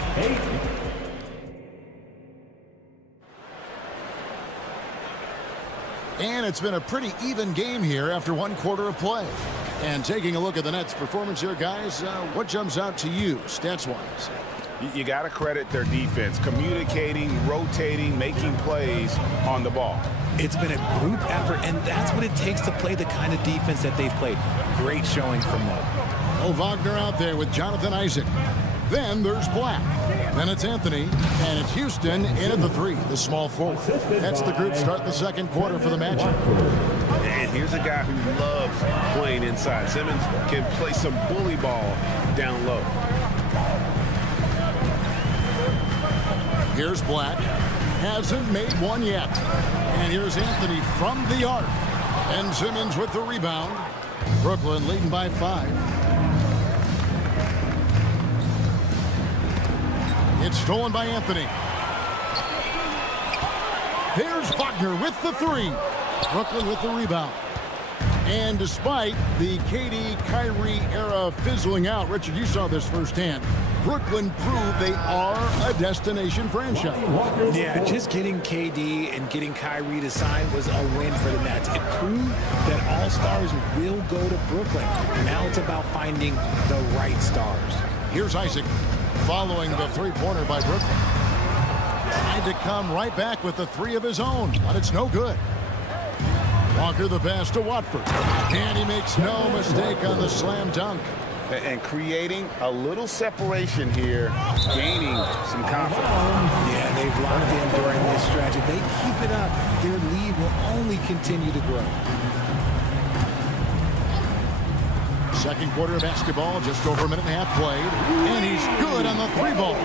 And it's been a pretty even game here after 1 quarter of play. And taking a look at the Nets' performance here, guys, what jumps out to you stats-wise? You got to credit their defense, communicating, rotating, making plays on the ball. It's been a group effort, and that's what it takes to play the kind of defense that they've played. Great showing from them. Oh, Wagner out there with Jonathan Isaac. Then there's Black. Then it's Anthony, and it's Houston in at the 3, the small forward. That's the group starting the second quarter for the Magic. And here's a guy who loves playing inside. Simmons can play some bully ball down low. Here's Black. Hasn't made one yet. And here's Anthony from the arc. And Simmons with the rebound. Brooklyn leading by 5. It's stolen by Anthony. There's Wagner with the 3. Brooklyn with the rebound. And despite the KD Kyrie era fizzling out, Richard, you saw this firsthand. Brooklyn proved they are a destination franchise. Yeah, just getting KD and getting Kyrie to sign was a win for the Nets. It proved that all stars will go to Brooklyn. Now it's about finding the right stars. Here's Isaac following the 3-pointer by Brooklyn. Tried to come right back with the 3 of his own, but it's no good. Walker the pass to Watford. And he makes no mistake on the slam dunk. And creating a little separation here, gaining some confidence. Yeah, they've locked in during this stretch. If they keep it up, their lead will only continue to grow. Second quarter of basketball, just over a minute and a half played. And he's good on the 3-ball.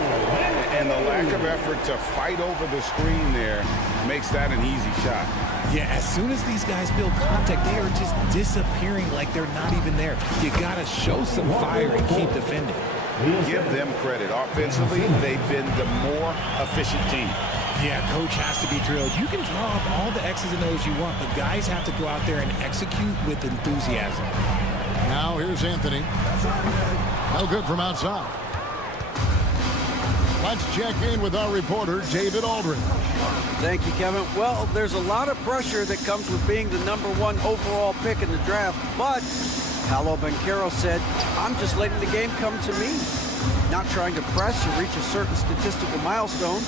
And the lack of effort to fight over the screen there makes that an easy shot. Yeah, as soon as these guys build contact, they are just disappearing like they're not even there. You got to show some fire and keep defending. Give them credit. Offensively, they've been the more efficient team. Yeah, coach has to be drilled. You can draw up all the X's and O's you want, but guys have to go out there and execute with enthusiasm. Now here's Anthony. No good from outside. Let's check in with our reporter, David Aldridge. Thank you, Kevin. Well, there's a lot of pressure that comes with being the #1 overall pick in the draft, but Paolo Banchero said, I'm just letting the game come to me. Not trying to press or reach a certain statistical milestone,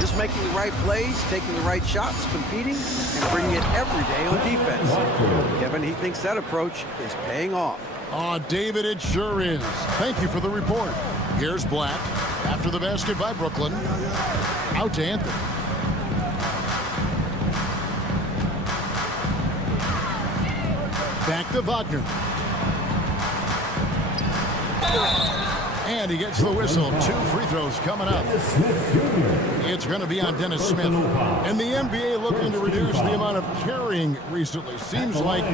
just making the right plays, taking the right shots, competing, and bringing it every day on defense. Kevin, he thinks that approach is paying off. Oh, David, it sure is. Thank you for the report. Here's Black. After the basket by Brooklyn. Out to Anthony. Back to Wagner. And he gets the whistle. 2 free throws coming up. It's going to be on Dennis Smith. And the NBA looking to reduce the amount of carrying recently. Seems like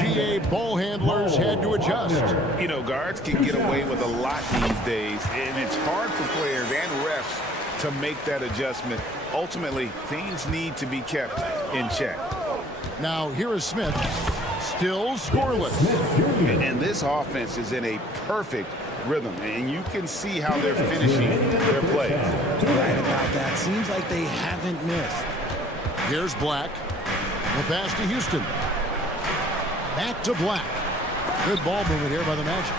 GA ball handlers had to adjust. You know, guards can get away with a lot these days, and it's hard for players and refs to make that adjustment. Ultimately, things need to be kept in check. Now, here is Smith. Still scoreless. And this offense is in a perfect rhythm, and you can see how they're finishing their plays. Right about that. Seems like they haven't missed. Here's Black. The pass to Houston. Back to Black. Good ball movement here by the Magic.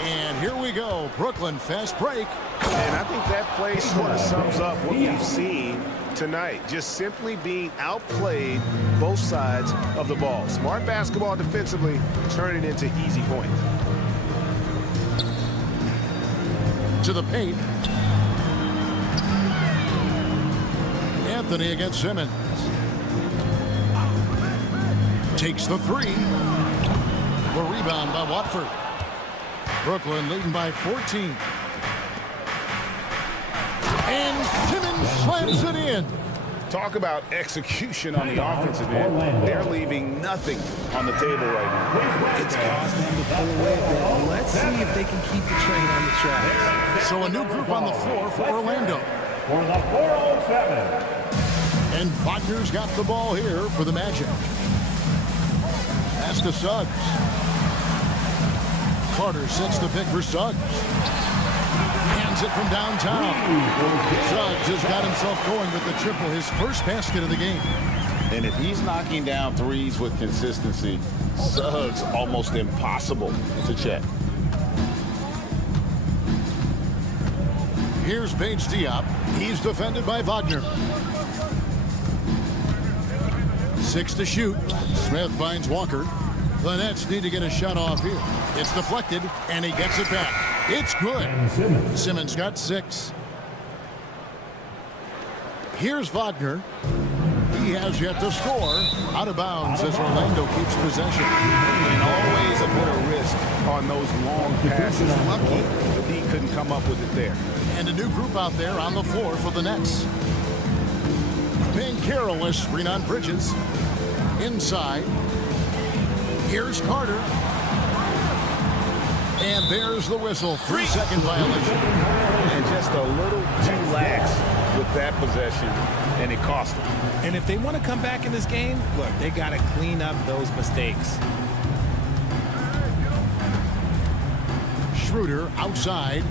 And here we go. Brooklyn fast break. And I think that play sort of sums up what we've seen tonight. Just simply being outplayed both sides of the ball. Smart basketball defensively, turning into easy points. To the paint. Anthony against Simmons. Takes the three. The rebound by Watford. Brooklyn leading by 14. And Simmons slams it in. Talk about execution on the offensive end. They're leaving nothing on the table right now. It's caused them to pull away a bit. Let's see if they can keep the train on the tracks. So a new group on the floor for Orlando. For the 407. And Wagner's got the ball here for the Magic. Pass to Suggs. Carter sets the pick for Suggs. Hands it from downtown. Suggs has got himself going with the triple, his first basket of the game. And if he's knocking down threes with consistency, Suggs almost impossible to check. Here's Paige Diop. He's defended by Wagner. 6 to shoot. Smith finds Walker. The Nets need to get a shot off here. It's deflected, and he gets it back. It's good. Simmons got 6. Here's Wagner. He has yet to score. Out of bounds as Orlando keeps possession. And always a bit of risk on those long passes. Lucky the D couldn't come up with it there. And a new group out there on the floor for the Nets. Carroll is screen on Bridges. Inside. Here's Carter. And there's the whistle. 3-second violation. And just a little too lax with that possession, and it cost them. And if they want to come back in this game, look, they got to clean up those mistakes. Schroeder outside.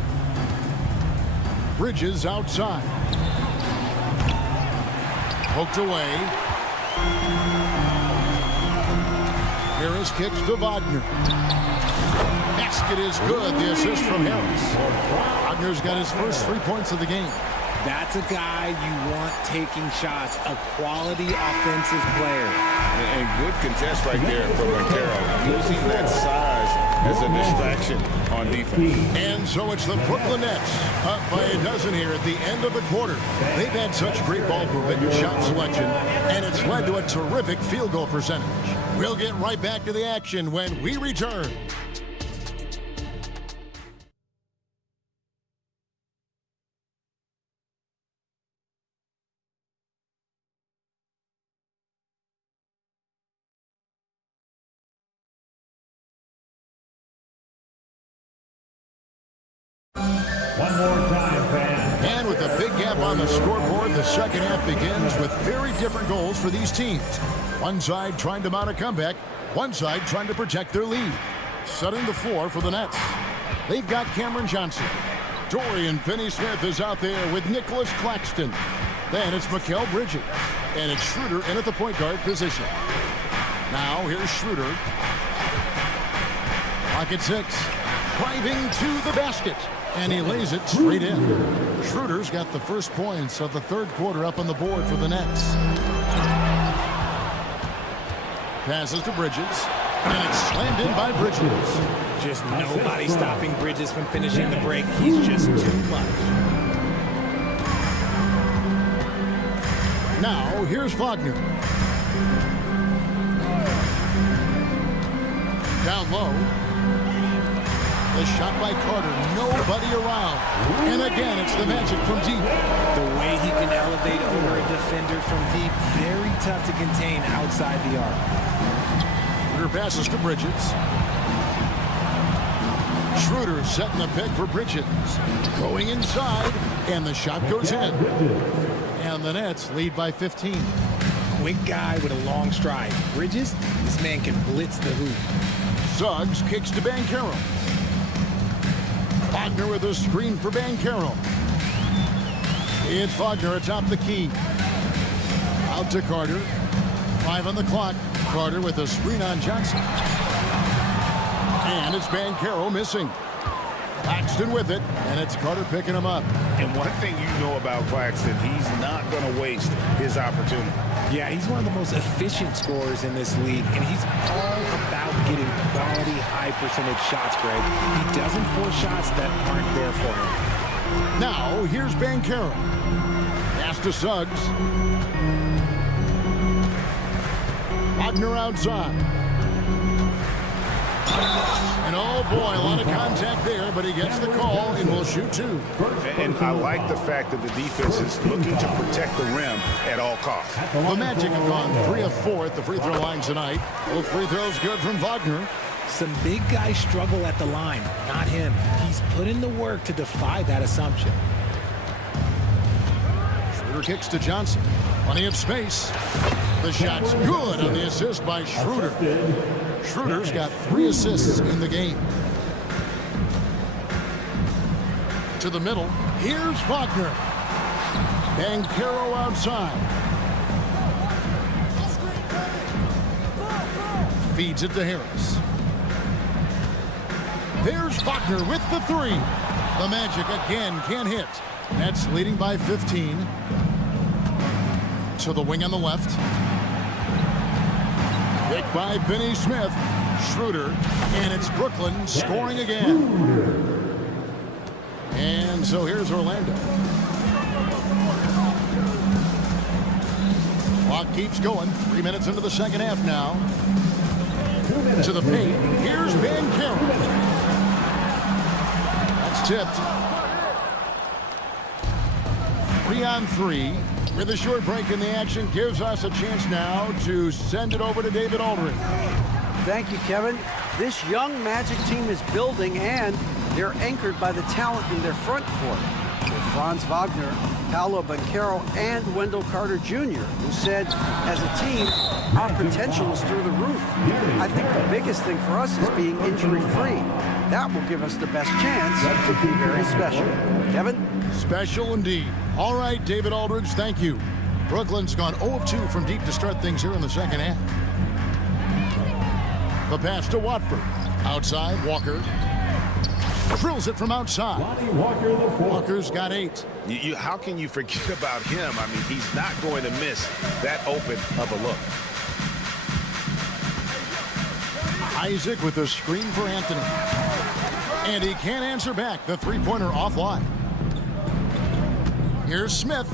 Bridges outside. Poked away. Harris kicks to Wagner. Basket is good. The assist from Harris. Wagner's got his first 3 points of the game. That's a guy you want taking shots, a quality offensive player. And good contest right there from Carroll, using that size as a distraction on defense. And so it's the Brooklyn Nets up by a dozen here at the end of the quarter. They've had such great ball movement and shot selection, and it's led to a terrific field goal percentage. We'll get right back to the action when we return. One more time, fans. And with a big gap on the scoreboard, the second half begins with very different goals for these teams. One side trying to mount a comeback, one side trying to protect their lead. Setting the floor for the Nets. They've got Cameron Johnson. Dorian Finney-Smith is out there with Nicholas Claxton. Then it's Mikal Bridges. And it's Schroeder in at the point guard position. Now here's Schroeder. Pocket 6. Driving to the basket. And he lays it straight in. Schroeder's got the first points of the third quarter up on the board for the Nets. Passes to Bridges. And it's slammed in by Bridges. Just nobody stopping Bridges from finishing the break. He's just too much. Now, here's Wagner. Down low. The shot by Carter. Nobody around. And again, it's the Magic from deep. The way he can elevate over a defender from deep, very tough to contain outside the arc. Schroeder passes to Bridges. Schroeder setting the pick for Bridges. Going inside, and the shot goes in. And the Nets lead by 15. quick guy with a long stride. Bridges, this man can blitz the hoop. Suggs kicks to Banchero. Wagner with a screen for Banchero. It's Wagner atop the key. Out to Carter. 5 on the clock. Carter with a screen on Johnson. And it's Banchero missing. Claxton with it, and it's Carter picking him up. And one thing you know about Claxton, he's not going to waste his opportunity. Yeah, he's one of the most efficient scorers in this league, and he's all about getting quality, high-percentage shots, Greg. He doesn't force shots that aren't there for him. Now, here's Banchero. Pass to Suggs. Wagner outside. And oh boy, a lot of contact there, but he gets the call and will shoot 2. And I like the fact that the defense is looking to protect the rim at all costs. The Magic have gone 3 of 4 at the free throw line tonight. Both free throws good from Wagner. Some big guys struggle at the line, not him. He's put in the work to defy that assumption. Schroeder kicks to Johnson. Plenty of space. The shot's good on the assist by Schroeder. Schroeder's got 3 assists in the game. To the middle. Here's Wagner. Banchero outside. Feeds it to Harris. There's Wagner with the 3. The Magic again can't hit. Nets leading by 15. To the wing on the left. Picked by Finney Smith. Schroeder. And it's Brooklyn scoring again. And so here's Orlando. Clock keeps going. 3 minutes into the second half now. To the paint. Here's Banchero. That's tipped. 3 on 3. With a short break in the action, gives us a chance now to send it over to David Aldridge. Thank you, Kevin. This young Magic team is building, and they're anchored by the talent in their front court. With Franz Wagner, Paolo Banchero, and Wendell Carter Jr., who said, as a team, our potential is through the roof. I think the biggest thing for us is being injury-free. That will give us the best chance to be very special. Kevin? Special indeed. All right, David Aldridge, thank you. Brooklyn's gone 0 of 2 from deep to start things here in the second half. The pass to Watford. Outside, Walker. Drills it from outside. Walker's got 8. How can you forget about him? I mean, he's not going to miss that open of a look. Isaac with a screen for Anthony. And he can't answer back. The three-pointer offline. Here's Smith.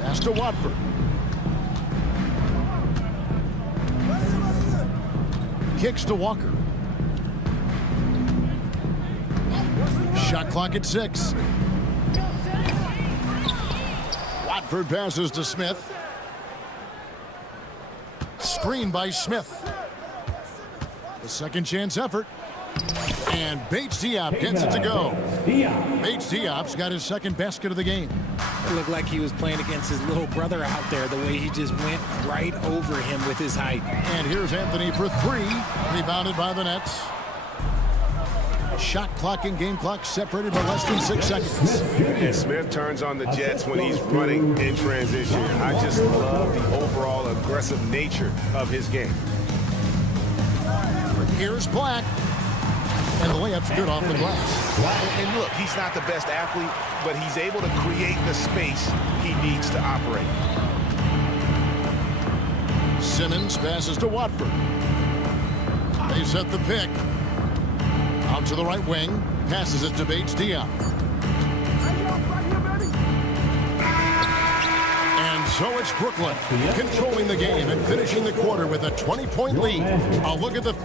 Pass to Watford. Kicks to Walker. Shot clock at 6. Watford passes to Smith. Screen by Smith. The second chance effort. And Bates Diop gets it to go. Bates Diop's got his second basket of the game. It looked like he was playing against his little brother out there, the way he just went right over him with his height. And here's Anthony for 3. Rebounded by the Nets. Shot clock and game clock separated by less than 6 seconds. And Smith turns on the Jets when he's running in transition. I just love the overall aggressive nature of his game. Here's Black. And the layup's good off the glass. And look, he's not the best athlete, but he's able to create the space he needs to operate. Simmons passes to Watford. They set the pick. Out to the right wing. Passes it to Bates Diop. And so it's Brooklyn controlling the game and finishing the quarter with a 20-point lead. A look at the...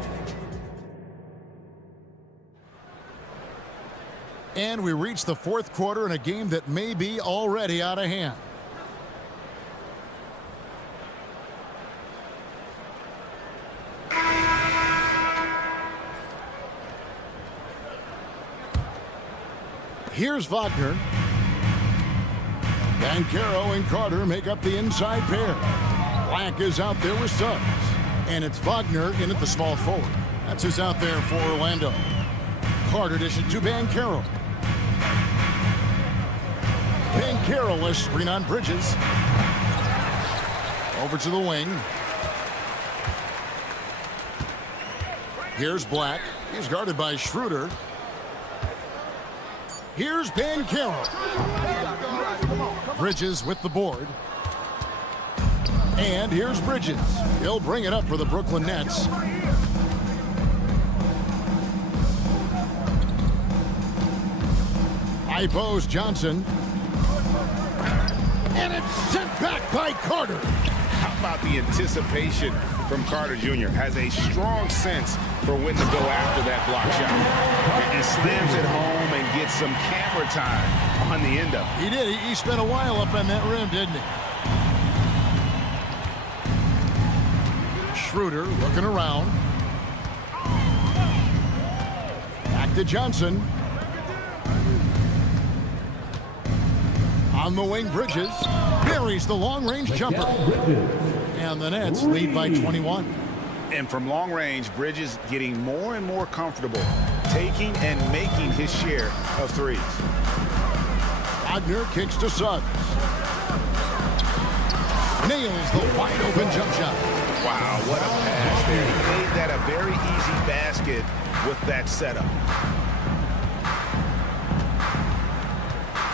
And we reach the fourth quarter in a game that may be already out of hand. Here's Wagner. Banchero and Carter make up the inside pair. Black is out there with Suggs. And it's Wagner in at the small forward. That's who's out there for Orlando. Carter dishes to Banchero. Banchero, a screen on Bridges. Over to the wing. Here's Black. He's guarded by Schroeder. Here's Banchero. Bridges with the board. And here's Bridges. He'll bring it up for the Brooklyn Nets. High post Johnson. And it's sent back by Carter. How about the anticipation from Carter Jr. Has a strong sense for when to go after that block shot. And slams it home and gets some camera time on the end of it. He did. He spent a while up on that rim, didn't he? Schroeder looking around. Back to Johnson. On the wing, Bridges buries the long-range jumper. And the Nets lead by 21. And from long range, Bridges getting more and more comfortable taking and making his share of threes. Wagner kicks to Suggs. Nails the wide-open jump shot. Wow, what a pass there. He made that a very easy basket with that setup.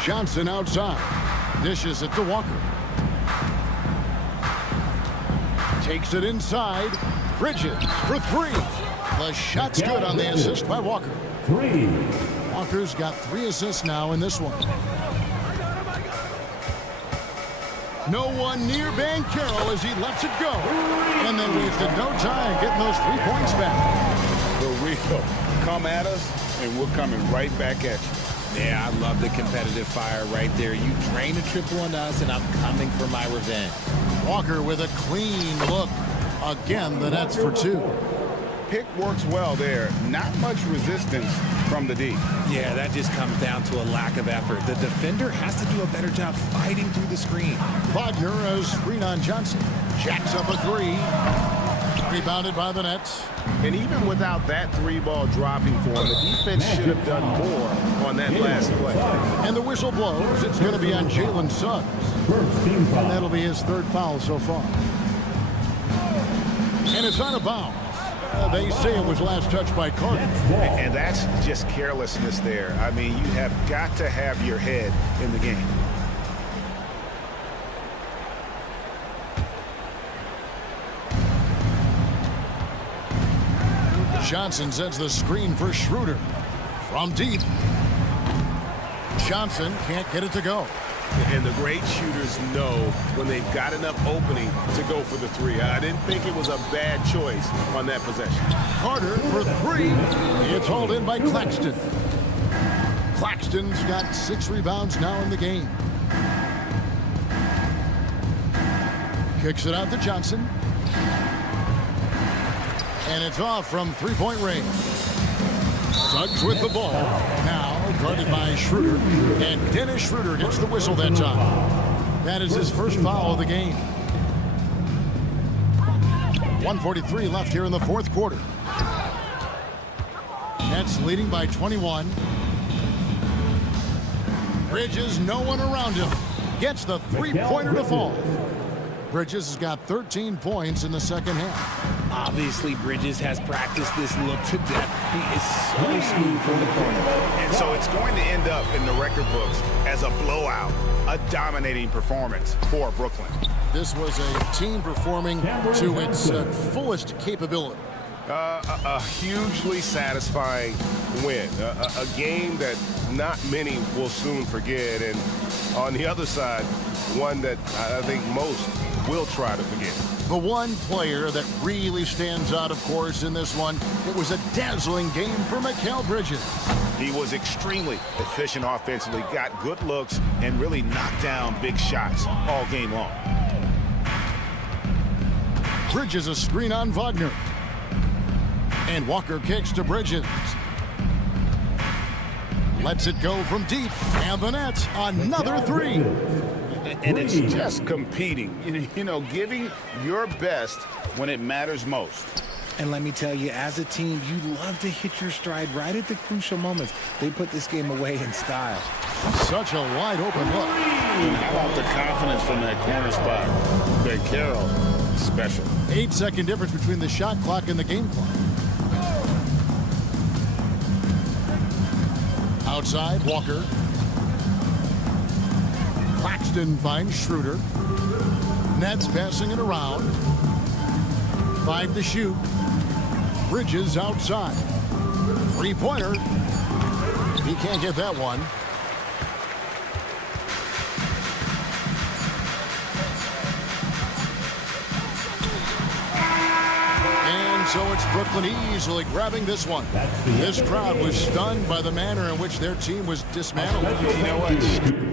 Johnson outside. Dishes it to Walker. Takes it inside. Bridges for three. The shot's good on the assist by Walker. Walker's got 3 assists now in this one. No one near Banchero as he lets it go. And then wasted no time getting those 3 points back. The real come at us, and we're coming right back at you. Yeah, I love the competitive fire right there. You drain a triple on us, and I'm coming for my revenge. Walker with a clean look. Again, the Nets for 2. Pick works well there. Not much resistance from the D. Yeah, that just comes down to a lack of effort. The defender has to do a better job fighting through the screen. Wagner, a screen on Johnson. Jacks up a 3. Rebounded by the Nets. And even without that 3-ball dropping for him, the defense should have done more on that last play. And the whistle blows. It's going to be on Jalen Suggs. And that'll be his 3rd foul so far. And it's out of bounds. They say it was last touched by Karson. And that's just carelessness there. I mean, you have got to have your head in the game. Johnson sets the screen for Schroeder. From deep. Johnson can't get it to go. And the great shooters know when they've got enough opening to go for the 3. I didn't think it was a bad choice on that possession. Carter for 3. It's hauled in by Claxton. Claxton's got 6 rebounds now in the game. Kicks it out to Johnson. And it's off from 3-point range. Suggs with the ball. Now guarded by Schroeder. And Dennis Schroeder gets the whistle that time. That is his first foul of the game. 1:43 left here in the 4th quarter. Nets leading by 21. Bridges, no one around him. Gets the 3-pointer to fall. Bridges has got 13 points in the second half. Obviously, Bridges has practiced this look to death. He is so smooth from the corner. And so it's going to end up in the record books as a blowout, a dominating performance for Brooklyn. This was a team performing to its fullest capability. A hugely satisfying win. A game that not many will soon forget. And on the other side, one that I think most will try to forget. The one player that really stands out, of course, in this one, it was a dazzling game for Mikal Bridges. He was extremely efficient offensively, got good looks, and really knocked down big shots all game long. Bridges a screen on Wagner. And Walker kicks to Bridges. Lets it go from deep. And the Nets, another 3. and it's just competing. You know, giving your best when it matters most. And let me tell you, as a team, you love to hit your stride right at the crucial moments. They put this game away in style. Such a wide open look. And how about the confidence from that corner spot? Banchero, special. 8-second difference between the shot clock and the game clock. Outside, Walker. Claxton finds Schroeder. Nets passing it around. 5 to shoot. Bridges outside. Three-pointer. He can't get that one. And so it's Brooklyn easily grabbing this one. This crowd was stunned by the manner in which their team was dismantled. You know what?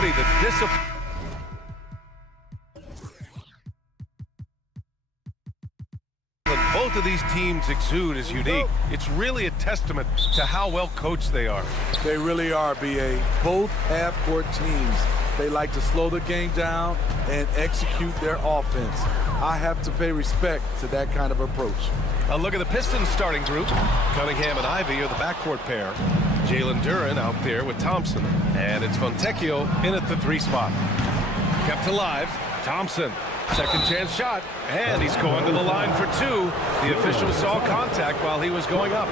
The discipline. Both of these teams exude is unique. It's really a testament to how well coached they are. They really are, B.A. Both half-court teams. They like to slow the game down and execute their offense. I have to pay respect to that kind of approach. A look at the Pistons starting group. Cunningham and Ivy are the backcourt pair. Jalen Duren out there with Thompson. And it's Fontecchio in at the 3 spot. Kept alive. Thompson. Second chance shot. And he's going to the line for 2. The official saw contact while he was going up.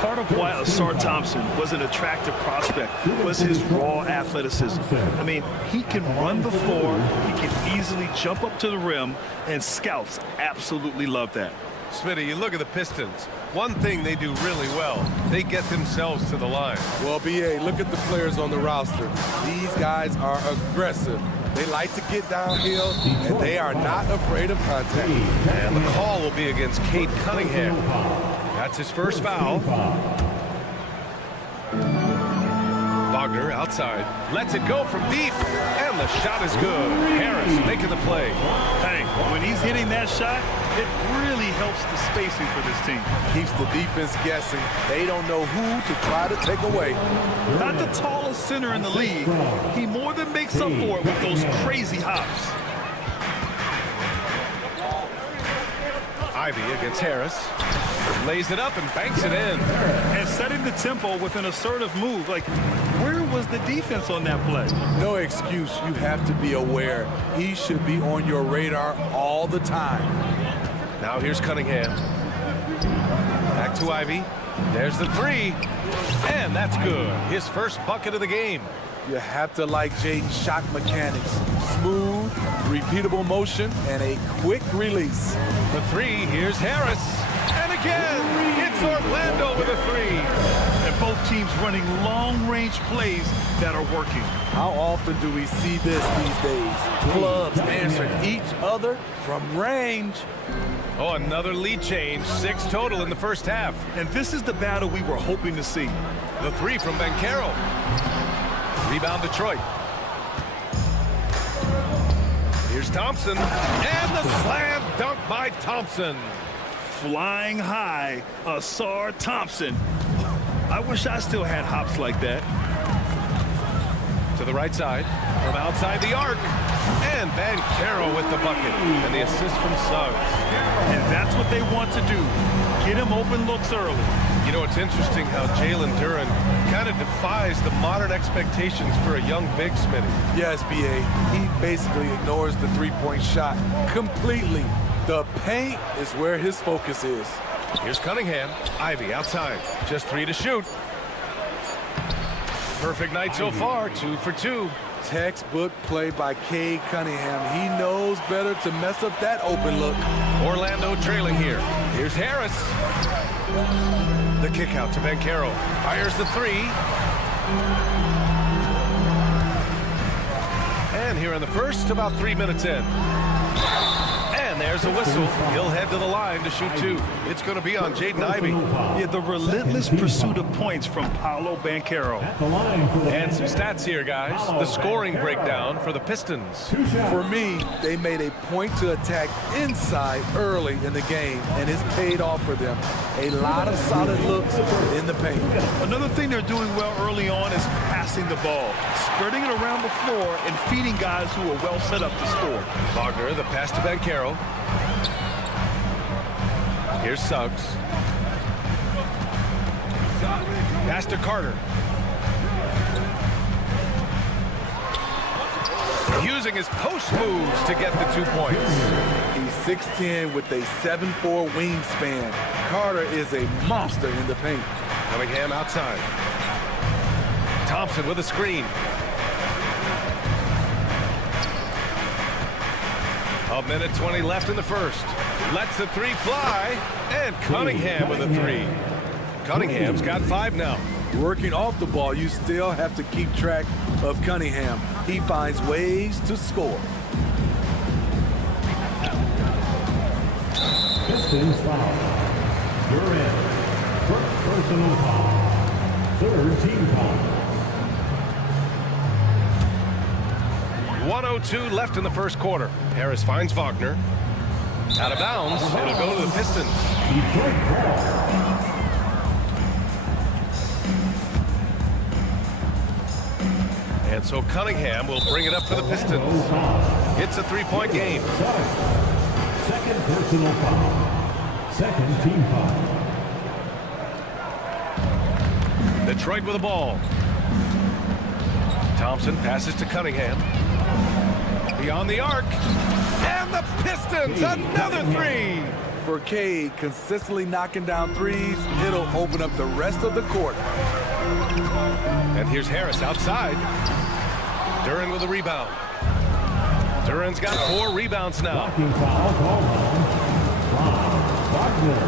Part of why Asar Thompson was an attractive prospect was his raw athleticism. I mean, he can run the floor, he can easily jump up to the rim, and scouts absolutely love that. Smitty, you look at the Pistons. One thing they do really well, they get themselves to the line. Well, B.A., look at the players on the roster. These guys are aggressive. They like to get downhill, and they are not afraid of contact. And the call will be against Cade Cunningham. That's his first foul. Wagner outside. Lets it go from deep. And the shot is good. Harris making the play. Hey, when he's hitting that shot, it really helps the spacing for this team. Keeps the defense guessing. They don't know who to try to take away. Not the tallest center in the league. He more than makes up for it with those crazy hops. Ivy against Harris. Lays it up and banks it in. And setting the tempo with an assertive move. Like, where was the defense on that play? No excuse. You have to be aware. He should be on your radar all the time. Now here's Cunningham. Back to Ivy. There's the 3. And that's good. His first bucket of the game. You have to like Jaden's shot mechanics. Smooth, repeatable motion, and a quick release. The 3, here's Harris. And again, it's Orlando with a 3. And both teams running long-range plays that are working. How often do we see this these days? Clubs answering each other from range. Oh, another lead change. 6 total in the first half. And this is the battle we were hoping to see. The 3 from Banchero. Rebound Detroit. Here's Thompson. And the slam dunk by Thompson. Flying high, Asar Thompson. I wish I still had hops like that. To the right side, from outside the arc. And Banchero with the bucket. And the assist from Suggs. And that's what they want to do. Get him open looks early. You know, it's interesting how Jalen Duren kind of defies the modern expectations for a young big Smitty. Yes, B.A. He basically ignores the three-point shot completely. The paint is where his focus is. Here's Cunningham. Ivy outside. Just 3 to shoot. Perfect night so far. 2 for 2. Textbook play by Cade Cunningham. He knows better to mess up that open look. Orlando trailing here. Here's Harris. The kick out to Banchero. Fires the 3. And here in the first, about 3 minutes in. And there's a whistle. He'll head to the line to shoot 2. It's going to be on Jaden Ivey. Yeah, the relentless pursuit of points from Paolo Banchero. And some stats here, guys. The scoring breakdown for the Pistons. For me, they made a point to attack inside early in the game, and it's paid off for them. A lot of solid looks in the paint. Another thing they're doing well early on is passing the ball, spreading it around the floor and feeding guys who are well set up to score. Wagner, the pass to Banchero. Here's Suggs. Pass to Carter. Using his post moves to get the 2 points. He's 6'10" with a 7'4" wingspan. Carter is a monster in the paint. Cunningham outside. Thompson with a screen. A minute 20 left in the first. Lets the 3 fly. And Cunningham with a 3. Cunningham's got 5 now. Working off the ball, you still have to keep track of Cunningham. He finds ways to score. Pistons foul. Duren. First personal foul. Third team foul. 1:02 left in the first quarter. Harris finds Wagner. Out of bounds. It'll go to the Pistons. And so Cunningham will bring it up for the Pistons. It's a three-point game. Second personal foul. Second team foul. Detroit with the ball. Thompson passes to Cunningham. Beyond the arc. And the Pistons, another three. For Cade, consistently knocking down threes, it'll open up the rest of the court. And here's Harris outside. Duran with a rebound. Duran's got 4 rebounds now. Blocking foul called on Wagner.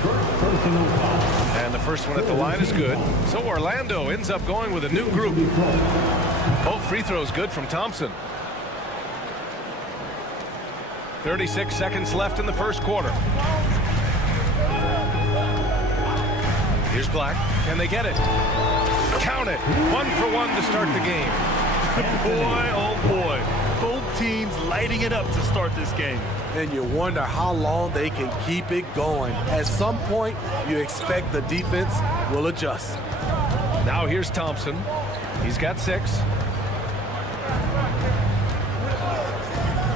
First personal foul. And the first one at the line is good. So Orlando ends up going with a new group. Both free throws good from Thompson. 36 seconds left in the first quarter. Here's Black. Can they get it? Count it. 1 for 1 to start the game. Boy, oh boy. Both teams lighting it up to start this game. And you wonder how long they can keep it going. At some point, you expect the defense will adjust. Now here's Thompson. He's got 6.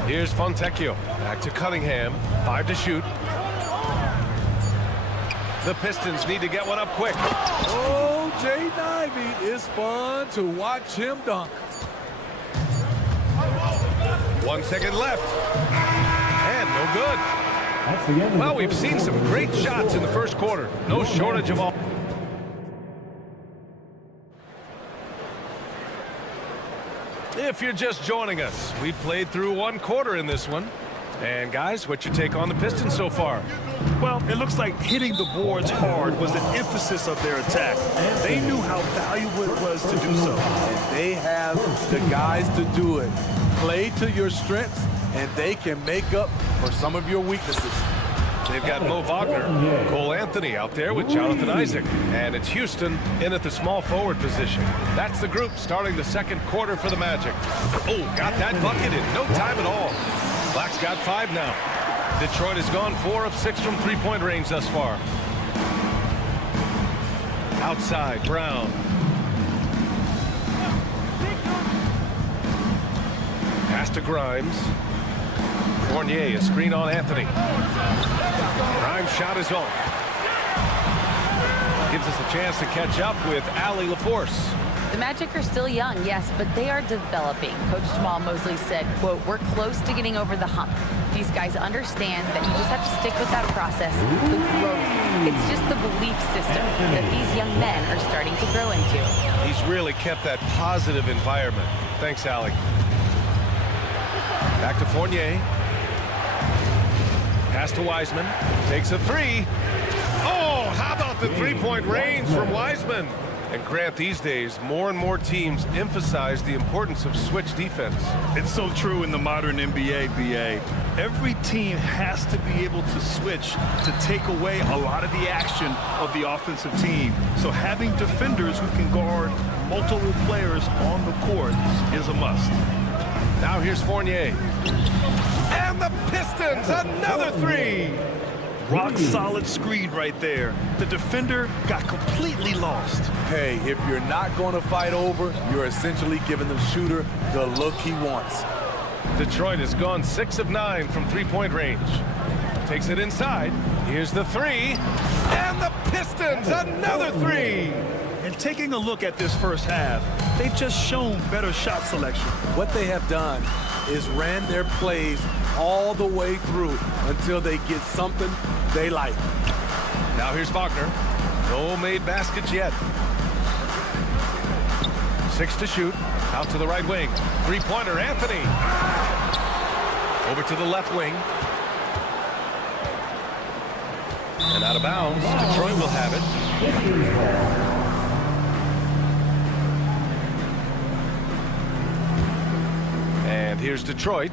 Here's Fontecchio. Back to Cunningham. 5 to shoot. The Pistons need to get one up quick. Oh, Jay Ivey, it's fun to watch him dunk. 1 second left. And no good. That's the end. Well, we've seen some great shots in the first quarter. No shortage of all. If you're just joining us, we played through 1 quarter in this one. And guys, what's your take on the Pistons so far? Well, it looks like hitting the boards hard was the emphasis of their attack. They knew how valuable it was to do so. And they have the guys to do it. Play to your strengths, and they can make up for some of your weaknesses. They've got Mo Wagner, Cole Anthony out there with Jonathan Isaac. And it's Houston in at the small forward position. That's the group starting the second quarter for the Magic. Oh, got that bucket in no time at all. Black's got 5 now. Detroit has gone 4 of 6 from three-point range thus far. Outside, Brown. Pass to Grimes. Fournier, a screen on Anthony. Grimes' shot is off. Gives us a chance to catch up with Allie LaForce. The Magic are still young, yes, but they are developing. Coach Jamal Mosley said, quote, "We're close to getting over the hump. These guys understand that you just have to stick with that process, the growth. It's just the belief system that these young men are starting to grow into." He's really kept that positive environment. Thanks, Allie. Back to Fournier. Pass to Wiseman. Takes a 3. Oh, how about the three-point range from Wiseman? And Grant, these days, more and more teams emphasize the importance of switch defense. It's so true in the modern NBA, BA. Every team has to be able to switch to take away a lot of the action of the offensive team. So having defenders who can guard multiple players on the court is a must. Now here's Fournier. And the Pistons, another 3. Rock solid screen right there. The defender got completely lost. Hey, if you're not going to fight over, you're essentially giving the shooter the look he wants. Detroit has gone 6 of 9 from three-point range. Takes it inside. Here's the 3. And the Pistons, another 3. And taking a look at this first half, they've just shown better shot selection. What they have done is ran their plays all the way through until they get something they like. Now here's Wagner. No made baskets yet. 6 to shoot. Out to the right wing. Three-pointer, Anthony. Over to the left wing. And out of bounds. Detroit will have it. And here's Detroit.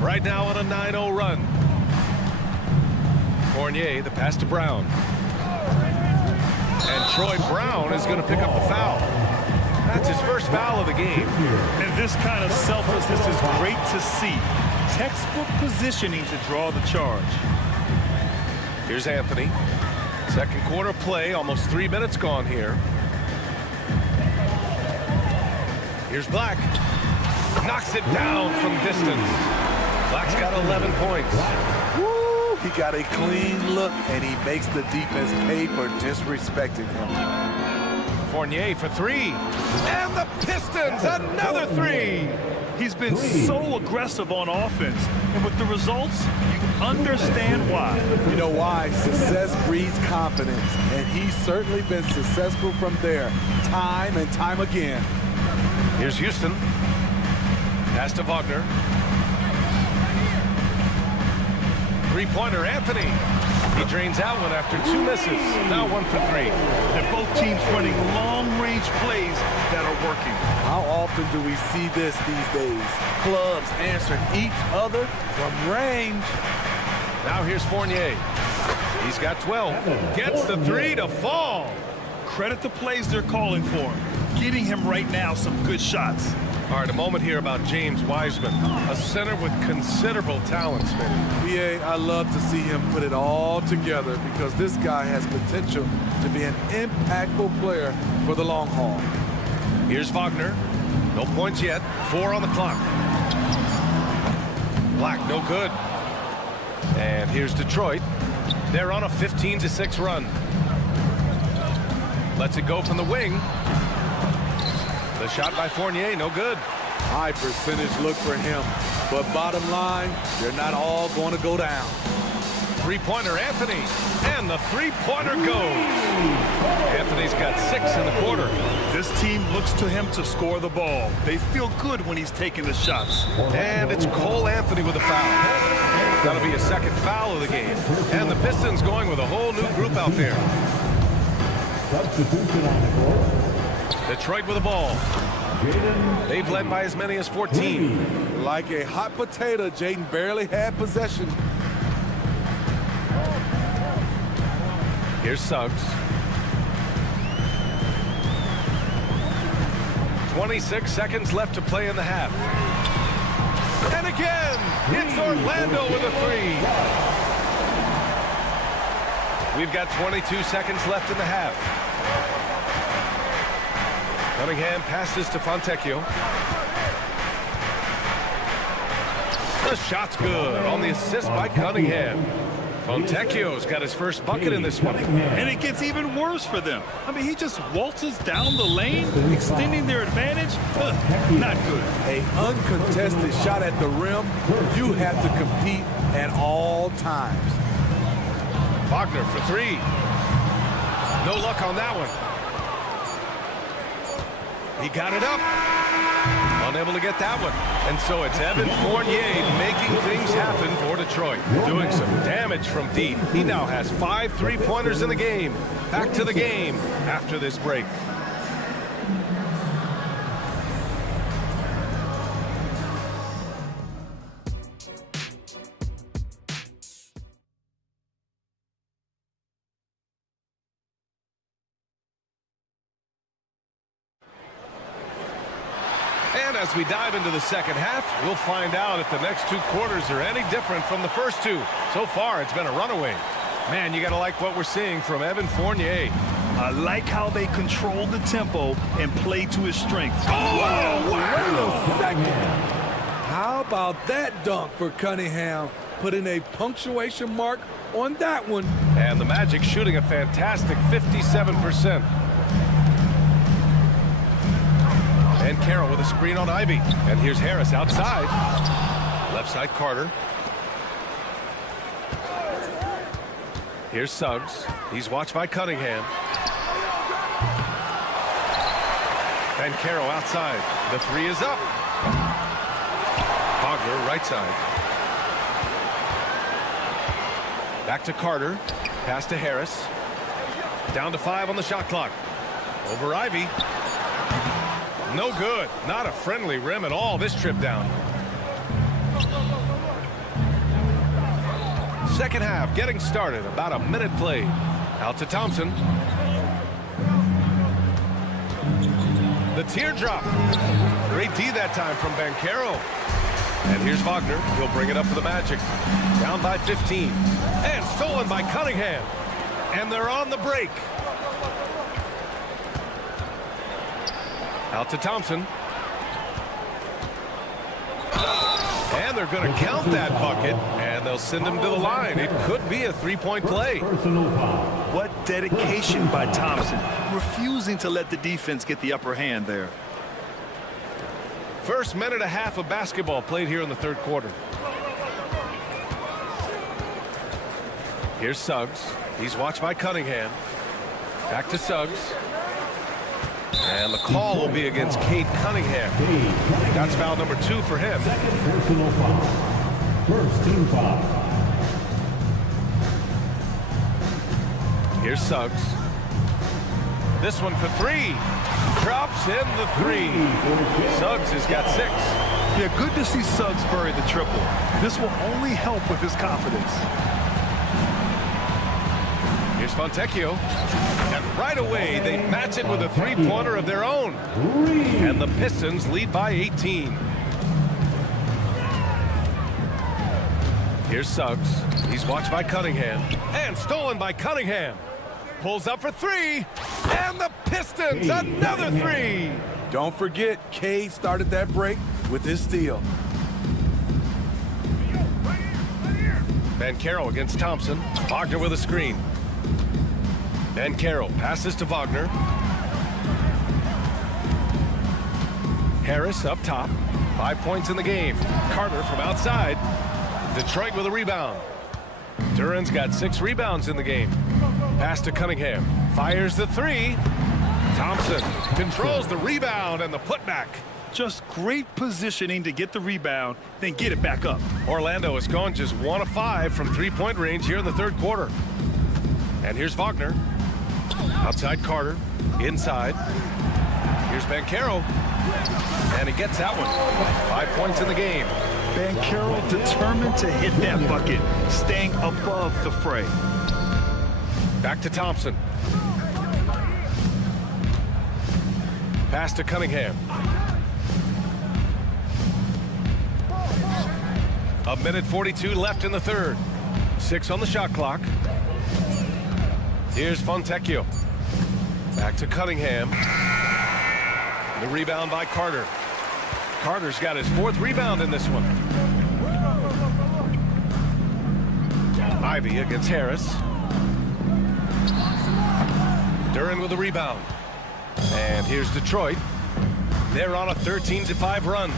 Right now on a 9-0 run. Fournier, the pass to Brown. And Troy Brown is going to pick up the foul. That's his first foul of the game. And this kind of selflessness is great to see. Textbook positioning to draw the charge. Here's Anthony. Second quarter play, almost 3 minutes gone here. Here's Black. Knocks it down from distance. Black's got 11 points. Woo! He got a clean look, and he makes the defense pay for disrespecting him. Fournier for three. And the Pistons, another three. He's been so aggressive on offense, and with the results, you understand why. You know why? Success breeds confidence, and he's certainly been successful from there, time and time again. Here's Houston. Pass to Wagner. Three-pointer, Anthony. He drains out one after 2 misses. Now 1 for 3. They're both teams running long-range plays that are working. How often do we see this these days? Clubs answering each other from range. Now here's Fournier. He's got 12. Gets the three to fall. Credit the plays they're calling for him. Getting him right now some good shots. All right, a moment here about James Wiseman, a center with considerable talent, Smitty. BA, I love to see him put it all together because this guy has potential to be an impactful player for the long haul. Here's Wagner. No points yet. 4 on the clock. Black, no good. And here's Detroit. They're on a 15-6 run. Lets it go from the wing. The shot by Fournier, no good. High percentage look for him, but bottom line, they're not all going to go down. Three-pointer, Anthony, and the three-pointer goes. Anthony's got 6 in the quarter. This team looks to him to score the ball. They feel good when he's taking the shots. And it's Cole Anthony with a foul. That'll be a second foul of the game. And the Pistons going with a whole new group out there. Detroit with the ball. They've led by as many as 14. Like a hot potato, Jaden barely had possession. Here's Suggs. 26 seconds left to play in the half. And again, it's Orlando with a three. We've got 22 seconds left in the half. Cunningham passes to Fontecchio. The shot's good on the assist by Cunningham. Fontecchio's got his first bucket in this one. And it gets even worse for them. I mean, he just waltzes down the lane, extending their advantage. Not good. An uncontested shot at the rim. You have to compete at all times. Wagner for three. No luck on that one. He got it up. Unable to get that one. And so it's Evan Fournier making things happen for Detroit. Doing some damage from deep. He now has 5 three-pointers in the game. Back to the game after this break. And as we dive into the second half, we'll find out if the next 2 quarters are any different from the first 2. So far, it's been a runaway. Man, you got to like what we're seeing from Evan Fournier. I like how they control the tempo and play to his strengths. Oh, wow. Wait a second. How about that dunk for Cunningham? Putting a punctuation mark on that one. And the Magic shooting a fantastic 57%. And Carroll with a screen on Ivy. And here's Harris outside. Left side Carter. Here's Suggs. He's watched by Cunningham. And Carroll outside. The three is up. Wagner right side. Back to Carter. Pass to Harris. Down to 5 on the shot clock. Over Ivy. No good. Not a friendly rim at all this trip down. Second half getting started. About a minute played. Out to Thompson. The teardrop. Great D that time from Banchero. And here's Wagner. He'll bring it up for the Magic. Down by 15. And stolen by Cunningham. And they're on the break. Out to Thompson. And they're going to count that bucket. And they'll send him to the line. It could be a three-point play. What dedication by Thompson. Refusing to let the defense get the upper hand there. First minute and a half of basketball played here in the third quarter. Here's Suggs. He's watched by Cunningham. Back to Suggs. And the call will be against Cade Cunningham. That's foul number 2 for him. Second personal foul. First team foul. Here's Suggs. This one for 3. Drops in the 3. Suggs has got 6. Yeah, good to see Suggs bury the triple. This will only help with his confidence. Here's Fontecchio. And right away, they match it with a three-pointer of their own. And the Pistons lead by 18. Here's Suggs. He's watched by Cunningham. And stolen by Cunningham. Pulls up for 3. And the Pistons, another 3. Don't forget, Cade started that break with his steal. Banchero against Thompson. Wagner with a screen. Banchero passes to Wagner. Harris up top. 5 points in the game. Carter from outside. Detroit with a rebound. Duran's got 6 rebounds in the game. Pass to Cunningham. Fires the 3. Thompson controls the rebound and the putback. Just great positioning to get the rebound, then get it back up. Orlando has gone just 1 of 5 from three-point range here in the third quarter. And here's Wagner. Outside Carter. Inside. Here's Banchero. And he gets that one. 5 points in the game. Banchero determined to hit that bucket, staying above the fray. Back to Thompson. Pass to Cunningham. A minute 42 left in the third. 6 on the shot clock. Here's Fontecchio. Back to Cunningham. The rebound by Carter. Carter's got his 4th rebound in this one. Ivy against Harris. Duran with a rebound. And here's Detroit. They're on a 13-5 run.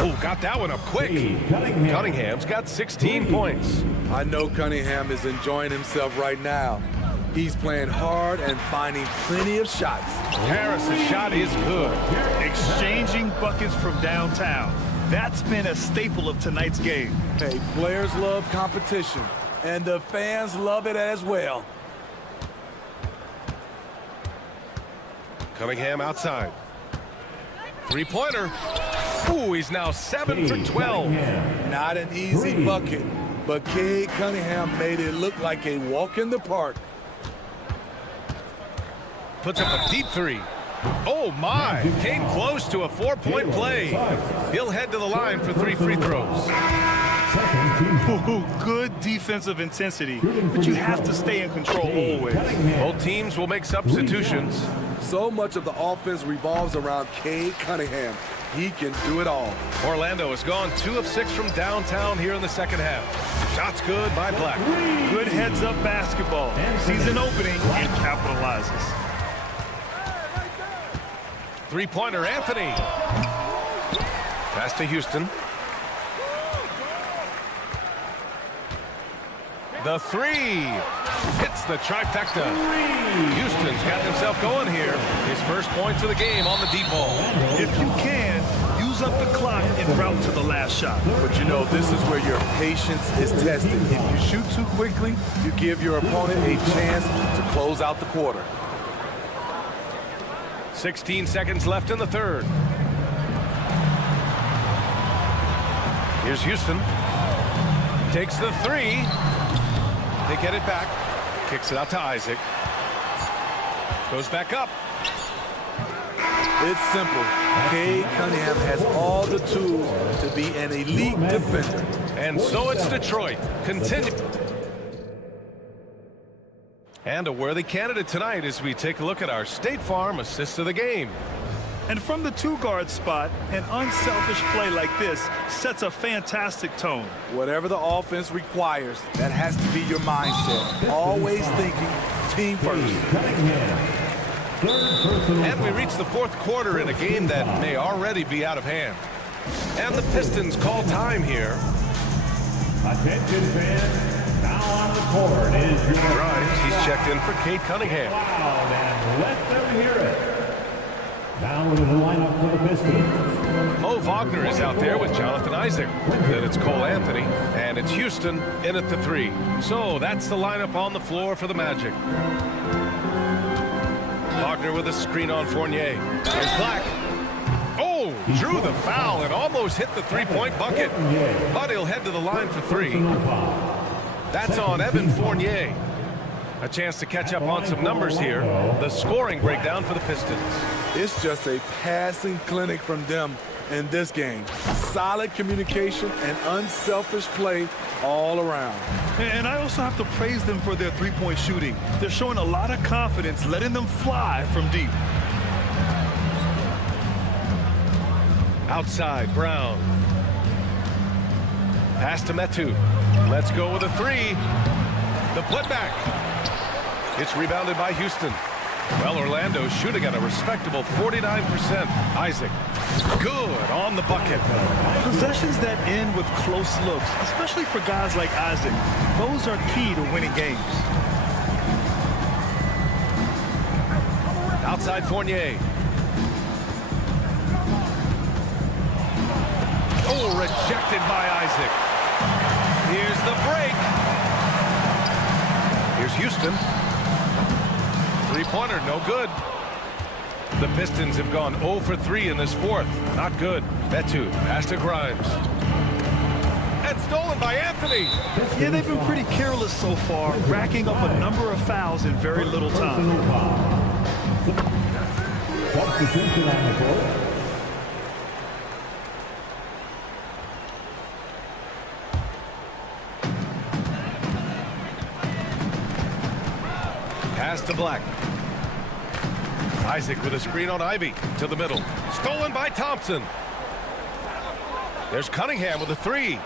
Oh, got that one up quick. Cunningham's got 16 points. I know Cunningham is enjoying himself right now. He's playing hard and finding plenty of shots. Harris' shot is good. Exchanging buckets from downtown. That's been a staple of tonight's game. Hey, players love competition, and the fans love it as well. Cunningham outside. Three-pointer. Ooh, he's now 7 for 12. Not an easy bucket, but Cade Cunningham made it look like a walk in the park. Puts up a deep 3. Oh, my. Came close to a 4-point play. He'll head to the line for 3 free throws. Ooh, good defensive intensity, but you have to stay in control always. Both teams will make substitutions. So much of the offense revolves around Cade Cunningham. He can do it all. Orlando has gone 2 of 6 from downtown here in the second half. Shots good by Black. Good heads-up basketball. Season opening and capitalizes. Three-pointer, Anthony. Pass to Houston. The 3. Hits the trifecta. Houston's got himself going here. His first points of the game on the deep ball. If you can, use up the clock en route to the last shot. But you know, this is where your patience is tested. If you shoot too quickly, you give your opponent a chance to close out the quarter. 16 seconds left in the third. Here's Houston. Takes the 3. They get it back. Kicks it out to Isaac. Goes back up. It's simple. Cade Cunningham has all the tools to be an elite defender. And so it's Detroit. Continue. And a worthy candidate tonight as we take a look at our State Farm assist of the game. And from the two-guard spot, an unselfish play like this sets a fantastic tone. Whatever the offense requires, that has to be your mindset. Always thinking team first. And we reach the fourth quarter in a game that may already be out of hand. And the Pistons call time here. Attention fans, now on the court is your Grimes. He's checked in for Cade Cunningham. loud and let them hear it. Now into the lineup for the Pistons. Mo Wagner is out there with Jonathan Isaac. Then it's Cole Anthony, and it's Houston in at the 3. So that's the lineup on the floor for the Magic. Wagner with a screen on Fournier. There's Black. Oh, drew the foul and almost hit the three-point bucket. But he'll head to the line for 3. That's on Evan Fournier. A chance to catch up on some numbers here. The scoring breakdown for the Pistons. It's just a passing clinic from them in this game. Solid communication and unselfish play all around. And I also have to praise them for their three-point shooting. They're showing a lot of confidence, letting them fly from deep. Outside, Brown. Pass to Metu. Let's go with a 3. The putback. It's rebounded by Houston. Well, Orlando's shooting at a respectable 49%. Isaac, good on the bucket. Possessions that end with close looks, especially for guys like Isaac, those are key to winning games. Outside Fournier. Oh, rejected by Isaac. Here's the break. Here's Houston. Three-pointer, no good. The Pistons have gone 0 for 3 in this fourth. Not good. Metu, pass to Grimes. And stolen by Anthony. Yeah, they've been pretty careless so far, racking up a number of fouls in very little time. Substitution on the court. Pass to Black. Isaac with a screen on Ivy to the middle. Stolen by Thompson. There's Cunningham with a 3.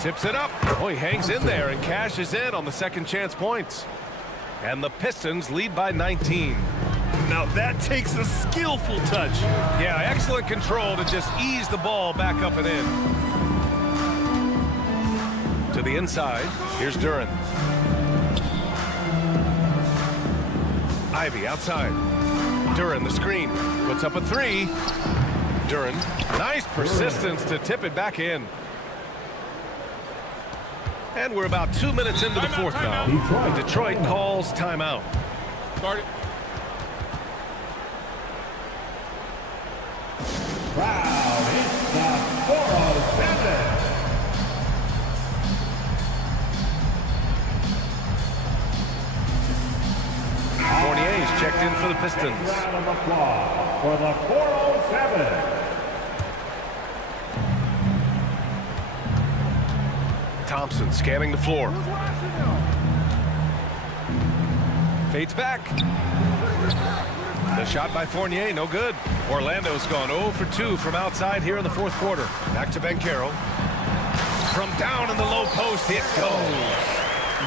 Tips it up. Oh, he hangs in there and cashes in on the second chance points. And the Pistons lead by 19. Now that takes a skillful touch. Yeah, excellent control to just ease the ball back up and in. To the inside. Here's Duren. Ivy outside. Duren, the screen, puts up a 3. Duren, nice persistence to tip it back in. And we're about 2 minutes into the fourth now. Detroit calls timeout. Start it. Crowd, it's the 407. Fournier's checked in for the Pistons. Round of applause for the 407. Thompson scanning the floor. Fades back. The shot by Fournier, no good. Orlando's gone 0 for 2 from outside here in the fourth quarter. Back to Banchero. From down in the low post, it goes.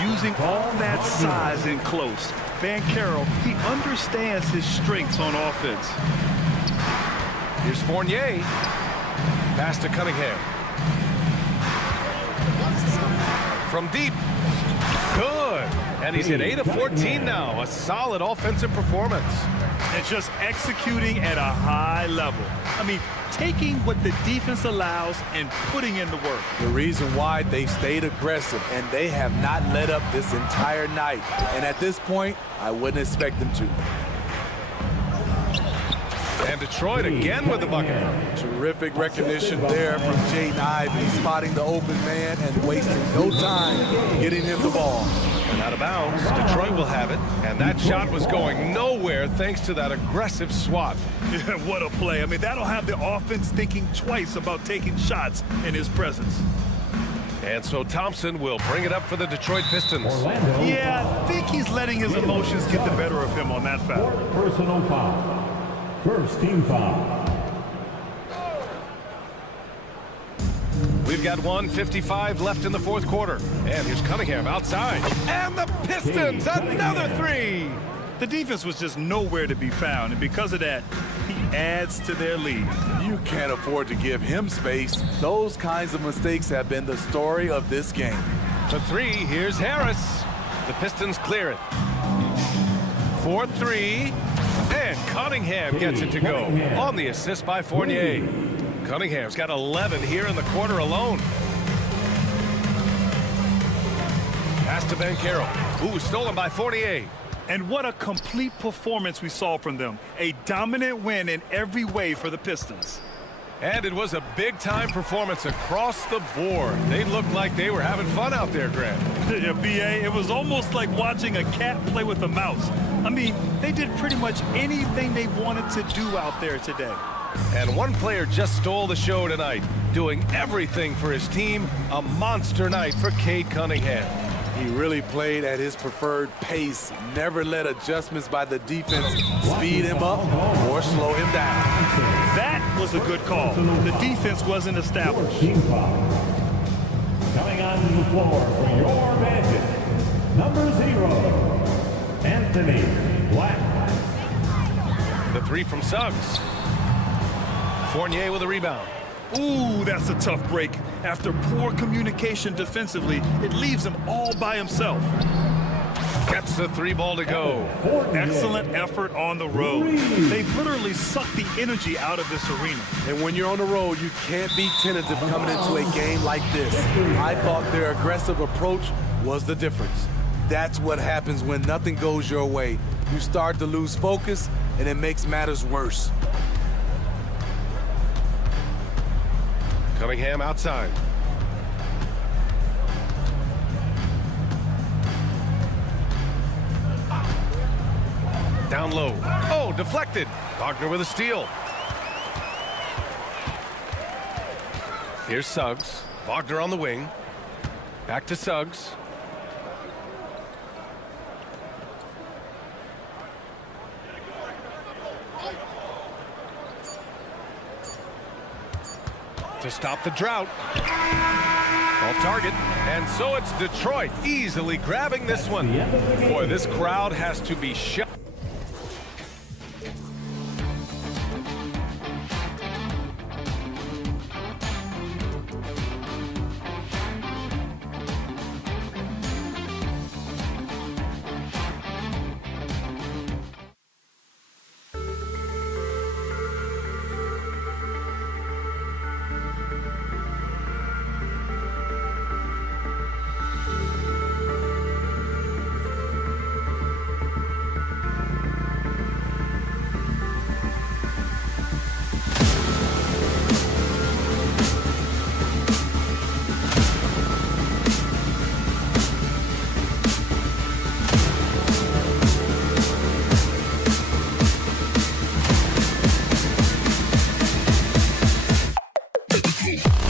Using all that size in close, Banchero, he understands his strengths on offense. Here's Fournier. Pass to Cunningham. From deep. Good. And he's hit 8 of 14 now. A solid offensive performance. And just executing at a high level. I mean, taking what the defense allows and putting in the work. The reason why they stayed aggressive, and they have not let up this entire night. And at this point, I wouldn't expect them to. And Detroit again with the bucket. Terrific recognition there from Jaden Ivey, spotting the open man and wasting no time getting him the ball. And out of bounds, Detroit will have it. And that shot was going nowhere thanks to that aggressive swat. Yeah, what a play. I mean, that'll have the offense thinking twice about taking shots in his presence. And so Thompson will bring it up for the Detroit Pistons. Yeah, I think he's letting his emotions get the better of him on that foul. Personal foul. First team foul. We've got 1:55 left in the fourth quarter. And here's Cunningham outside. And the Pistons, another three. The defense was just nowhere to be found, and because of that, he adds to their lead. You can't afford to give him space. Those kinds of mistakes have been the story of this game. For three, here's Harris. The Pistons clear it. 4-3, and Cunningham gets it to go on the assist by Fournier. Cunningham's got 11 here in the quarter alone. Pass to Banchero. Ooh, stolen by Fournier. And what a complete performance we saw from them. A dominant win in every way for the Pistons. And it was a big-time performance across the board. They looked like they were having fun out there, Grant. Yeah, B.A., it was almost like watching a cat play with a mouse. I mean, they did pretty much anything they wanted to do out there today. And one player just stole the show tonight, doing everything for his team. A monster night for Cade Cunningham. He really played at his preferred pace, never let adjustments by the defense speed him up or slow him down. That was a good call. The defense wasn't established. Team foul. Coming onto the floor for your Magic, number 0, Anthony Black. The three from Suggs. Fournier with a rebound. Ooh, that's a tough break. After poor communication defensively, it leaves him all by himself. Gets the three ball to go. Excellent effort on the road. They've literally sucked the energy out of this arena. And when you're on the road, you can't be tentative coming into a game like this. I thought their aggressive approach was the difference. That's what happens when nothing goes your way. You start to lose focus, and it makes matters worse. Cunningham outside. Down low. Oh, deflected. Wagner with a steal. Here's Suggs. Wagner on the wing. Back to Suggs. To stop the drought. Off target. And so it's Detroit easily grabbing this one. Boy, this crowd has to be shut. Cool.